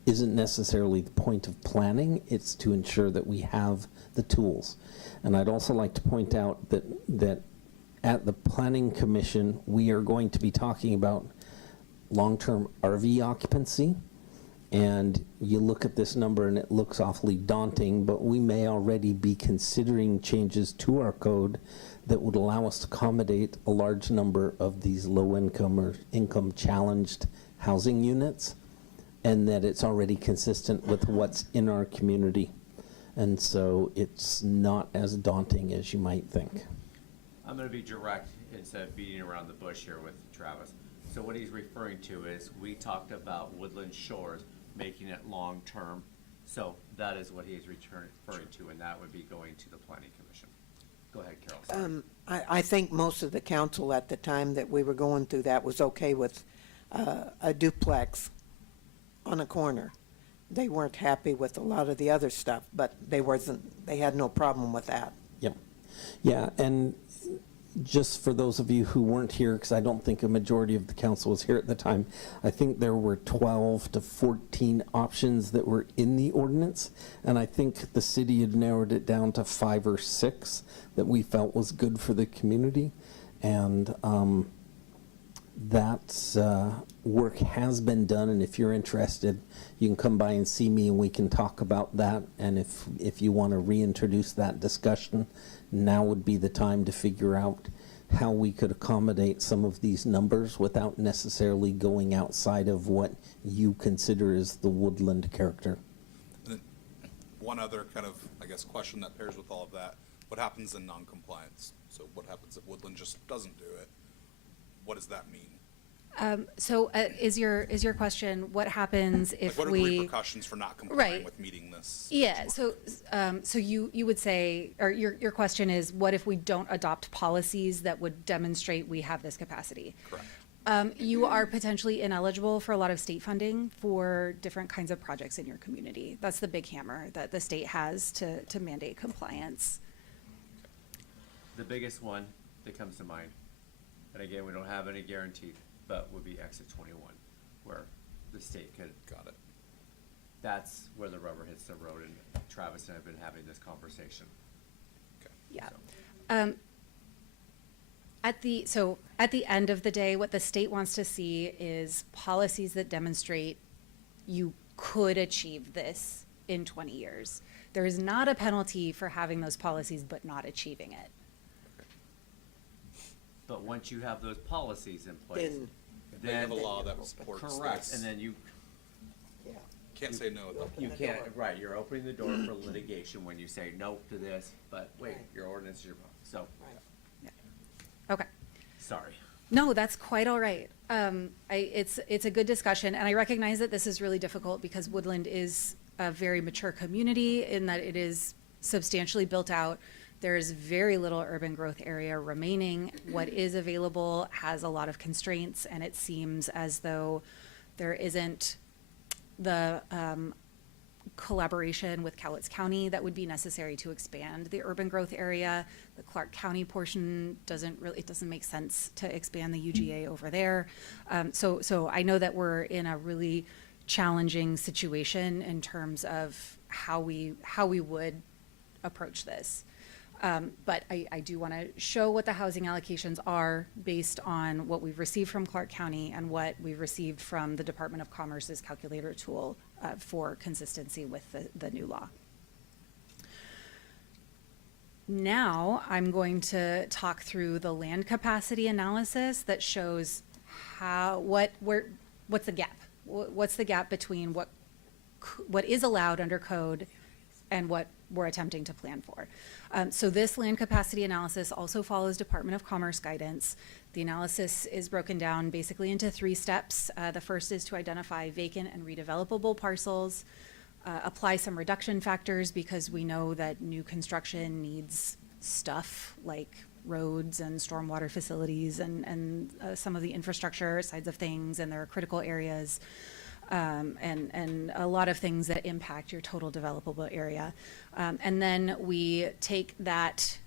isn't necessarily the point of planning. It's to ensure that we have the tools. And I'd also like to point out that at the Planning Commission, we are going to be talking about long-term RV occupancy. And you look at this number and it looks awfully daunting, but we may already be considering changes to our code that would allow us to accommodate a large number of these low-income or income-challenged housing units, and that it's already consistent with what's in our community. And so it's not as daunting as you might think. I'm going to be direct instead of beating around the bush here with Travis. So what he's referring to is we talked about Woodland Shores making it long-term. So that is what he is referring to, and that would be going to the Planning Commission. Go ahead, Carol. I think most of the council at the time that we were going through that was okay with a duplex on a corner. They weren't happy with a lot of the other stuff, but they had no problem with that. Yep. Yeah, and just for those of you who weren't here, because I don't think a majority of the council was here at the time, I think there were 12 to 14 options that were in the ordinance, and I think the city had narrowed it down to 5 or 6 that we felt was good for the community. And that work has been done, and if you're interested, you can come by and see me and we can talk about that. And if you want to reintroduce that discussion, now would be the time to figure out how we could accommodate some of these numbers without necessarily going outside of what you consider is the Woodland character. And then one other kind of, I guess, question that pairs with all of that: what happens in non-compliance? So what happens if Woodland just doesn't do it? What does that mean? Is your question what happens if what are the repercussions for not complying with meeting this? Yeah. So you would say, or your question is, what if we don't adopt policies that would demonstrate we have this capacity? Correct. You are potentially ineligible for a lot of state funding for different kinds of projects in your community. That's the big hammer that the state has to mandate compliance. The biggest one that comes to mind, and again, we don't have any guarantee, but would be exit 21, where the state could. Got it. That's where the rubber hits the road, and Travis and I have been having this conversation. Okay. Yeah. At the end of the day, what the state wants to see is policies that demonstrate you could achieve this in 20 years. There is not a penalty for having those policies but not achieving it. But once you have those policies in place, then you have a law that supports correct, this. and then you can't say no at that point. You can't, right, you're opening the door for litigation when you say no to this, but wait, your ordinance is your, so. Okay. Sorry. No, that's quite all right. It's a good discussion, and I recognize that this is really difficult because Woodland is a very mature community in that it is substantially built out. There is very little urban growth area remaining. What is available has a lot of constraints, and it seems as though there isn't the collaboration with Cowlitz County that would be necessary to expand the urban growth area. The Clark County portion it doesn't make sense to expand the UGA over there. So I know that we're in a really challenging situation in terms of how we would approach this. But I do want to show what the housing allocations are based on what we've received from Clark County and what we've received from the Department of Commerce's calculator tool for consistency with the new law. Now I'm going to talk through the land capacity analysis that shows what's the gap? What's the gap between what is allowed under code and what we're attempting to plan for. So this land capacity analysis also follows Department of Commerce guidance. The analysis is broken down basically into 3 steps. The first is to identify vacant and redevelopable parcels, apply some reduction factors because we know that new construction needs stuff like roads and stormwater facilities and some of the infrastructure sides of things, and there are critical areas. And a lot of things that impact your total developable area. And then we take that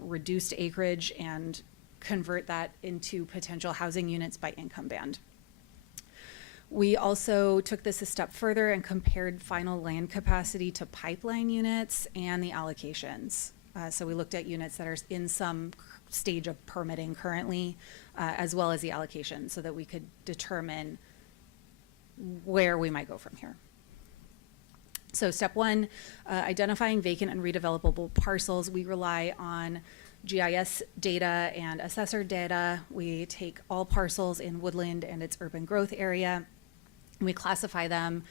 reduced acreage and convert that into potential housing units by income band. We also took this a step further and compared final land capacity to pipeline units and the allocations. So we looked at units that are in some stage of permitting currently, as well as the allocation, so that we could determine where we might go from here. So step 1, identifying vacant and redevelopable parcels. We rely on GIS data and assessor data. We take all parcels in woodland and its urban growth area, and we classify them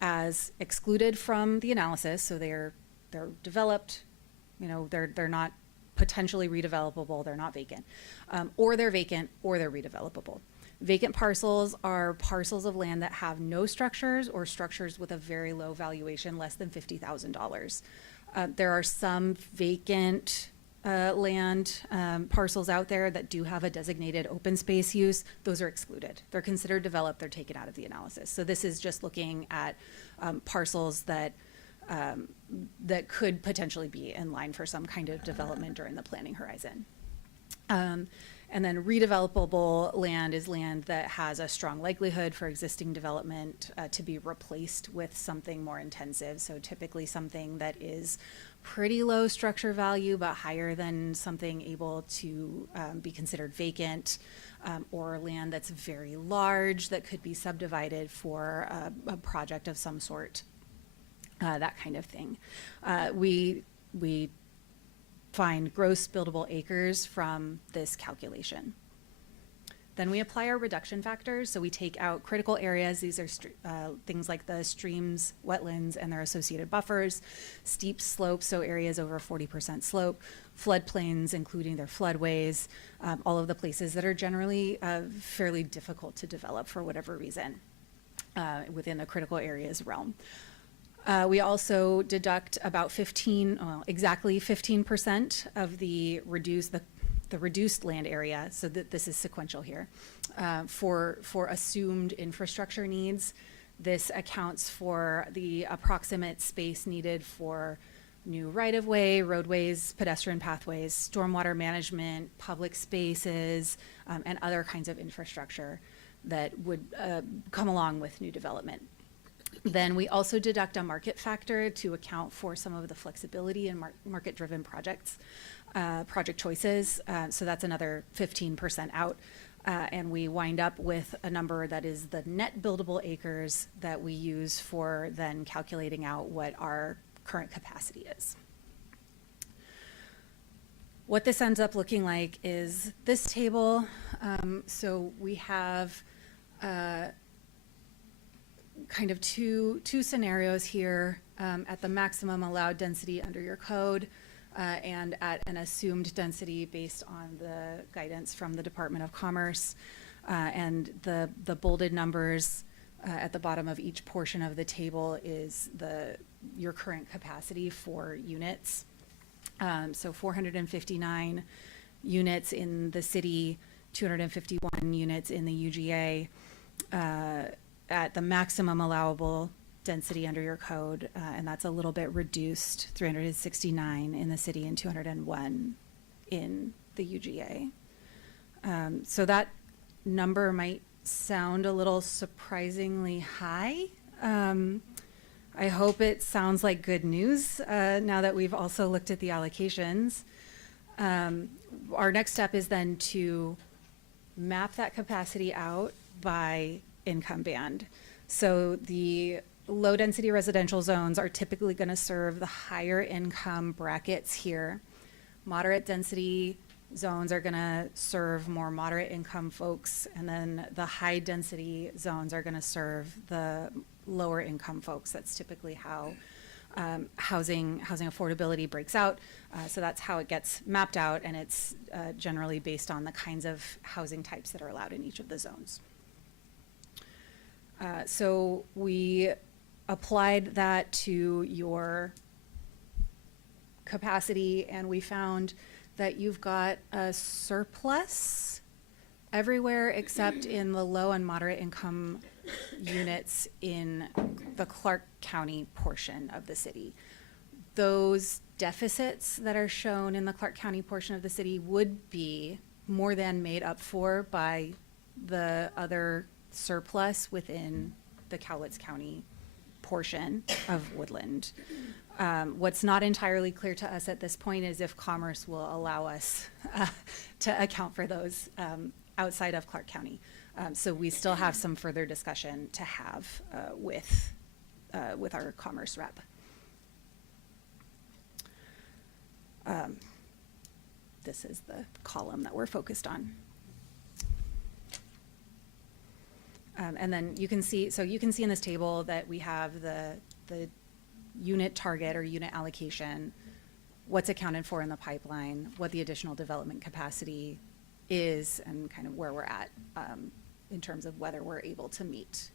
as excluded from the analysis. So they're developed, they're not potentially redevelopable, they're not vacant, or they're vacant or they're redevelopable. Vacant parcels are parcels of land that have no structures or structures with a very low valuation, less than $50,000. There are some vacant land parcels out there that do have a designated open space use. Those are excluded. They're considered developed, they're taken out of the analysis. So this is just looking at parcels that could potentially be in line for some kind of development during the planning horizon. And then redevelopable land is land that has a strong likelihood for existing development to be replaced with something more intensive. So typically something that is pretty low structure value but higher than something able to be considered vacant, or land that's very large that could be subdivided for a project of some sort, that kind of thing. We find gross buildable acres from this calculation. Then we apply our reduction factors. So we take out critical areas. These are things like the streams, wetlands, and their associated buffers, steep slopes, so areas over 40% slope, floodplains, including their floodways, all of the places that are generally fairly difficult to develop for whatever reason within the critical areas realm. We also deduct about exactly 15% of the reduced land area, so that this is sequential here, for assumed infrastructure needs. This accounts for the approximate space needed for new right-of-way, roadways, pedestrian pathways, stormwater management, public spaces, and other kinds of infrastructure that would come along with new development. Then we also deduct a market factor to account for some of the flexibility in market-driven project choices. So that's another 15% out. And we wind up with a number that is the net buildable acres that we use for then calculating out what our current capacity is. What this ends up looking like is this table. So we have kind of two scenarios here, at the maximum allowed density under your code, and at an assumed density based on the guidance from the Department of Commerce. And the bolded numbers at the bottom of each portion of the table is your current capacity for units. So 459 units in the city, 251 units in the UGA. At the maximum allowable density under your code, and that's a little bit reduced, 369 in the city and 201 in the UGA. So that number might sound a little surprisingly high. I hope it sounds like good news now that we've also looked at the allocations. Our next step is then to map that capacity out by income band. So the low density residential zones are typically going to serve the higher income brackets here. Moderate density zones are going to serve more moderate income folks, and then the high density zones are going to serve the lower income folks. That's typically how housing affordability breaks out. So that's how it gets mapped out, and it's generally based on the kinds of housing types that are allowed in each of the zones. So we applied that to your capacity, and we found that you've got a surplus everywhere except in the low and moderate income units in the Clark County portion of the city. Those deficits that are shown in the Clark County portion of the city would be more than made up for by the other surplus within the Cowlitz County portion of Woodland. What's not entirely clear to us at this point is if Commerce will allow us to account for those outside of Clark County. So we still have some further discussion to have with our Commerce rep. This is the column that we're focused on. And then you can see, so you can see in this table that we have the unit target or unit allocation, what's accounted for in the pipeline, what the additional development capacity is, and kind of where we're at in terms of whether we're able to meet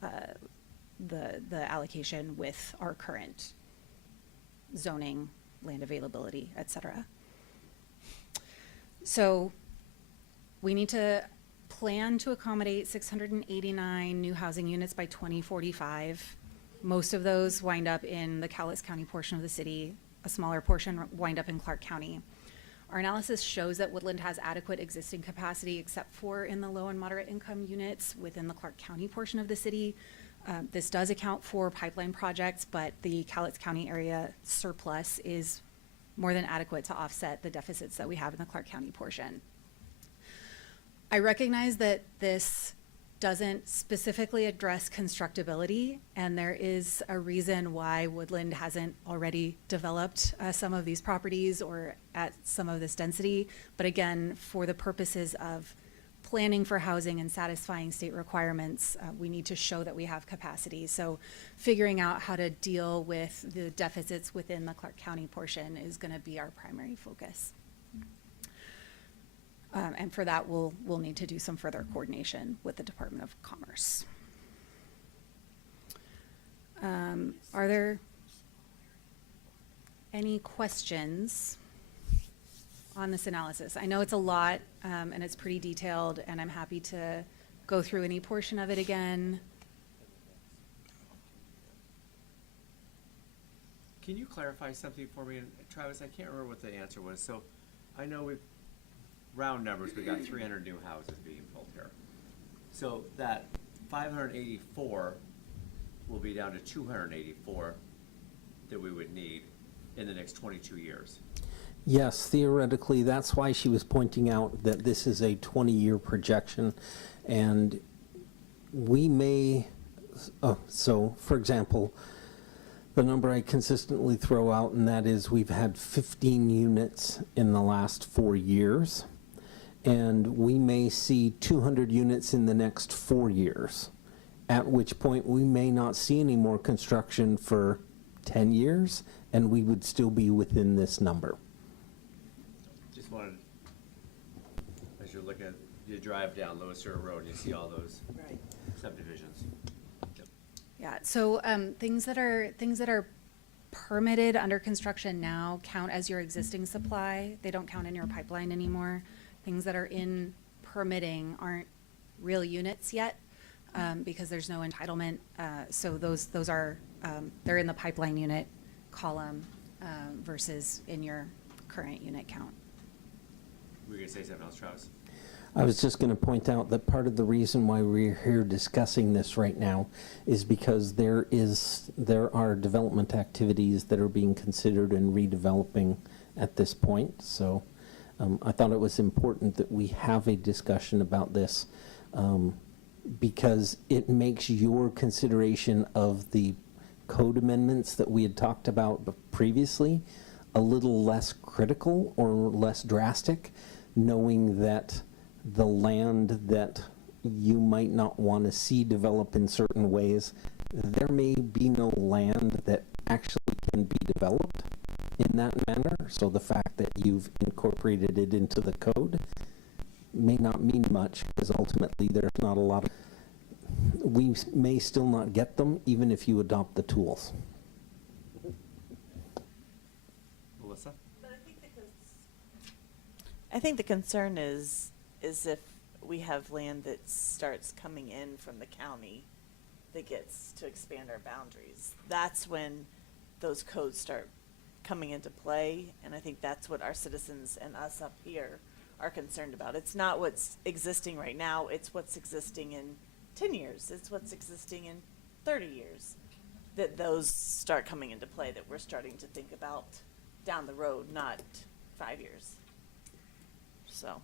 the allocation with our current zoning, land availability, et cetera. So we need to plan to accommodate 689 new housing units by 2045. Most of those wind up in the Cowlitz County portion of the city. A smaller portion wind up in Clark County. Our analysis shows that Woodland has adequate existing capacity except for in the low and moderate income units within the Clark County portion of the city. This does account for pipeline projects, but the Cowlitz County area surplus is more than adequate to offset the deficits that we have in the Clark County portion. I recognize that this doesn't specifically address constructability, and there is a reason why Woodland hasn't already developed some of these properties or at some of this density. But again, for the purposes of planning for housing and satisfying state requirements, we need to show that we have capacity. So figuring out how to deal with the deficits within the Clark County portion is going to be our primary focus. And for that, we'll need to do some further coordination with the Department of Commerce. Are there any questions on this analysis? I know it's a lot, and it's pretty detailed, and I'm happy to go through any portion of it again. Can you clarify something for me? And Travis, I can't remember what the answer was. So I know we've round numbers, we got 300 new houses being built here. So that 584 will be down to 284 that we would need in the next 22 years. Yes, theoretically, that's why she was pointing out that this is a 20-year projection, and we may, so for example, the number I consistently throw out, and that is we've had 15 units in the last 4 years. And we may see 200 units in the next 4 years, at which point we may not see any more construction for 10 years, and we would still be within this number. Just wanted, as you're looking at, you drive down Lewis River Road and you see all those subdivisions. Yep. Yeah, so things that are permitted under construction now count as your existing supply. They don't count in your pipeline anymore. Things that are in permitting aren't real units yet. because there's no entitlement. So those are, they're in the pipeline unit column versus in your current unit count. Were you gonna say something else, Travis? I was just going to point out that part of the reason why we're here discussing this right now is because there are development activities that are being considered and redeveloping at this point. So I thought it was important that we have a discussion about this because it makes your consideration of the code amendments that we had talked about previously a little less critical or less drastic, knowing that the land that you might not want to see develop in certain ways, there may be no land that actually can be developed in that manner. So the fact that you've incorporated it into the code may not mean much, because ultimately there's not a lot of, we may still not get them even if you adopt the tools. Melissa? I think the concern is if we have land that starts coming in from the county that gets to expand our boundaries. That's when those codes start coming into play, and I think that's what our citizens and us up here are concerned about. It's not what's existing right now, it's what's existing in 10 years, it's what's existing in 30 years, that those start coming into play, that we're starting to think about down the road, not 5 years. So.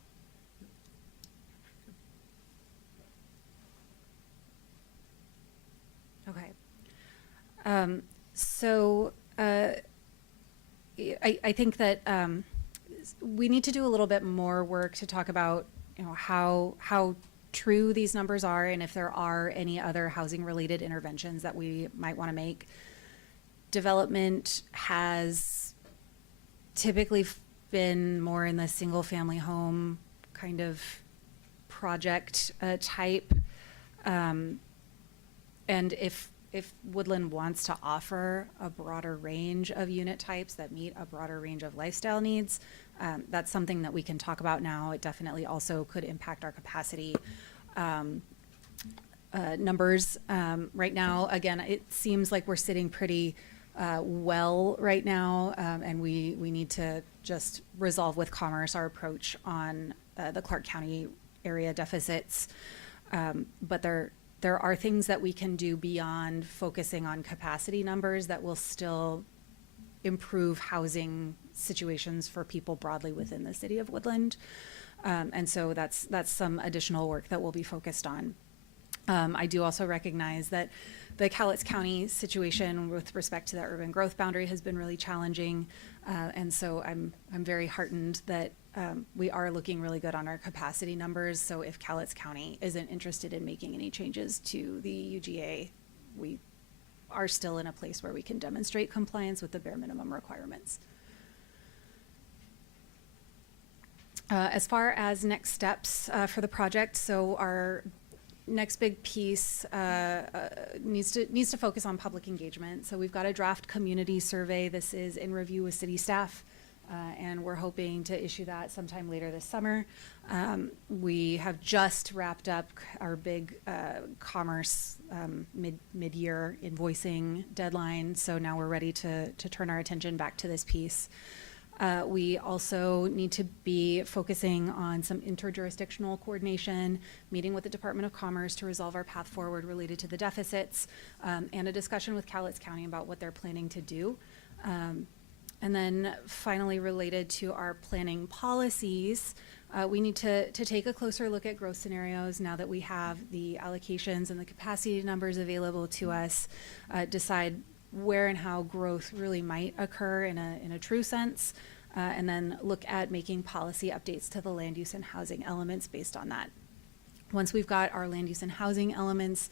Okay. I think that we need to do a little bit more work to talk about, how true these numbers are, and if there are any other housing related interventions that we might want to make. Development has typically been more in the single family home kind of project type. And if Woodland wants to offer a broader range of unit types that meet a broader range of lifestyle needs, that's something that we can talk about now. It definitely also could impact our capacity numbers. Right now, again, it seems like we're sitting pretty well right now, and we need to just resolve with Commerce our approach on the Clark County area deficits. But there are things that we can do beyond focusing on capacity numbers that will still improve housing situations for people broadly within the city of Woodland. And so that's some additional work that we'll be focused on. I do also recognize that the Cowlitz County situation with respect to that urban growth boundary has been really challenging. And so I'm very heartened that we are looking really good on our capacity numbers. So if Cowlitz County isn't interested in making any changes to the UGA, we are still in a place where we can demonstrate compliance with the bare minimum requirements. As far as next steps for the project, so our next big piece needs to focus on public engagement. So we've got a draft community survey. This is in review with city staff, and we're hoping to issue that sometime later this summer. We have just wrapped up our big commerce mid-year invoicing deadline, so now we're ready to turn our attention back to this piece. We also need to be focusing on some interjurisdictional coordination, meeting with the Department of Commerce to resolve our path forward related to the deficits, and a discussion with Cowlitz County about what they're planning to do. And then finally, related to our planning policies, we need to take a closer look at growth scenarios now that we have the allocations and the capacity numbers available to us, decide where and how growth really might occur in a true sense, and then look at making policy updates to the land use and housing elements based on that. Once we've got our land use and housing elements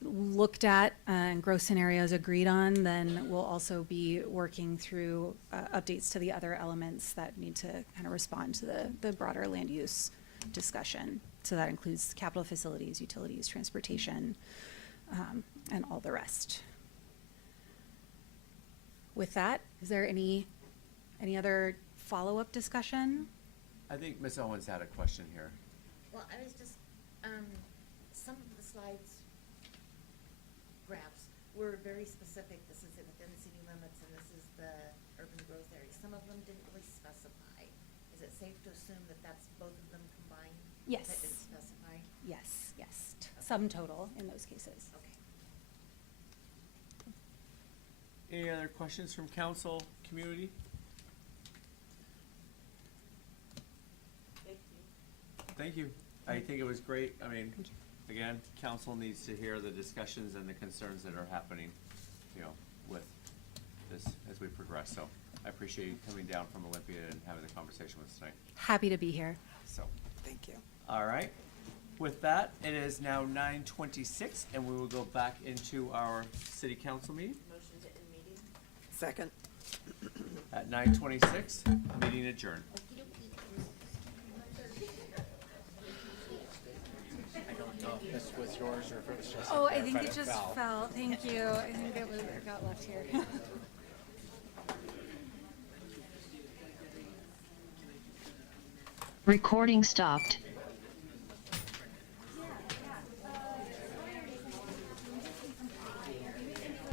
looked at and growth scenarios agreed on, then we'll also be working through updates to the other elements that need to kind of respond to the broader land use discussion. So that includes capital facilities, utilities, transportation, and all the rest. With that, is there any other follow-up discussion? I think Ms. Owens had a question here. Well, I was just some of the slides graphs were very specific. This is within city limits and this is the urban growth area. Some of them didn't really specify. Is it safe to assume that that's both of them combined? Yes. That didn't specify? Yes, yes. Sum total in those cases. Okay. Any other questions from council, community? Thank you. I think it was great. I mean, again, council needs to hear the discussions and the concerns that are happening, you know, with this as we progress. So I appreciate you coming down from Olympia and having the conversation with us tonight. Happy to be here. So, Thank you. all right. With that, it is now 9:26 and we will go back into our city council meeting Motion to end meeting? Second. at 9:26, meeting adjourned. I don't know if this was yours or if it was just. Oh, I think it just fell. Thank you. I think it got left here. Recording stopped.